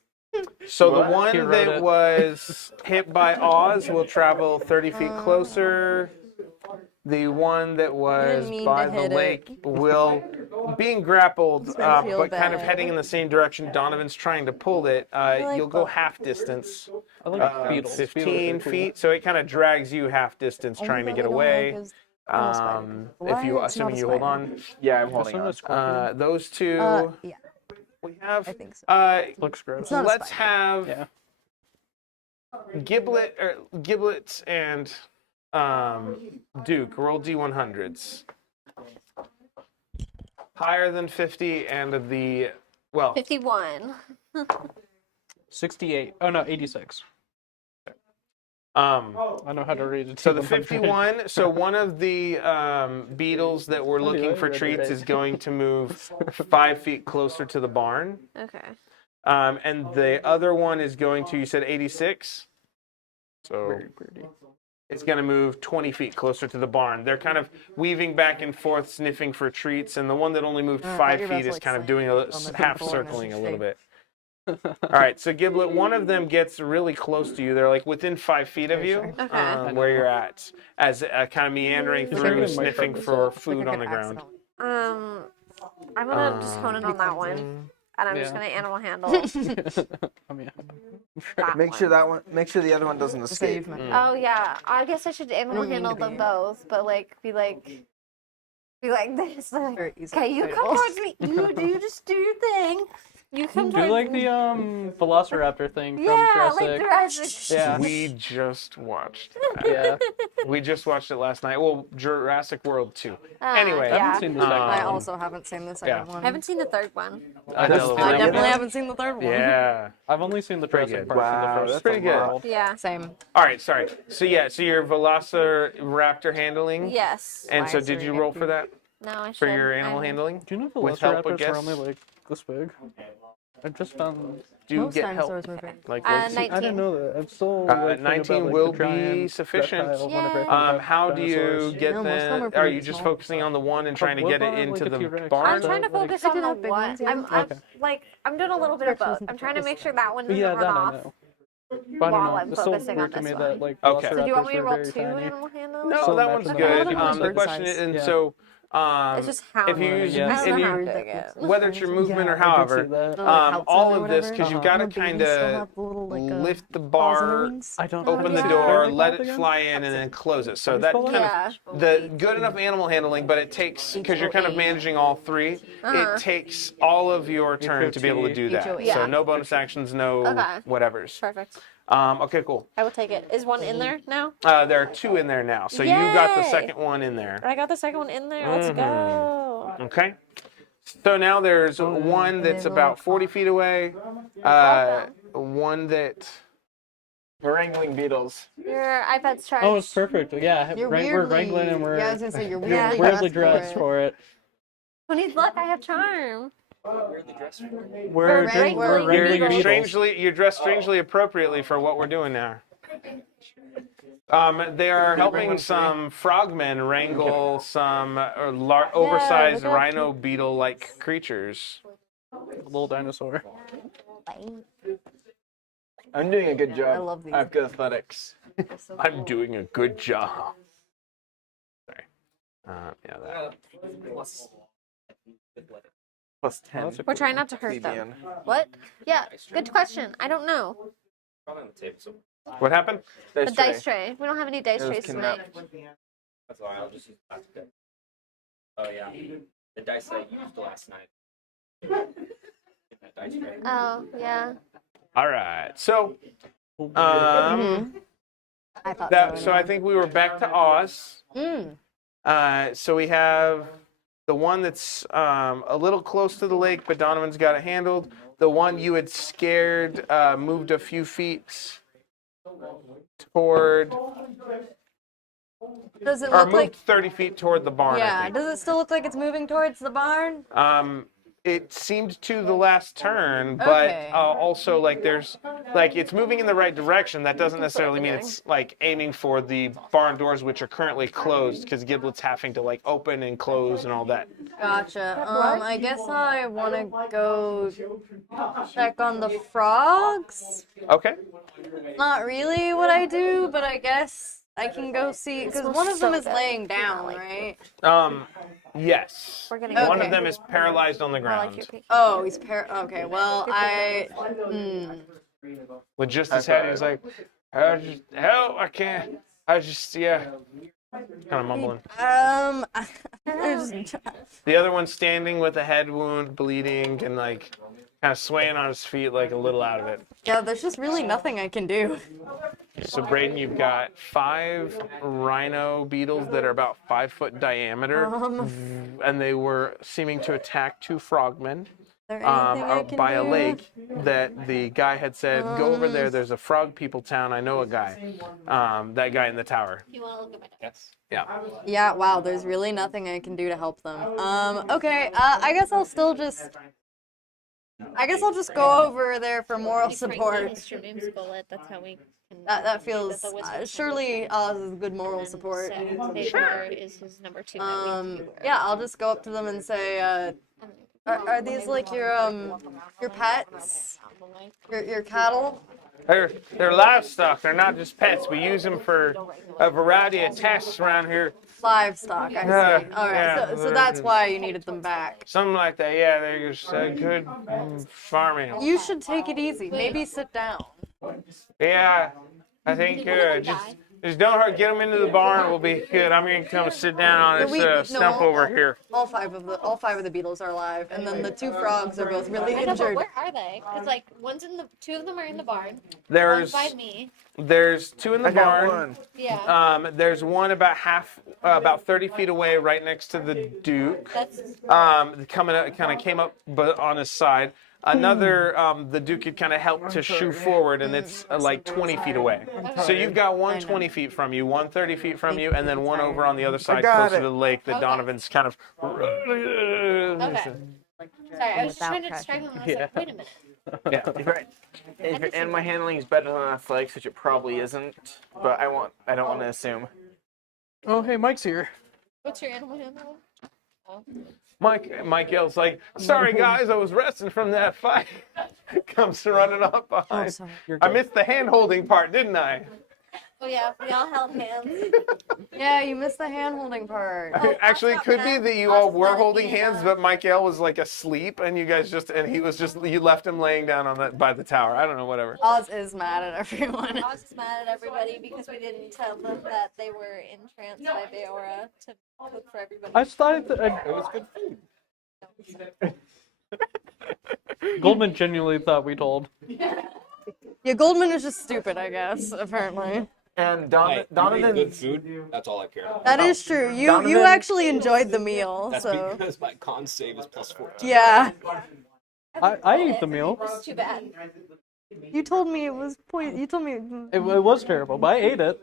So the What? one He wrote that it. was hit by Oz will travel 30 feet closer. The one that was mean by to the hit lake will, being grappled, Makes me feel but kind of bad. heading in the same direction Donovan's trying to pull it. like You'll go that. half distance, I like beetles. 15 Beetles are cool. feet. So it kind of drags you half distance trying to get away. If If you, assuming you hold on. Yeah, I'm holding on. Those two. Yeah. we have. I think so. Looks gross. It's not a Let's spider. have Yeah. Giblets and Duke roll D100s. Higher than 50 and 51. 68. Oh no, 86. um I know how to read it. so the 51, so one of the beetles that we're looking for read it treats right. is going to move 5 feet closer to the barn. Okay. And the other one is going to, you said 86? So Very pretty. it's going to move 20 feet closer to the barn. They're kind of weaving back and forth, sniffing for treats, and the one that only moved I thought 5 you were about feet to, is like, kind of say doing a on the half table and circling it's a little shape. bit. All right, so Giblet, one of them gets really close to you. They're like within 5 feet of you, Okay. where you're at, as kind of meandering It's through, like a sniffing microbes. for food on the ground. I'm gonna just hone in on that one, and I'm just Yeah. gonna animal handle I mean, that Make sure one. that one. Make sure the other one doesn't Just say escape. you've met. Oh yeah, I guess I should animal don't need handle to them be- both, but like be like this. Like, Very easily okay, you come avoidable. towards me. You just do your thing. You come do towards like me. the Velociraptor thing from Yeah, Jurassic. like Jurassic. Yeah. We just watched that. Yeah. We just watched it last night. Well, Jurassic World 2. Anyway. I yeah. haven't seen the second I one. also haven't seen the second yeah. one. I haven't seen the third one. I That's definitely, I Yeah. definitely haven't seen the third one. Yeah. I've only seen the Jurassic good. parts Wow, of the that's first pretty good. world. Yeah. Same. All right, sorry. So yeah, so your Velociraptor handling. Yes. And so Why is did there you an roll empty- for that? No, I should. For your animal I- handling? Do you know With help, I Velociraptors guess? are only like this big? I just found. Do you Most get help? dinosaurs move very Like Uh, what's- 19. I didn't know that. I'm still. Uh, like, thinking 19 about, like, will the be giant sufficient. reptile whenever I Yay. think about how do you dinosaurs. get No, most of them them? are Are pretty you just small. focusing on the one and trying to What get it about, into like, a the T-Rex? barn? I'm trying to Like- focus I on did the have big one. ones, yeah. I'm Okay. like I'm doing a little bit of both. I'm trying to make sure that one doesn't Yeah, run that off. I know. But I While don't know. I'm It's still focusing on weird to this me one. that like Okay. So do you want me to Velociraptors roll were 2 very tiny. animal handles? No, So that one's imagine good. that. Like The bird question size. is, and Yeah. so, It's just how if you use Yeah. I don't and know how you, big it is. whether it's your movement Yeah, or I did see however, that. all of this, because you've got to The babies kind still of have the little, like, lift the paws and bar, wings. I don't. open the yeah. door, Very let called it again? fly in, and then close it. So How do you that spell kind that? of Yeah. the good enough animal handling, but it takes because you're kind of managing all three. It takes all of your turn to be able to do that. HOT. Yeah. So no bonus actions, no Okay. whatevers. Perfect. Okay, cool. I will take it. Is one in there now? There are 2 in there now, so you got the Yay! second one in there. I got the second one in there. Let's go. Okay. So now there's one that's about 40 feet away. One that. We're wrangling beetles. Your iPad's charged. Oh, it's perfect. Yeah, You're we're wrangling and we're Yeah, I was gonna say you're Yeah. weirdly, weirdly dressed for it. Who needs luck? I have charm. We're wrangling wrangling You're beetles. you're dressed strangely appropriately for what we're doing now. They are helping some frogmen wrangle some oversized look up. rhino beetle-like creatures. Little dinosaur. I'm doing a good job. I love these. I have good athletics. I'm doing a good job. Sorry. Yeah, that. Plus 10. We're trying not to hurt them. Median. What? Yeah, good question. I don't know. What happened? The Dice dice tray. tray. We don't have any dice It was trays tonight. kidnapped. That's why I'll just use plastic. Oh yeah, the dice I used last night. In that dice tray. Oh, yeah. All right. So, I thought that. So I think we were back to Oz. So we have the one that's a little close to the lake, but Donovan's got it handled. The one you had scared moved a few feet toward, Does it or look moved like? 30 feet toward the barn. I Yeah. think. Does it still look like it's moving towards the barn? It seemed to the last turn, but Okay. also like there's like it's moving in the right direction. That doesn't necessarily mean it's like aiming for the barn doors, which are currently closed because Giblet's having to like open and close and all that. Gotcha. I guess I want to go check on the frogs. Okay. Not really what I do, but I guess I can go see because smells one of them so is good. laying down, right? Yes. We're getting One Okay. of them is paralyzed on the I like ground. your cake. Oh, he's okay. Well, With just his head, he's like, I can't. I just, yeah. Kind of mumbling. There's- The other one's standing with a head wound, bleeding, and like kind of swaying on his feet, like a little out of it. yeah, there's just really nothing I can do. So Braden, you've got 5 rhino beetles that are about 5 foot diameter, and they were seeming to attack 2 frogmen. There anything I Out can by a do? lake that the guy had said, go over there, there's a frog people town, I know a guy. That guy in the tower. You want to look at my desk? Yes. Yeah. Yeah, wow, there's really nothing I can do to help them. Okay, I guess I'll still just... I guess I'll just go over there for moral support. His true name's Golett. That's how we can. That feels... the wizard surely is good moral support. Sure. Is his number 2. Yeah, I'll just go up to them and say, are these like your pets? Your cattle? They're livestock, they're not just pets. We use them for a variety of tasks around here. Livestock, I see. Alright, yeah, so that's why you needed them back. Something like that, yeah, they're just good farming. You should take it easy. Maybe sit down. Yeah, I think just don't hurt. Get them into the barn. We'll be good. I'm gonna come sit down on this stump over here. All five of the beetles are alive, and then the 2 frogs are both really I know, but injured. where are they? Because like two of them are in the barn. There's One's by me. 2 in the I got barn. one. Yeah. There's one about 30 feet away, right next to the Duke. That's Kind of came up, but on his side. Another, the Duke had kind of helped to shoo forward, and it's like 20 feet away. So you've got one 20 feet from you, one 30 feet from you, and then one over on the other side, got closer it. to the lake that Okay. Donovan's kind of. okay. Sorry, I was just trying to distract him. And I was like, wait a minute. Yeah. If your animal handling is better than athletics, which it probably isn't, but I don't want to assume. Oh, hey, Mike's here. What's your animal handle? Oh. Mike yells like, "Sorry guys, I was resting from that fight." Comes running up behind. sorry. I missed the hand holding part, didn't I? Oh yeah, we all held hands. Yeah, you missed the hand-holding part. Actually, it could be that you all were holding hands, but Michael was like asleep, and you guys you left him laying down by the tower. I don't know, whatever. Oz is mad at everyone. I was just mad at everybody because we didn't tell them that they were entranced by Beora to cook for everybody. I thought that It was good food. Goldman genuinely thought we told. Yeah, Goldman is just stupid, I guess, apparently. And Hey, you ate good Donovan's food. That's all I care about. That is true. You Donovan- actually enjoyed the meal, That's so... because my con save is +14. Yeah. I ate the meal. It was too bad. You told me it was You told me... It was terrible, but I ate it.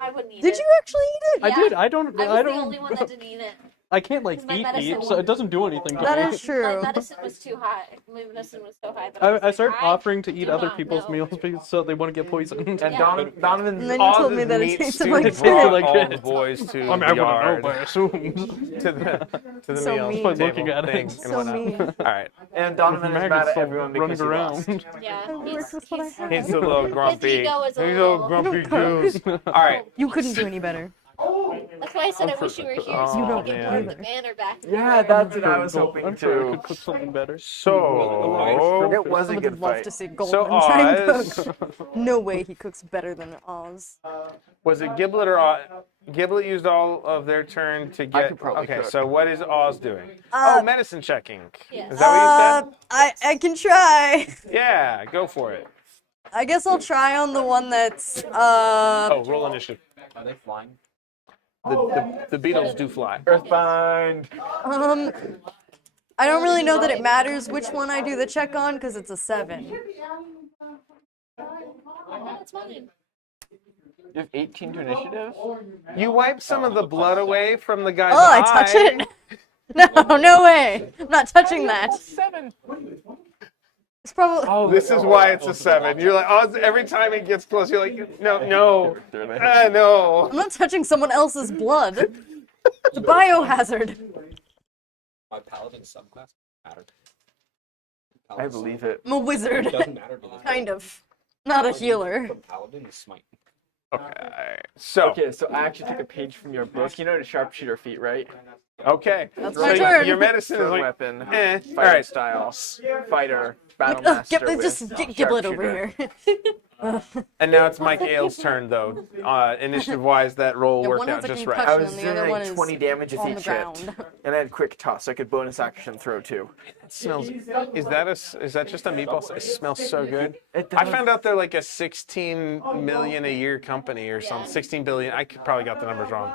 I wouldn't eat Did it. you actually eat it? I Yeah. did. I don't. I was I the only don't. one that didn't eat it. I can't like My eat medicine meat, so it doesn't do anything to That me. is My true. medicine was too high. My medicine was so high that I I started like, offering to eat do other not people's know. meals because so they want to get poisoned. and Yeah. Donovan's And then you told me Oz's that it meat tasted soon like Tasted brought like all shit. the boys to I mean, the I wouldn't know, yard, but I assume. to the So meal mean. By table looking at it. thing and So whatnot. mean. All right, and Donovan is mad Maggots at still everyone running because he lost. around. Yeah, He's he's a little grumpy. ego is a He's little- grumpy goose. All right, You couldn't do any better. That's why I said I wish you were here so Oh, we could man. put the banner back. Yeah, that's what I was I'm hoping sure I to. could cook something better. so It was a Someone good would love fight. to see so Goldman try and Oz, cook. No way he cooks better than Oz. was it Giblet or Oz? Giblet used all of their turn to get. could probably Okay, cook. so what is Oz doing? Medicine checking. Yes. Is that what you I can try. said? Yeah, go for it. I guess I'll try on the one that's Oh, roll initiative. Are they flying? The beetles do fly. Earthbind. I don't really know that it matters which one I do the check on because it's a 7. That's fine. You have 18 to initiative? You wipe some of the blood away from the guy's Oh, I eye. touch it? No way. I'm not touching that. 7. It's probably Oh, this is why it's a 7. You're like, Oz, every time he gets close, you're like, no, no, no. I'm not touching someone else's blood. It's a biohazard. My paladin subclass matter. I believe it. I'm a wizard. It doesn't matter to me. Kind of. Not a healer. The paladin is smite. Okay, so, Okay, so I actually took a page from your book. You know the sharpshooter feat, right? okay. That's so my turn. Your medicine is Throw like, weapon, eh. All fighting right. style, fighter, battle Ugh, master. just with Giblet over sharpshooter. here. And now it's Mike Ailes' turn, though. Initiative-wise, that roll Yeah, worked one out has a just right. I concussion, was the doing other one like is 20 damage with on the each hit, ground. and I had quick toss, so I could bonus action throw too. It smells. Is that just a meatball? It smells so good. It I does. found out they're like a 16 million a year company or something. 16 billion. Probably got the numbers wrong.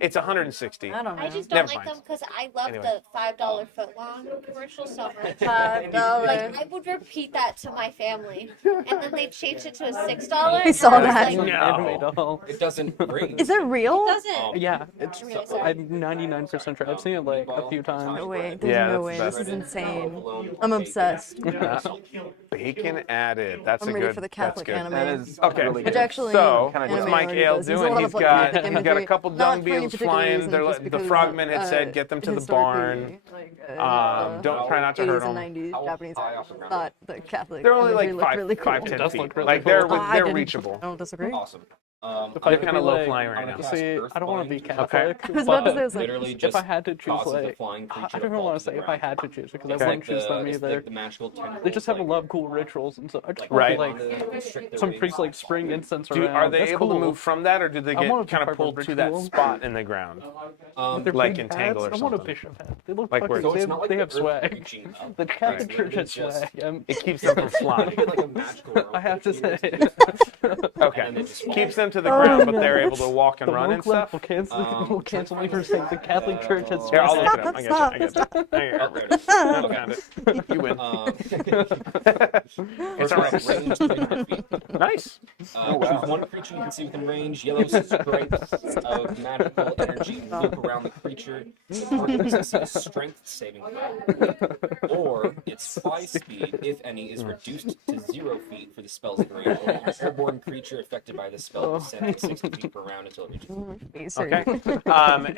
It's 160. I don't know. I just Never don't like mind. them because I love Anyway. the $5 footlong commercial so much. $5. Like I would repeat that to my family, and then they changed it to a $6. We saw and I was that. like, An anime doll. It doesn't ring. Is it real? doesn't. Yeah, it's. really sorry. I'm 99% sure. I've seen it like a few times. No way. There's Yeah, no that's way. best. This is insane. I'm obsessed. Bacon added. That's I'm a ready good. for the That's Catholic good. anime. That is Okay. really Which good. actually, So, Kinda what's does. Mike already Ale does. There's a doing? lot He's of, like, got graphic imagery. a couple Not dung for any beetles particular flying. reason, They're just the because, frogman had said, "Get them to the barn." Don't try not to 80s hurt and them. 90s Japanese thought the Catholic They're only like imagery looked really cool. 5, 10 does feet. look really Like cool. Oh, I they're didn't- reachable. I don't disagree. Awesome. If I They're could kind of be low like, flying right now. I'm see, I don't want to be Catholic. I was about to say, but it's like, Literally if just I had to choose, causes the like, flying I creature don't to even fall want to to the say if I ground. had to choose because I Okay. wouldn't choose them It's either. the magical tendrils, They just have a like, lot of cool rituals and stuff. I just Right. want to like some priests like spring incense around. Are they That's able to cool. move from that, or do they I want get a kind of part of pulled to that ritual. spot in the ground? They're like big entangle hats. or I want a something. bishop hat. They look Like fucking. where- So They, it's not like they the have earth swag. reaching up. The Catholic It's Church has literally just- swag. It keeps them from You flying. get like a magical rope I have to say, Okay. and then it just falls. Keeps them to the ground, but they're able to walk and the run and monk left stuff. will cancel me for saying the Catholic Church has Here, I'll swag. look it up. I got you. I got you. Oh, there it is. I Okay. found it. You win. It's all right. Range 300 feet. Nice. Choose one creature you can see within range. Yellow stripes of magical energy loop around the creature. The target must succeed a strength saving throw. Or its fly speed, if any, is reduced to 0 feet for the spell's duration. Or an airborne creature affected by the spell descends 60 feet per round until it reaches. Okay.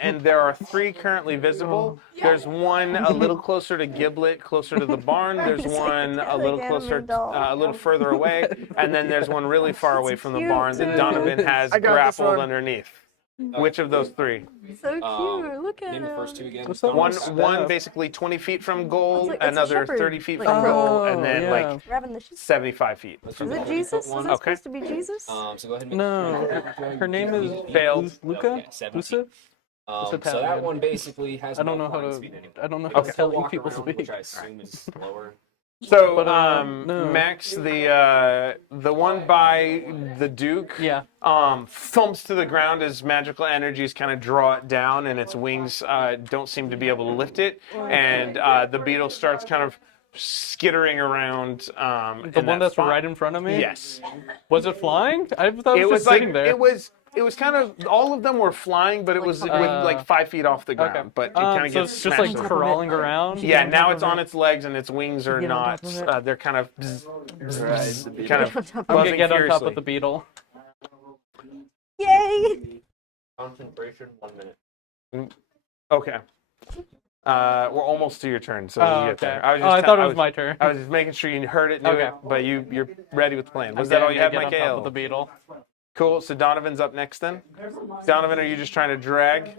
And there are 3 currently visible. There's one a little closer to Giblet, closer to the barn. There's one a little closer, a little further away, and then there's one really far away from the barn that Donovan has I got this grappled one. underneath. Which of those 3? So cute. Look at Name the him. first 2 again. What's that One, Staff. one basically 20 feet from goal, It's a another shepherd, 30 feet like, from goal, and Oh, then yeah. like Grabbing the sheep. 75 feet. Is it Jesus? Is that Okay. supposed to be Jesus? So go ahead and make No, her name is Failed. Luca. Okay, 17. Luca. So Italian. that one basically has I don't know no how flying to. speed anyway. I don't know how to Still tell walk people around, speak. which I assume is slower. So, But, no. Max, the one by the Duke, Yeah. thumps to the ground as magical energies kind of draw it down, and its wings don't seem to be able to lift it, and the beetle starts kind of skittering around. The one that's right in front of me. Yes. Was it flying? I thought it It was was just like sitting there. it was kind of all of them were flying, but it was with like 5 feet off the ground. Okay. But it kind of So gets it's just smashed like around. crawling around. Yeah, now it's on its legs and its wings are Get on not. top of it. They're kind of Right. kind of I'm I'm gonna buzzing get on top furiously. of the beetle. Yay! Concentration, 1 minute. Okay. We're almost to your turn, so Oh, you get okay. there. I was Oh, just I thought it was my turn. I was just making sure you heard it, knew Okay. it, but you're ready with the plan. Was I'm that all gonna you had, get Mike on top Ale? of the beetle. Cool. So Donovan's up next then. Donovan, are you just trying to drag?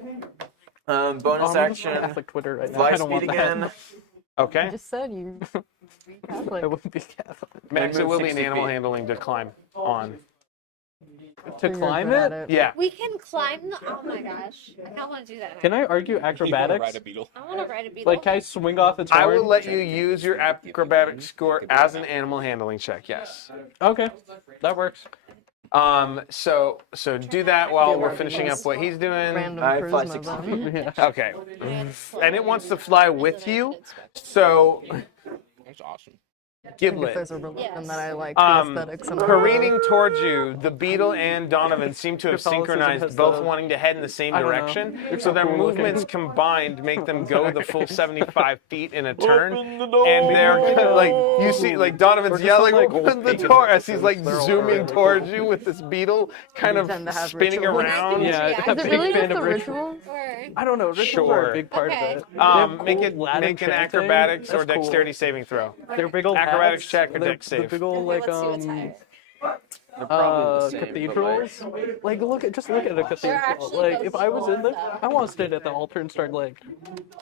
Bonus Oh, I'm action. Catholic Twitter right now. Fly I don't speed want that. again. I Okay. just said you. Catholic. I wouldn't be Catholic. Max, it move will be an 60 animal feet. handling to climb on. To You're climb good it? at Yeah. We can climb the. Oh my gosh! I kind of want to do that. Can I argue You wanna acrobatics? ride a beetle. I want to ride a beetle. Like, can I swing off its I horn? will let you use your acrobatic score as an animal handling check. Yes. Okay, that works. So do that while we're finishing up what he's doing. Random I fly charisma 60 then. Yeah. Okay. And it wants to fly with you. So That's awesome. If Giblet. there's a religion Yes. that I like the aesthetics and Careening towards you, the beetle and Donovan seem to have Catholicism synchronized, has both the- wanting to head in the same I don't know. direction. They're So so their cool looking. movements combined make them go the full 75 feet in a turn. Open the door! And they're like, you see, like Donovan's Or just yelling, some, like, open the old door, as he's pagan like they're all zooming around. towards you with this beetle kind of tend to have spinning rituals. around. Yeah, Is it's a Is it big really fan just of the ritual. rituals? Or I don't know. Rituals are Sure. a big part Okay. of it. They have Make cool it Latin make an chanting. acrobatics or That's cool. dexterity saving throw. They're big old Acrobatics hats. check or They're- dex save. The big old okay, like let's see what's higher. They're probably the same, but, cathedrals. Like, look at a cathedral. actually Like, does if I was seem in there, like that. I want to stand at the altar and start like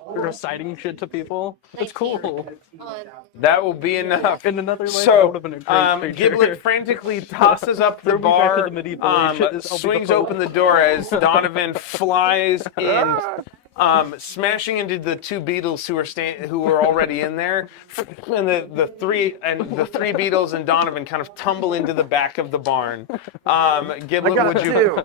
reciting shit to people. It's cool. That will be enough. In another life, I So, would have been a great preacher. Giblet frantically tosses up the Throw me back to bar, the medieval age. I'll be the swings Pope. open the door as Donovan flies in, smashing into the two beetles who were already in there, and the three beetles and Donovan kind of tumble into the back of the barn. Giblet, would you?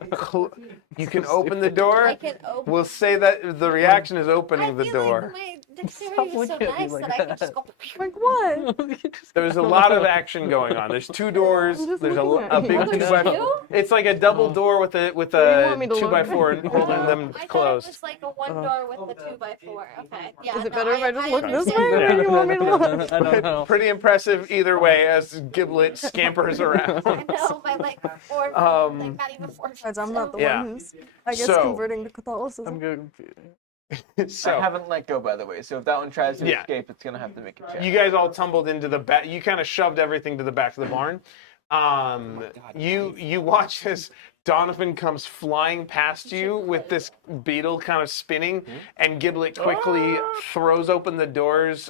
You can open the door. I can open. We'll say that the reaction is opening the door. My dexterity is so looking at me nice like that I can just that. go. Like what? There's a lot of action going on. There's two doors. There's a big Oh, there's 2x4. two? It's like a double door with a do you want me to look? 2x4 and holding them I thought it closed. was like a one door with the 2x4. Okay. Yeah. Is it no, better if I just look this understand way? that. Where do you want me to look? I don't know. Pretty impressive either way as Giblet scampers around. I know, by like four, like not even 4 feet. Guys, I'm not the Yeah. one who's, I guess, So- converting to Catholicism. I'm good. I So haven't let go, by the way. So if that one tries to Yeah. escape, it's gonna have to make a check. you guys all tumbled into the back. You kind of shoved everything to the back of the barn. You watch as Donovan comes flying past you with this beetle kind of spinning, and Giblet quickly throws open the doors,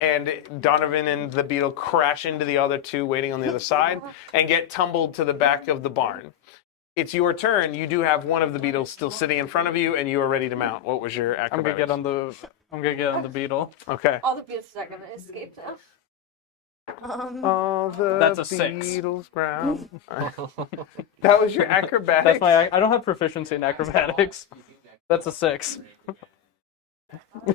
and Donovan and the beetle crash into the other two waiting on the other side and get tumbled to the back of the barn. It's your turn. You do have one of the beetles still sitting in front of you, and you are ready to mount. What was your I'm gonna acrobatics? get on the beetle. Okay. All the beetles are gonna escape now. All the That's a 6. beetles ground. That was your acrobatics. That's my. I don't have proficiency in acrobatics. That's a 6.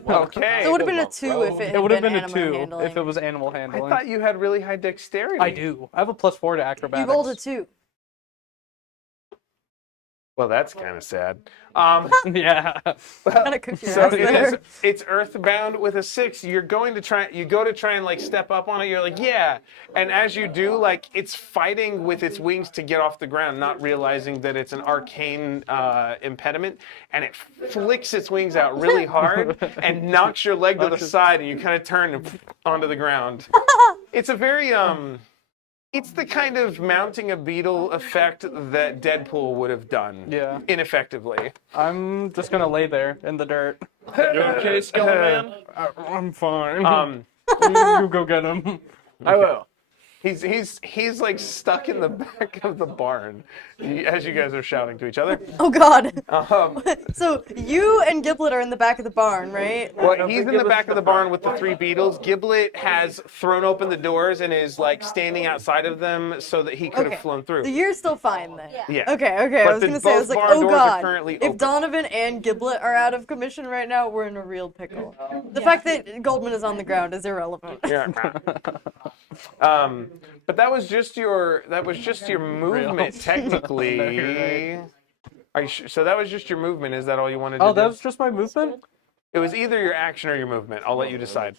Okay. So it would have been a 2 if it It had would have been been a animal 2 handling. if it was animal I handling. thought you had really high dexterity. I do. I have a +4 to acrobatics. You rolled a 2. Well, that's kind of sad. Yeah. Kind of cooked your So ass there. it's earthbound with a 6. You go to try and like step up on it. You're like, yeah. And as you do, like it's fighting with its wings to get off the ground, not realizing that it's an arcane impediment. And it flicks its wings out really hard and knocks your leg to the side, and you kind of turn and onto the ground. It's a very It's the kind of mounting a beetle effect that Deadpool would have done. Yeah. Ineffectively. I'm just gonna lay there in the dirt. You okay, Skeleton Man? I'm fine. You go get him. I will. He's like stuck in the back of the barn as you guys are shouting to each other. Oh God. Um, So you and Giblet are in the back of the barn, right? well, he's in the back of the barn with the 3 beetles. Giblet has thrown open the doors and is like standing outside of them so that he could have flown through. So you're still fine then. Yeah. Okay. But I was the gonna say, I was both like, barn oh doors are God. currently If open. Donovan and Giblet are out of commission right now, we're in a real pickle. The fact that Goldman is on the ground is irrelevant. Yeah. But that was just your movement technically. Are you sure? So that was just your movement. Is that all you wanted to do? Oh, that was just my movement? It was either your action or your movement. I'll let you decide.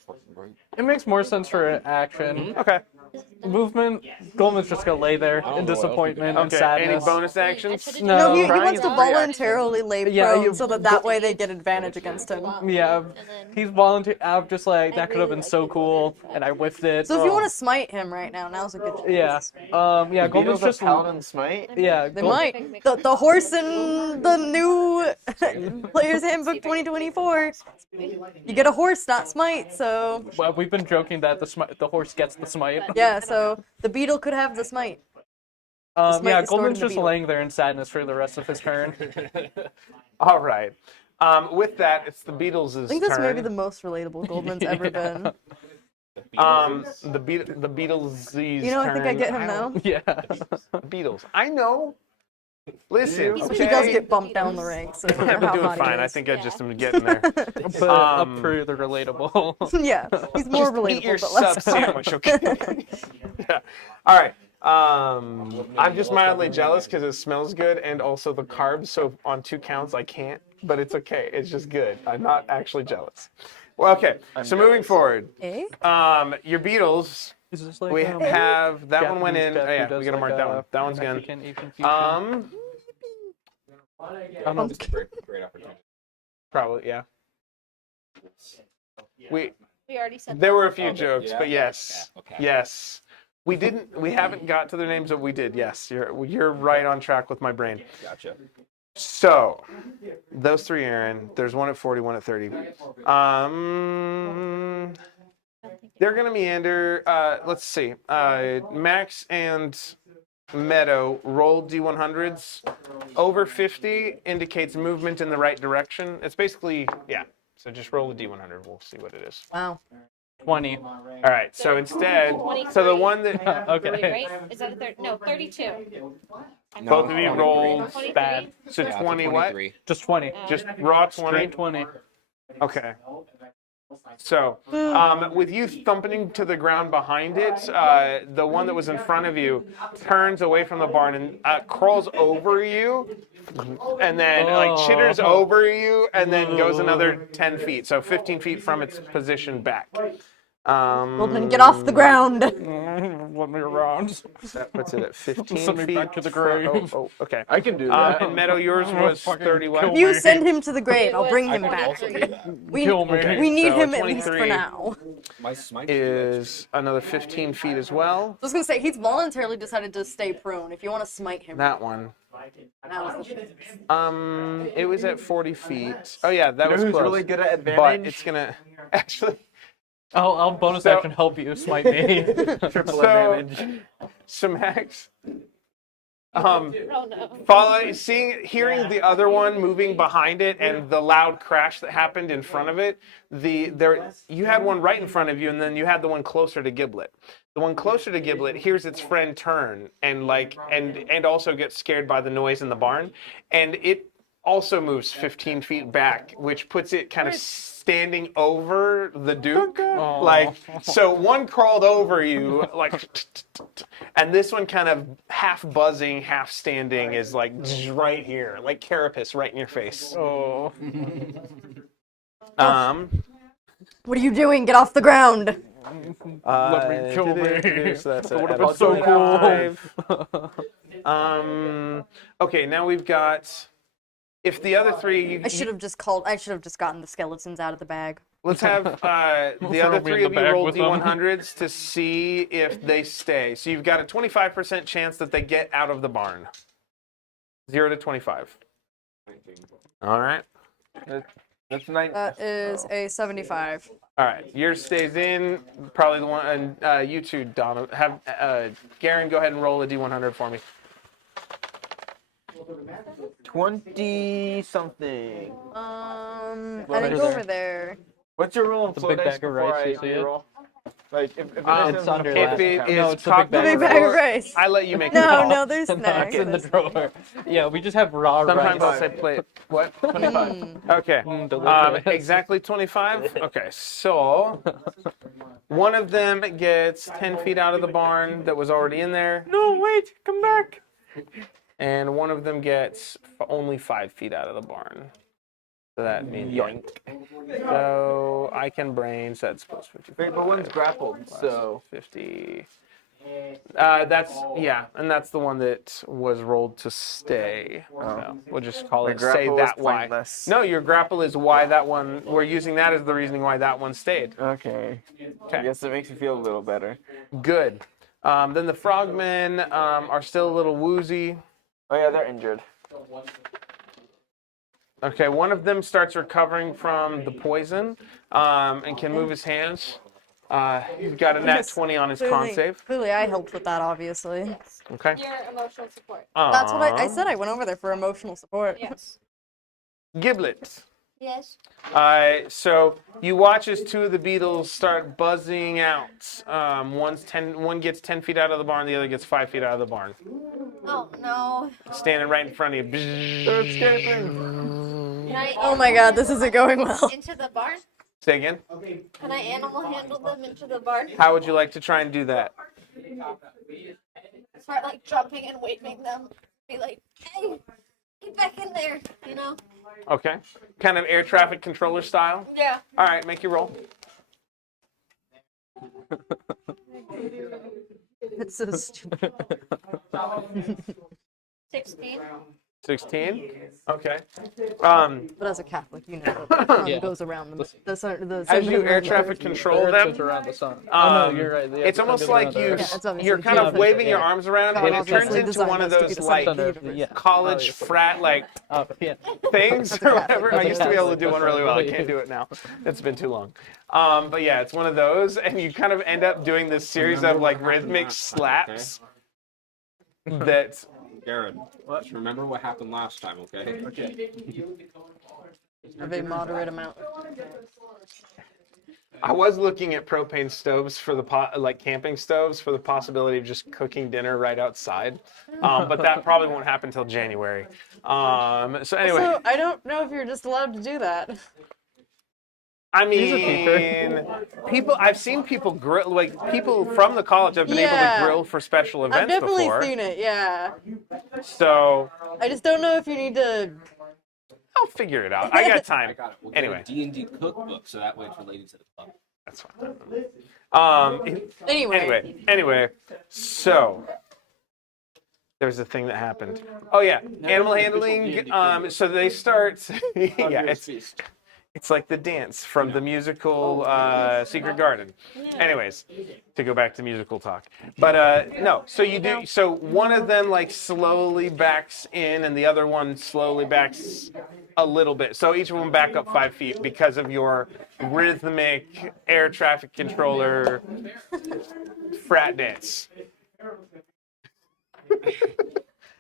It makes more sense for an action. Okay. Movement, Goldman's just gonna lay there in disappointment and Okay. sadness. Any bonus actions? No, he No. wants to voluntarily lay Yeah, prone you- so that way they get advantage against him. Yeah, he's volunteer. I'm just like, that could have been so cool, and I whiffed it. So if you want to smite him right now, now's a good chance. Yeah. Yeah, Goldman's Beetles have just. Paladin Smite? Yeah, They might. The horse in the new Player's Handbook 2024. You get a horse, not smite, so... Well, we've been joking that the horse gets the smite. Yeah, so the beetle could have the smite. smite Yeah, is stored in Goldman's the just beetle. laying there in sadness for the rest of his turn. All right. With that, it's the Beatles' I think this turn. may be the most relatable Goldman's ever been. The Beatles' You know, I think I get him now. Yeah. Beatles. I know. Listen, He okay. does get bumped down the ranks. So I've been doing fine. I think I just am getting there. But up through the relatable. Yeah, he's more Just relatable, eat your but less sub fun. sandwich, okay? Yeah. All right. I'm just mildly jealous because it smells good and also the carbs. So on 2 counts, I can't, but it's okay. It's just good. I'm not actually jealous. Well, okay. So moving forward, Eh? your Beatles. Is this like, We have that one went in. Japanese Oh, yeah, chef who we does gotta mark like that a one. That one's gone. Mexican Asian fusion? Yeah, it's a great opportunity. Probably yeah. We We already said there were a few jokes, Yeah? but yes, Okay. yes. We didn't. We haven't got to their names, but we did. Yes, you're right on track with my brain. Gotcha. So, those three, Aaron. There's one at 40, one at 30. They're gonna meander. Let's see. Max and Meadow roll D100s. Over 50 indicates movement in the right direction. It's basically So just roll a D100. We'll see what it is. Wow. 20. All right. So instead, so the one that Okay. Right? Is that a 30? No, 32. both of you rolled 23? Bad. So Yeah, it's a 20 what? 23. Just 20. Just raw 20. Straight 20. Okay. So, with you thumping to the ground behind it, the one that was in front of you turns away from the barn and crawls over you, and then chitters over you, and then goes another 10 feet, so 15 feet from its position back. Golden, get off the ground. Let me around. That puts it at 15 Send me feet. back to the grave. Oh, okay. I can do that. And Meadow, yours was Fucking 31. kill You me. send him to the grave. I'll bring I him could back. also do that. We, Kill me. Okay. we need So him at least for 23 now. My smite Is another 15 feet as well. I was gonna say he's voluntarily decided to stay prone. If you want to smite him, That one. that was the It was at 40 feet. Oh yeah, that You know was who's close. really good at But advantage? it's gonna actually. I'll bonus So- action help you smite me. Triple So- advantage. So Max, Oh no. hearing the other one moving behind it and the loud crash that happened in front of it, you had one right in front of you, and then you had the one closer to Giblet. The one closer to Giblet hears its friend turn and and also gets scared by the noise in the barn, and it also moves 15 feet back, which puts it kind of standing over the Duke. So one crawled over you, and this one kind of half buzzing, half standing is right here, like carapace right in your face. Oh. What are you doing? Get off the ground. Let me kill me. So that's That would have at been so cool. Okay, now we've got. If the other three, I should have just gotten the skeletons out of the bag. let's have the Throw other me in three the of you bag roll with them. D100s to see if they stay. So you've got a 25% chance that they get out of the barn. 0 to 25. All right. That's 9. That is a 75. All right. Yours stays in. Probably the one. And you two, Donna, have Garen go ahead and roll a D100 for me. 20 something. I think over there. What's your roll on The float big dice bag of before rice, I you see it? roll? Like if it It's isn't under a that. If it count. No, is it's the big cocked The bag big of bag of before, rice. I let you make the No, call. no, there's It's snacks. in the drawer. Yeah, we just have raw Sometimes I'll rice. say plate. What? 25. Okay. delicious. Exactly 25? Okay, so one of them gets 10 feet out of the barn that was already in there. No, wait, come back. And one of them gets only 5 feet out of the barn. So that means yoink. So I can brain, so that's plus 55. Wait, but one's grappled, plus so 50. And that's the one that was rolled to stay. So we'll just call my it say grapple that is why. pointless. No, your grapple is why that one. We're using that as the reasoning why that one stayed. Okay. I guess it makes me feel a little better. Good. Then the frogmen are still a little woozy. Oh yeah, they're injured. Okay, one of them starts recovering from the poison and can move his hands. He's got a nat 20 on his con save. Clearly, I helped with that, obviously. Okay. Your emotional support. That's what I said. I went over there for emotional support. Yes. Giblet. Yes. So you watch as two of the beetles start buzzing out. One gets 10 feet out of the barn, the other gets 5 feet out of the barn. Oh no. Standing right in front of you. They're escaping. Can I Oh my god, this isn't going well. into the barn? Say again. Can I animal handle them into the barn? How would you like to try and do that? Start like jumping and waving them. Be like, hey, get back in there. You know? Okay. Kind of air traffic controller style. Yeah. All right, make your roll. It's so stupid. 16. 16? Okay. But as a Catholic, you know that the sun Yeah. goes around the sun. The As sun you goes air around the traffic earth. control The Earth them, goes around the sun. Oh, no, you're right. the it's sun almost goes like around the you, Earth. Yeah, it's obviously you're kind of Jesus. waving your arms around, and it obviously turns into designed one of us to be those the like center of the universe. Yeah. college frat like Yeah. things or whatever. I used to be able to do one really well. I That's can't do it now. It's been too long. But yeah, it's one of those, and you kind of end up doing this series of like rhythmic slaps that. Jared, just remember what happened last time, okay? Of a moderate amount. I was looking at propane stoves for the like camping stoves for the possibility of just cooking dinner right outside, but that probably won't happen until January. So anyway, So I don't know if you're just allowed to do that. I He's a mean, people. I've seen people grill. Like people from the college have been able Yeah. to grill for special I've events definitely before. seen it, yeah. So I just don't know if you need to. I'll figure it out. I got I time. got it. We'll Anyway. get a D&D cookbook, so that way it's related to the club. That's fine. Anyway. So there's a thing that happened. Oh yeah, animal handling. So they start. Yeah, it's like the dance from the musical Secret Garden. Anyways, to go back to musical talk. But no, so you do. So one of them like slowly backs in, and the other one slowly backs a little bit. So each of them back up 5 feet because of your rhythmic air traffic controller frat dance.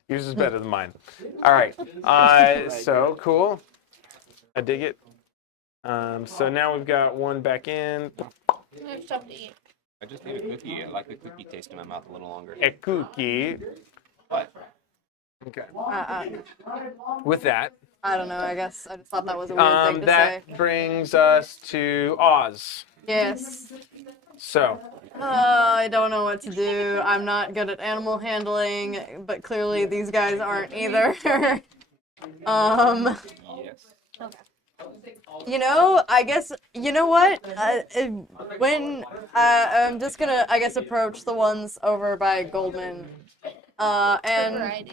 Yours is better than mine. All right. So cool. I dig it. So now we've got one back in. I have stuff to eat. I just ate a cookie. I like the cookie taste in my mouth a little longer. A cookie. But Okay. With that, I don't know, I guess I just thought that was a weird thing to that say. brings us to Oz. Yes. So, I don't know what to do. I'm not good at animal handling, but clearly these guys aren't either. yes. You know, I guess, you know what? When I'm just gonna, I guess, approach the ones over by Goldman, and Variety.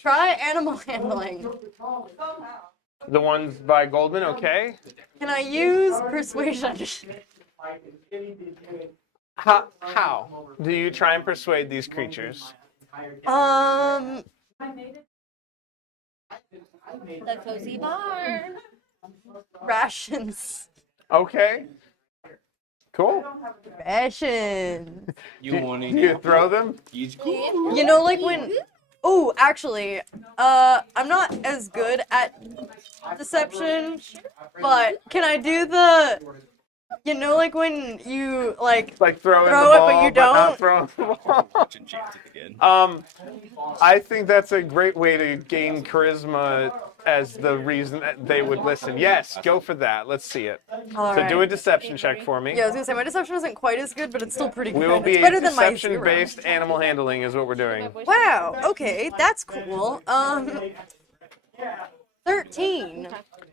try animal handling. the ones by Goldman, okay? Can I use persuasion? How do you try and persuade these creatures? The cozy barn. Rations. Okay. Cool. Rations. You want Do you throw them? You know, like when. Oh, actually, I'm not as good at deception, but can I do the. You know, like when you, like. Like throw in Throw the it, ball, but you not don't? throw the ball. again. I think that's a great way to gain charisma as the reason that they would listen. Yes, go for that. Let's see it. So do a deception check for me. Yeah, I was gonna say my deception isn't quite as good, but it's still pretty good. We will be It's better than my deception-based animal handling is what we're doing. 0. Wow. Okay, that's cool. 13.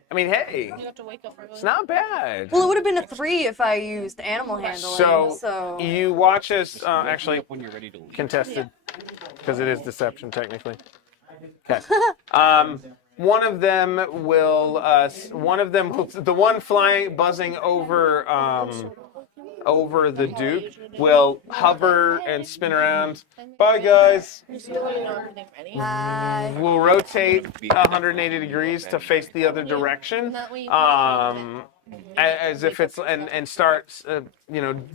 I mean, hey, You have to wake up early. it's not bad. Well, it would have been a 3 if I used animal handling. So you watch as actually When you're ready to leave. contested because it is deception technically. Okay. One of them will. The one flying, buzzing over the Duke will hover and spin around. Bye, guys. Just so you know everything ready. We'll rotate 180 degrees to face the other direction. As if it's and starts.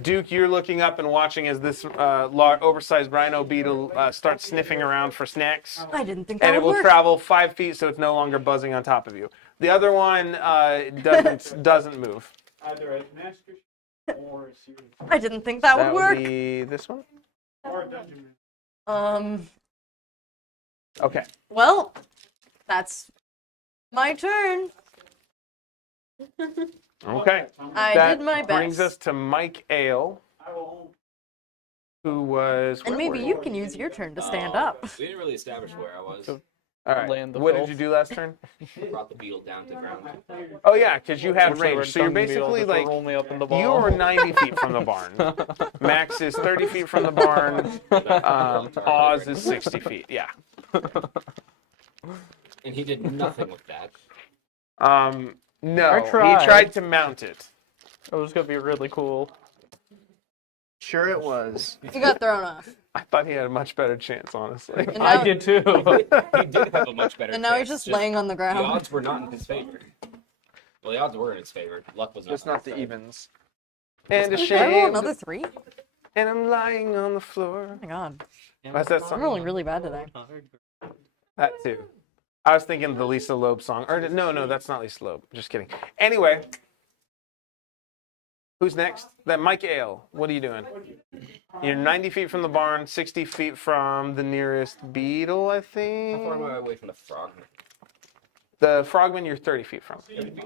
Duke, you're looking up and watching as this oversized rhino beetle starts sniffing around for snacks. I didn't think that And it would will work. travel 5 feet, so it's no longer buzzing on top of you. The other one doesn't move. Either a master or a series I didn't think that would work. Be this one. or a dungeon. Okay. Well, that's my turn. Okay. I That did my best. brings us to Mike Ale, I will who was. And where maybe were you can use your turn to stand up. We didn't really establish where I was. All right. Land the What filth. did you do last turn? Brought the beetle down to ground. Oh yeah, because you had Wish they were range. So you're dung beetles basically that like roll me up in the you ball. were 90 feet from the barn. Max is 30 feet from the barn. Oz is 60 feet. Yeah. And he did nothing with that. No, I he tried. tried to mount it. It was gonna be really cool. Sure it was. He got thrown off. I thought he had a much better chance, honestly. And now, I did too. He did have a much better and now he's chance, just laying on the The ground. odds were not in his favor. Well, the odds were in his favor. Luck was not. Just on not his the side. evens. And Did I roll ashamed, another 3? Oh and I'm lying on the floor. my god. What's that I'm song? rolling really bad today. That too. I was thinking the Lisa Loeb song. Or no, that's not Lisa Loeb. Just kidding. Anyway, who's next? That Mike Ale. What are you doing? You're 90 feet from the barn, 60 feet from the nearest beetle, I How think. far am I away from the frogman? The frogman, you're 30 feet from.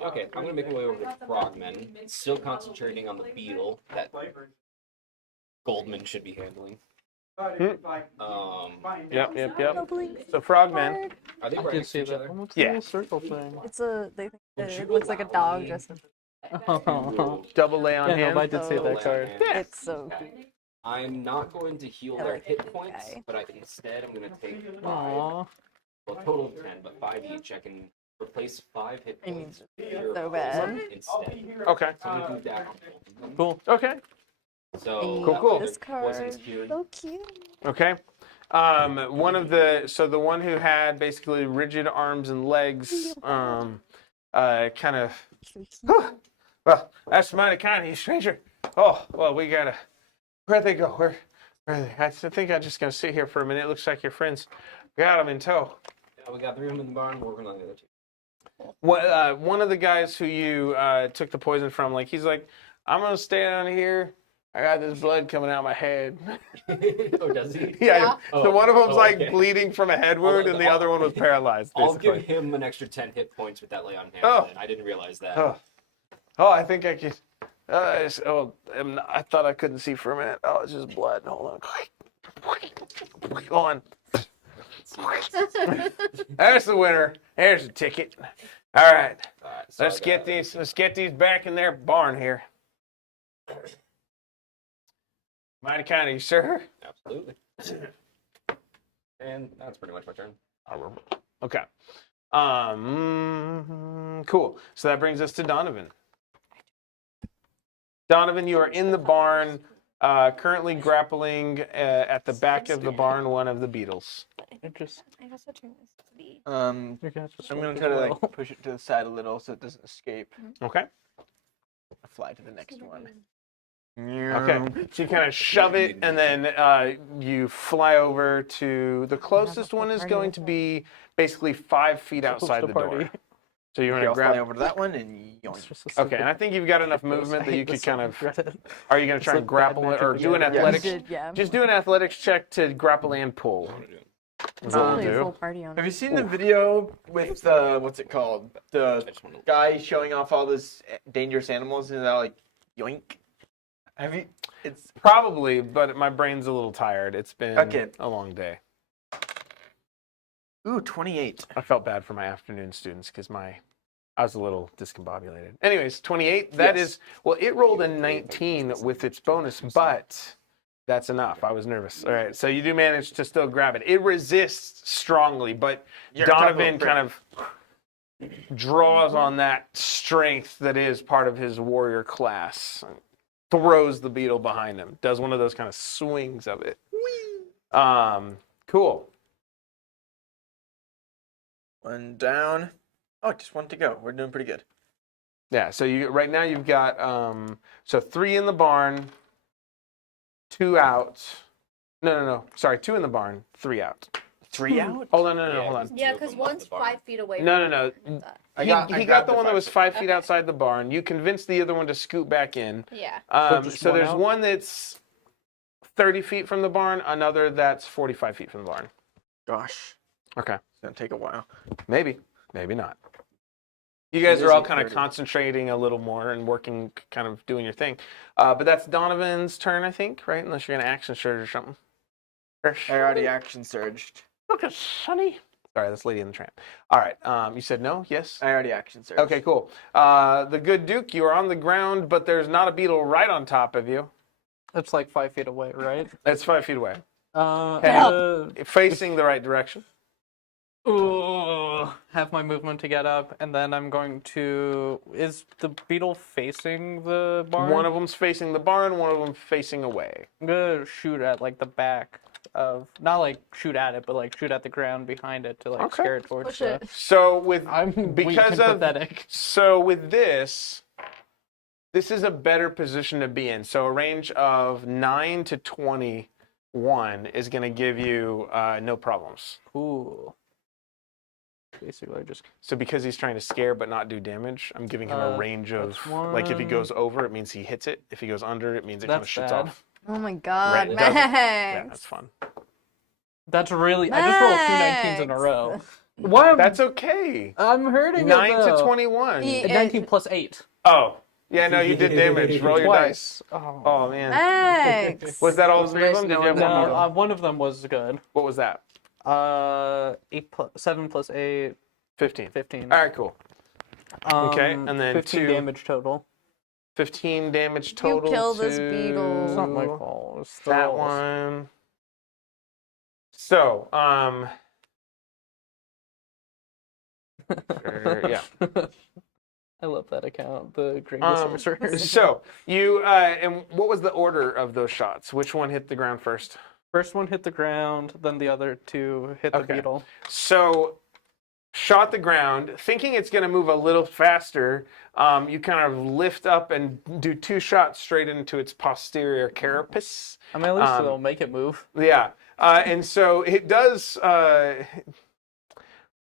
Okay, I'm gonna make my way over to the frogman. Still concentrating on the beetle that Goldman should be handling. Yep. So frogman. Are they I right did next see to each that. other? What's Yeah. the little circle thing? It's they think it looks like a dog dressed up. Double lay on Yeah, no, hand. but I did see Oh, that card. It's so cute. I'm not going to heal I their like hit that points, guy. but instead I'm gonna take 5. Aww. Well, total of 10, but 5 each. I can replace 5 hit I mean, points with pure so bad. poison instead. Okay. So I'm gonna do that. Cool. Okay. So Cool. This Poison is card, cured. so cute. Okay. The one who had basically rigid arms and legs, kind of. Well, that's mighty kind of you, stranger. Oh, well, we gotta. Where'd they go? Where are they? I think I'm just gonna sit here for a minute. It looks like your friends got them in tow. Yeah, we got 3 of them in the barn. We're working on the other 2. One of the guys who you took the poison from, like, he's like, I'm gonna stay down here. I got this blood coming out of my head. Oh, does he? Yeah. Oh, So one of them's like okay. bleeding from a head wound, and the other one was paralyzed. I'll Basically. give him an extra 10 hit points with that lay on hand. Oh. Then. I didn't realize that. Oh, I think I could. I thought I couldn't see for a minute. Oh, it's just blood. Hold on. Hold on. There's the winner. There's the ticket. All right. Alright, so Let's get these back in their barn here. Mighty kind of you, sir. Absolutely. And that's pretty much my turn. Okay. Cool. So that brings us to Donovan. Donovan, you are in the barn, currently grappling at the back of the barn one of the beetles. It just. I also turn this to be. I'm gonna try to like push it to the side a little so it doesn't escape. Okay. Fly to the next one. Okay. So you kind of shove it, and then you fly over to the closest one is going to be basically 5 feet outside the door. So you're Okay, gonna I'll fly grab. over to that one and yoink. Okay, and I think you've got enough movement that you could kind of. Are you gonna try and like grapple bad it or magic do an together. athletics? Did, yeah. Just do an athletics check to grapple and pull. Is that what Totally you a do? full party on Have it. you seen the video with the what's it called? The guy showing off all this dangerous animals and they're like yoink. Have you? It's Probably, but my brain's a little tired. It's been Okay. a long day. 28. I felt bad for my afternoon students because I was a little discombobulated. Anyways, 28. That Yes. is well. It rolled a 19 with its bonus, but that's enough. I was nervous. All right, so you do manage to still grab it. It resists strongly, but You're Donovan tough, kind of draws on that strength that is part of his warrior class. Throws the beetle behind him. Does one of those kind of swings of it. Cool. One down. Oh, just one to go. We're doing pretty good. Yeah, so you right now you've got so 3 in the barn, 2 out. No. Sorry, 2 in the barn, 3 out. 3 out? Hold on, no, hold on. Yeah, because one's 5 feet away. No. I He got got the one that five was feet. 5 feet outside the barn. You convinced the other one to scoot back in. Yeah. just So one there's out? one that's 30 feet from the barn, another that's 45 feet from the barn. Gosh, Okay. it's gonna take a while. Maybe not. You guys It are is all kind of 8:30. concentrating a little more and working, kind of doing your thing. But that's Donovan's turn, I think, right? Unless you're going to action surge or something. I already action surged. Look at Sonny. Sorry, that's Lady in the Tramp. All right. You said no? Yes? I already action surged. Okay, cool. The good Duke, you are on the ground, but there's not a beetle right on top of you. It's like 5 feet away, right? It's 5 feet away. Uh, Facing the right direction. uh, have my movement to get up, and then I'm going to. Is the beetle facing the barn? One of them's facing the barn, one of them facing away. I'm gonna shoot at like the back of, not like shoot at it, but like shoot at the ground behind it to like Okay. scare it towards Push the. it. So with I'm weak because and of pathetic. so with this is a better position to be in. So a range of 9 to 21 is going to give you no problems. Cool. Basically, I just. So because he's trying to scare but not do damage, I'm giving him a range of that's like if he one. goes over, it means he hits it. If he goes under, it means it kind of That's shuts bad. off. Oh my god, Right, it doesn't- Yeah, Max. that's fun. That's really. I just rolled 2 19s in a Max. row. Why? That's okay. I'm hurting 9 it, to though. 21. Yeah. 19 plus 8. Oh, yeah, no, you did damage. Roll your dice. Twice. Oh. Oh man, Max. was that all three of them? Did you have No, one more? one of them was good. What was that? 7 plus 8, 15. 15. All right, cool. Okay, and then 15 two- damage total. 15 damage total. kill this to beetle. It's not my fault. It's the That rolls. one. So, yeah. I love that account. The greatest sorcerer. So you and what was the order of those shots? Which one hit the ground first? First one hit the ground, then the other two hit the Okay. beetle. So, shot the ground, thinking it's going to move a little faster. You kind of lift up and do 2 shots straight into its posterior carapace. I mean, at least it'll make it move. Yeah, and so it does.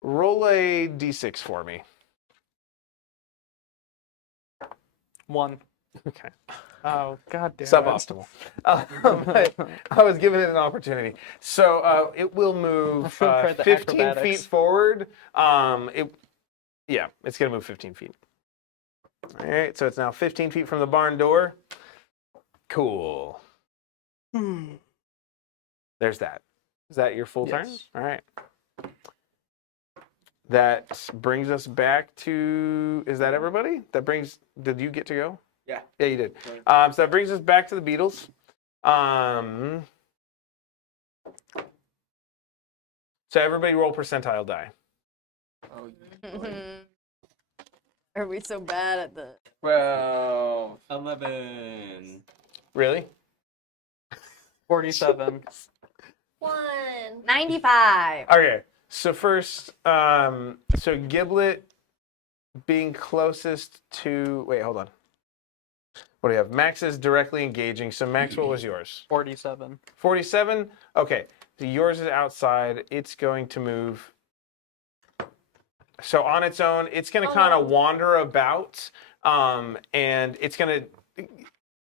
Roll a d6 for me. 1. Okay. Oh, god damn Suboptimal. But I was given it an opportunity. So it will move should've tried the 15 feet acrobatics. forward. It's going to move 15 feet. All right, so it's now 15 feet from the barn door. Cool. There's that. Is that your full turn? Yes. All right. That brings us back to, is that everybody? Did you get to go? Yeah. Yeah, you did. So that brings us back to the Beatles. So everybody roll percentile die. Are we so bad at the? 11. Really? 47. 95. Okay. So first, so Giblet being closest to, wait, hold on. What do we have? Max is directly engaging. So Max, what was yours? 47. 47? Okay. So yours is outside. It's going to move. So on its own, it's going to kind of wander about, and it's going to,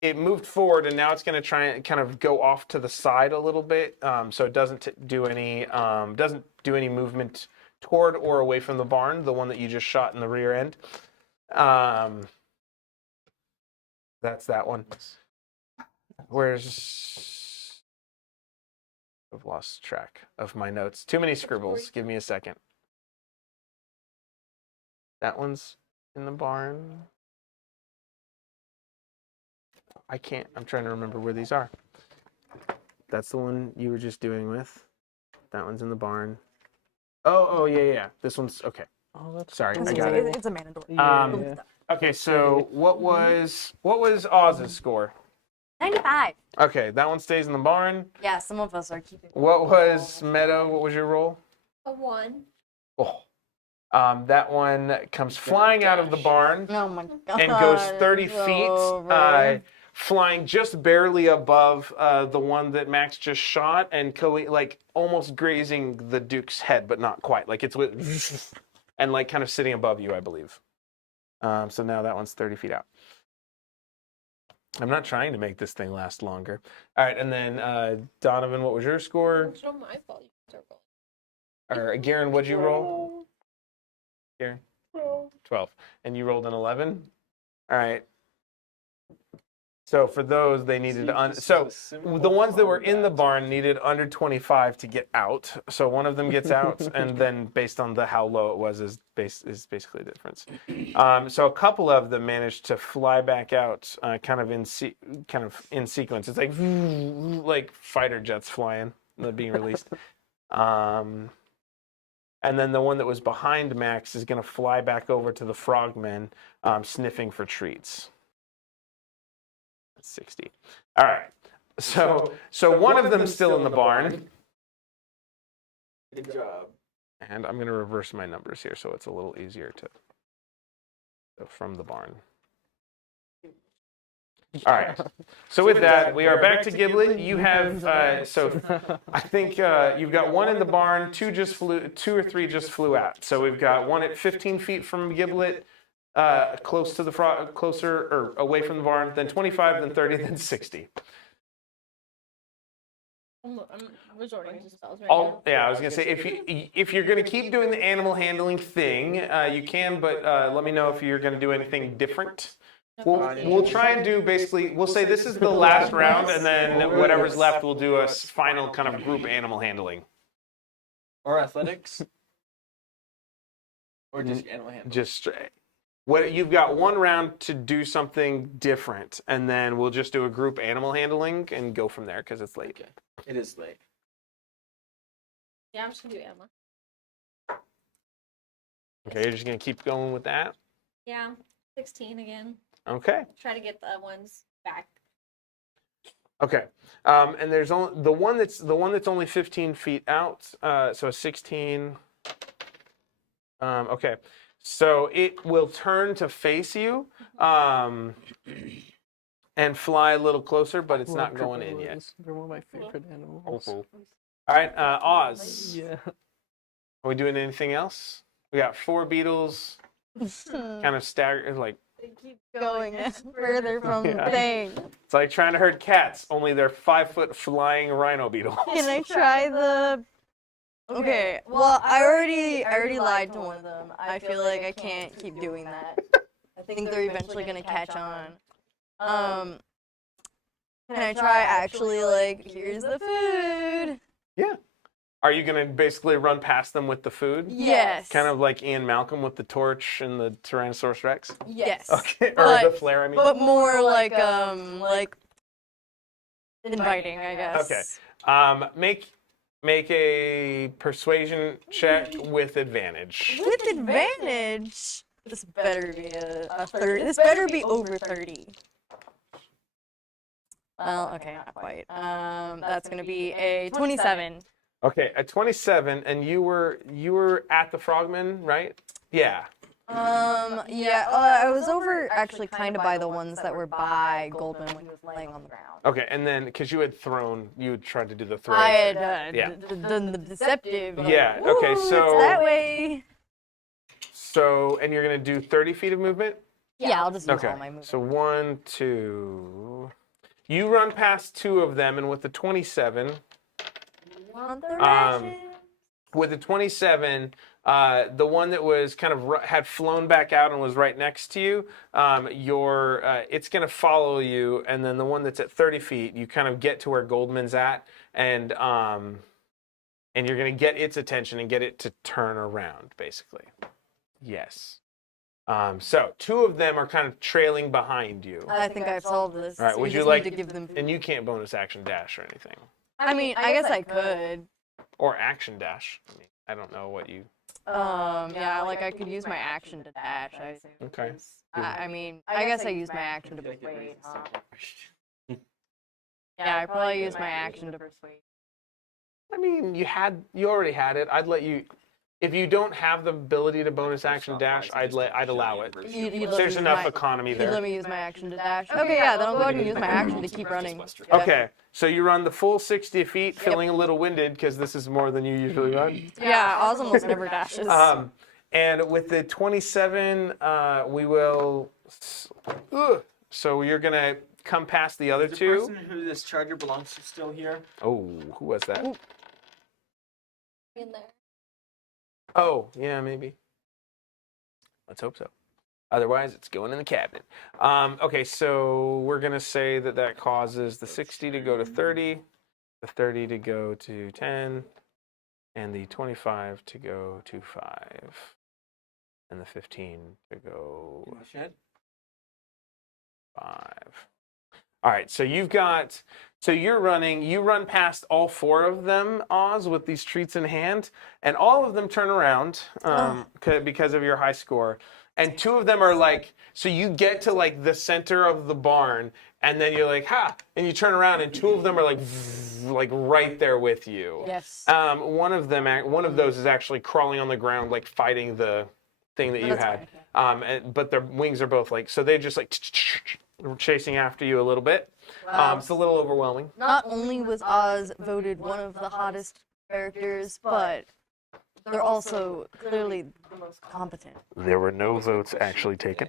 it moved forward, and now it's going to try and kind of go off to the side a little bit, so it doesn't do any movement toward or away from the barn, the one that you just shot in the rear end. That's that one. Where's, I've lost track of my notes. Too many scribbles. Give me a second. That one's in the barn. I can't, I'm trying to remember where these are. That's the one you were just doing with. That one's in the barn. Oh, yeah. This one's, okay. Oh, that's Sorry, I It's, got it. it's a mandatory. Yeah. Okay, so what was Oz's score? 95. Okay, that one stays in the barn. Yeah, some of us are keeping. What was Meadow? What was your roll? A 1. Oh. That one comes flying out of the barn Oh my god. and goes 30 it's feet, over. flying just barely above the one that Max just shot, and like almost grazing the Duke's head, but not quite. Like it's with, and like kind of sitting above you, I believe. So now that one's 30 feet out. I'm not trying to make this thing last longer. All right, and then Donovan, what was your score? It's not my fault. You start Or Garen, what'd you roll? Garen? 12. And you rolled an 11? All right. So for those, they needed so the ones that were in the barn needed under 25 to get out. So one of them gets out, and then based on how low it was is basically the difference. So a couple of them managed to fly back out, kind of in sequence. It's like fighter jets flying, being released. And then the one that was behind Max is going to fly back over to the frogmen, sniffing for treats. 60. All right. So one of them's still in the barn. Good job. And I'm going to reverse my numbers here so it's a little easier to. So from the barn. All right. So with that, we are back to Giblet. You have so I think you've got one in the barn, two or three just flew out. So we've got one at 15 feet from Giblet, close to the closer or away from the barn, then 25, then 30, then 60. I'm resorting to spells right now. Yeah, I was gonna say if you're gonna keep doing the animal handling thing, you can, but let me know if you're gonna do anything different. We'll try and do basically. We'll say this is the last round, and then whatever's left, we'll do a final kind of group animal handling. Or athletics. Or just animal handling. Just what you've got one round to do something different, and then we'll just do a group animal handling and go from there because it's late. Okay. It is late. Yeah, I'm just gonna do Emma. Okay, you're just gonna keep going with that. Yeah, 16 again. Okay. Try to get the ones back. Okay, and there's only the one that's only 15 feet out. So 16. Okay, so it will turn to face you, and fly a little closer, but it's not going in yet. They're one of my favorite animals. All right, Oz. Yeah. Are we doing anything else? We got 4 beetles, kind of staggered, like. They keep going further from the thing. It's like trying to herd cats, only they're 5-foot flying rhino beetles. Can I try the? Okay. Well, I already lied to one of them. I feel like I can't keep doing that. I think they're eventually gonna catch on. Can I try actually like here's the food? Yeah. Are you gonna basically run past them with the food? Yes. Kind of like Ian Malcolm with the torch and the Tyrannosaurus Rex? Yes. Okay. But- Or the flare, I mean. But more like inviting, I guess. Okay. Make a persuasion check with advantage. With advantage. This better be a 30. This better be over 30. Well, okay, not quite. That's gonna be a 27. Okay, at 27, and you were at the Frogman, right? Yeah. Yeah, I was over actually kind of by the ones that were by Goldman when he was laying on the ground. Okay, and then because you had tried to do the throw. I had Yeah. done the deceptive. Yeah, okay, "Ooh, so- it's that way. So, and you're gonna do 30 feet of movement? Yeah, I'll just use Okay, all my movement. so 1, 2. You run past 2 of them, and with the 27, Want the ration? with the 27, the one that was kind of had flown back out and was right next to you, it's going to follow you, and then the one that's at 30 feet, you kind of get to where Goldman's at, and you're going to get its attention and get it to turn around, basically. Yes. So 2 of them are kind of trailing behind you. I think I've solved this. All right, so would we you just like? need to give them? And you can't bonus action dash or anything, I mean, I guess I could. or action dash. I mean, I don't know what you. Yeah, like I could use my action to dash. I assume. Okay. I mean, I guess I use my action to persuade. Huh? Yeah, I probably use my action to persuade. I mean, you already had it. I'd let you. If you don't have the ability to bonus action dash, I'd allow it. You'd let There's me enough use economy You'd let there. me use my action to dash. Okay, yeah, then I'll go ahead and use my action to keep running. Okay, so you run the full 60 feet, feeling a little winded because this is more than you usually run. Yeah, Oz almost never dashes. And with the 27, we will. So you're gonna come past the other Is the 2. person who this charger belongs to still here? Oh, who was that? In there. Oh, yeah, maybe. Let's hope so. Otherwise, it's going in the cabinet. Okay, so we're going to say that causes the 60 to go to 30, the 30 to go to 10, and the 25 to go to 5, and the 15 to go In the shed? 5. All right, so you run past all 4 of them, Oz, with these treats in hand, and all of them turn around because of your high score. And 2 of them are like, so you get to like the center of the barn, and then you're like, ha! And you turn around, and 2 of them are like right there with you. Yes. One of those is actually crawling on the ground, like fighting the thing that you had. But their wings are both like, so they're just like chasing after you a little bit. It's a little overwhelming. Not only was Oz voted one of the hottest characters, but they're also clearly the most competent. There were no votes actually taken.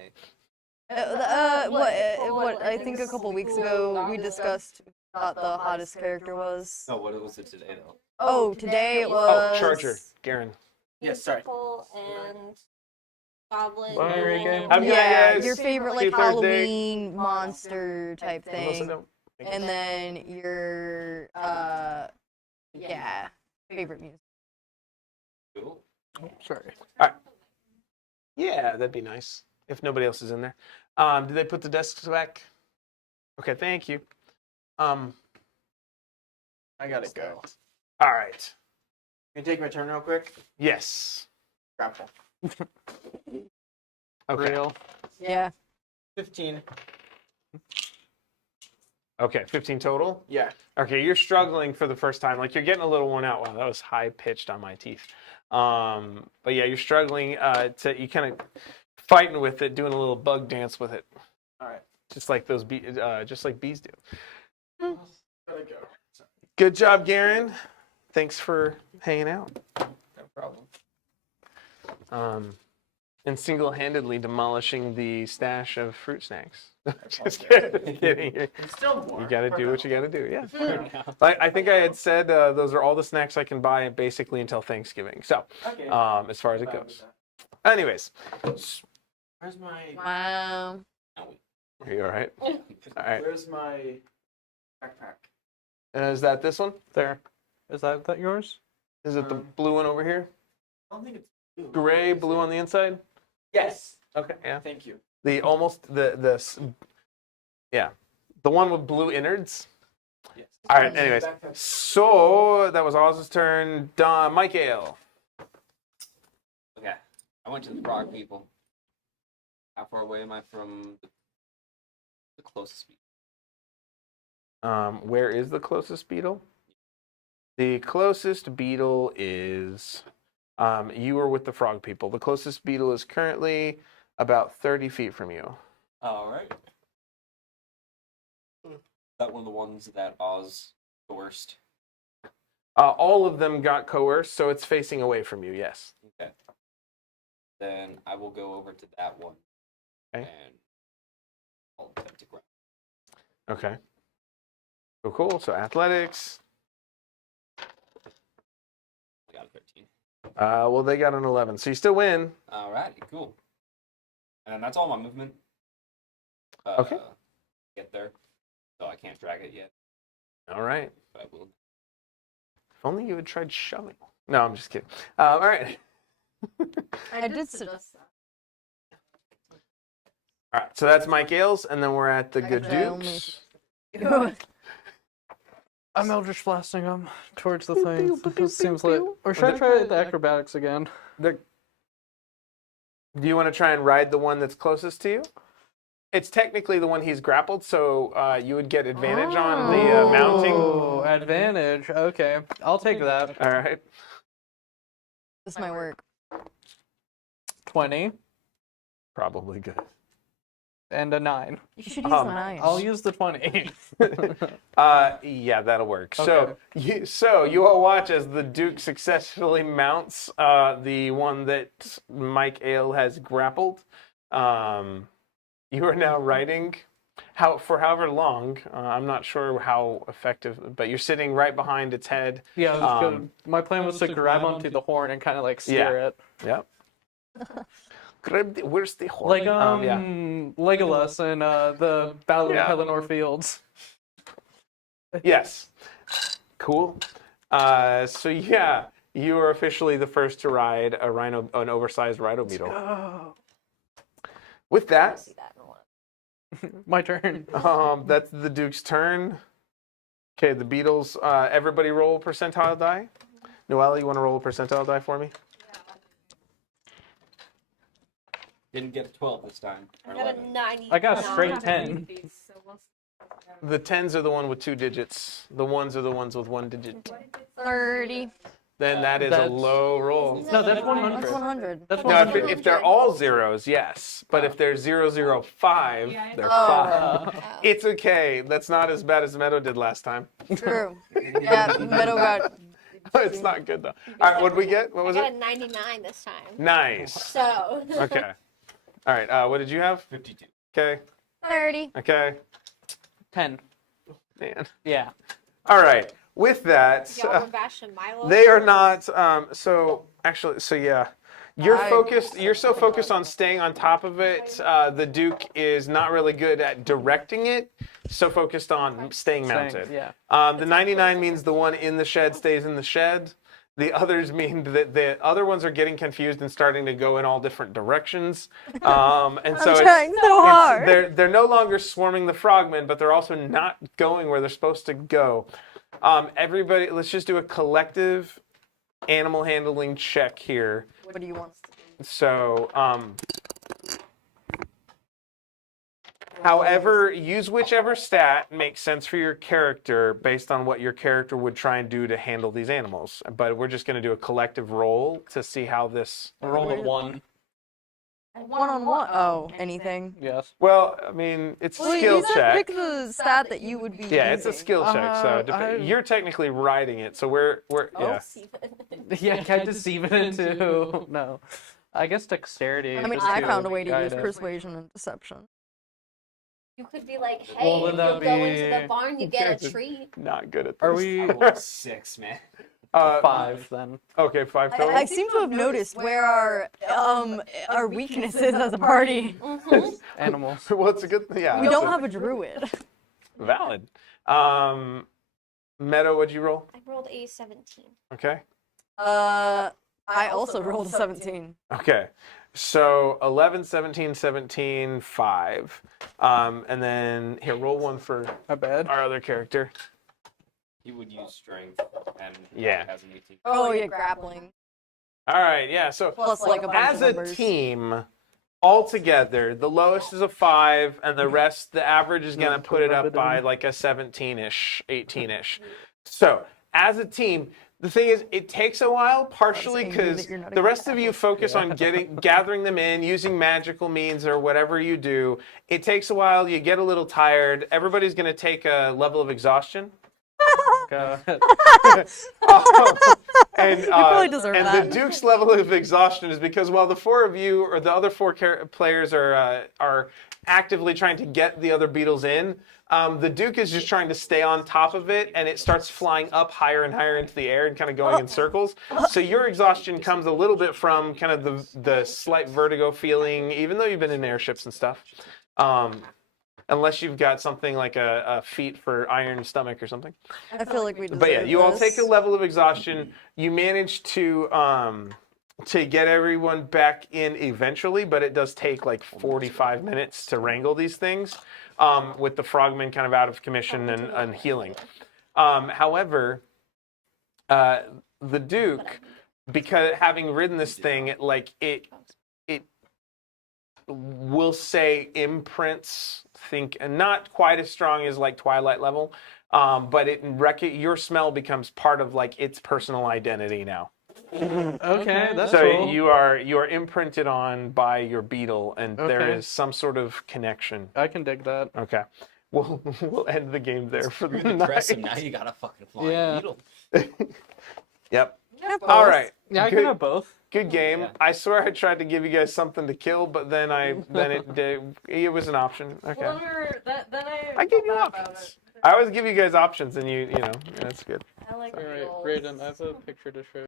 What I think a couple weeks ago we discussed what the hottest character was. Oh, what was it today though? Oh, today it was. Oh, Charger, Garen. Yes, sorry. People and goblin. Bye, Enrique. and- Have a good night, Yeah, guys. your favorite See you like Thursday. Halloween monster type Unless I thing, don't. and then your favorite music. Cool. Sorry. Yeah, that'd be nice if nobody else is in there. Did they put the desks back? Okay, thank you. I gotta go. All right. Can you take my turn real quick? Yes. Grapple. Okay. Real. Yeah. 15. Okay, 15 total. Yeah. Okay, you're struggling for the first time. Like you're getting a little worn out. Wow, that was high pitched on my teeth. But yeah, you're struggling you kind of fighting with it, doing a little bug dance with it. All right. Just like those just like bees do. Gotta go. Good job, Garen. Thanks for hanging out. No problem. And single-handedly demolishing the stash of fruit snacks. Just kidding. There's still more. You got to do what you got to do. Yeah. Yeah. I think I had said those are all the snacks I can buy basically until Thanksgiving. So, Okay. as far as it goes. Anyways, Where's my Wow. are you all right? All right. Where's my backpack? Is that this one? There. Is that yours? Is it the blue one over here? I don't think it's blue. Gray, blue on the inside? Yes. Okay, yeah. Thank you. The one with blue innards. Yes. All right, anyways. So that was Oz's turn. Michael. Okay. I went to the frog people. How far away am I from the closest people? Where is the closest beetle? The closest beetle is you are with the frog people. The closest beetle is currently about 30 feet from you. All right. Is that one of the ones that Oz coerced? All of them got coerced, so it's facing away from you, yes. Okay. Then I will go over to that one. Okay. And I'll attempt to grab. Okay. Cool. So athletics. I got a 13. Well, they got an 11, so you still win. All right, cool. And that's all my movement. Okay. Get there. So I can't drag it yet, All right. but I will. If only you had tried shoving. No, I'm just kidding. All right. I did suggest that. All right. So that's Mike Ailes, and then we're at the Good Actually, I only- Dukes. I'm Eldritch blasting him towards the thing. It seems like. Or should I try the acrobatics again? Do you want to try and ride the one that's closest to you? It's technically the one he's grappled, so you would get advantage on the mounting. Oh, advantage. Okay, I'll take that. All right. This might work. 20 Probably good. and a 9. You should use Um, the knife. I'll use the 20. Yeah, that'll work. So you all watch as the Duke successfully mounts the one that Mike Ale has grappled. You are now riding for however long. I'm not sure how effective, but you're sitting right behind its head. Yeah, that's good. My plan was to grab onto the horn and kind of like steer it. Yep. Where's the horn? Like yeah. Legolas in the Battle Yeah. of Pelennor Fields. Yes. Cool. So yeah, you are officially the first to ride an oversized rhino beetle. Oh. With that, My turn. That's the Duke's turn. Okay, the beetles. Everybody roll a percentile die. Noelle, you want to roll a percentile die for me? Didn't get a 12 this time. I got a 90. I got a straight 10. The 10s are the one with 2 digits. The 1s are the ones with 1 digit. 30. Then that is a low roll. No, that's 100. That's 100. That's Now, 100. if they're all zeros, yes. But if they're 005, they're 5. It's okay. That's not as bad as Meadow did last time. True. Yeah, Meadow got. It's not good, though. All right, what did we get? What was I got it? a 99 this time. Nice. So. Okay. All right, what did you have? 52. Okay. 30. Okay. 10. Man. Yeah. All right. With that, Y'all were bashing Milo. they are not. So yeah, you're I- focused. You're so focused on staying on top of it. The Duke is not really good at directing it. So focused on staying mounted. Yeah. The 99 means the one in the shed stays in the shed. The others mean that the other ones are getting confused and starting to go in all different directions. And so I'm trying so hard. they're no longer swarming the frogmen, but they're also not going where they're supposed to go. Everybody, let's just do a collective animal handling check here. What do you want? So, however, use whichever stat makes sense for your character based on what your character would try and do to handle these animals. But we're just going to do a collective roll to see how this. Roll a 1. 1-on-1. Oh, anything. Yes. Well, I mean, it's a Well, skill you said check. pick the stat that you would be Yeah, it's a using. skill check. So I- you're technically writing it. So we're yeah. Yeah, can I deceive it into? No. I guess dexterity. I mean, just I found a way to guide use it. persuasion and deception. You could be like, Well, hey, would if that you go into be- the barn, you get a treat. Not good at this. Are we I rolled a 6, man. 5 then? Okay, 5 total. I seem to have noticed where our weaknesses as a party. Animals. Well, it's a good. Yeah. We that's don't have a druid. valid. Meadow, what'd you roll? I rolled a 17. Okay. I also rolled a 17. Okay. So 11, 17, 17, 5. And then here, roll one for My bad. our other character. He would use strength and Yeah. has an 18. Oh yeah, grappling. All right. Yeah. So Plus like a bunch as of a numbers. team, all together, the lowest is a 5, and the rest, the average is gonna put it up by like a 17-ish, 18-ish. So as a team, the thing is, it takes a while, partially angry that because you're not the a rest of you focus on gathering them in, using magical means or whatever you do. It takes a while. You get a little tired. Everybody's gonna take a level of exhaustion. And probably deserve and that. the Duke's level of exhaustion is because while the four of you or the other four players are actively trying to get the other beetles in, the Duke is just trying to stay on top of it, and it starts flying up higher and higher into the air and kind of going in circles. So your exhaustion comes a little bit from kind of the slight vertigo feeling, even though you've been in airships and stuff. Unless you've got something like a feat for iron stomach or something. I feel like we deserve But yeah, you all take this. a level of exhaustion. You manage to get everyone back in eventually, but it does take like 45 minutes to wrangle these things, with the frogmen kind of out of commission and healing. However, the Duke, because having ridden this thing, it will say imprints, think, and not quite as strong as like Twilight level, but your smell becomes part of like its personal identity now. Okay, that's So cool. you are imprinted on by your beetle, and there Okay. is some sort of connection. I can dig that. Okay, we'll end the game there for the Pretty depressing. Now night. you got a fucking flying Yeah. beetle. Yep. Yeah, All right. Yeah, I Good. can have both. Good game. Yeah. I swear I tried to give you guys something to kill, but then it was an option. Okay. I gave you options. I always give you guys options, and you know, that's good. I like All right, rolls. Brayden, I have a picture to show.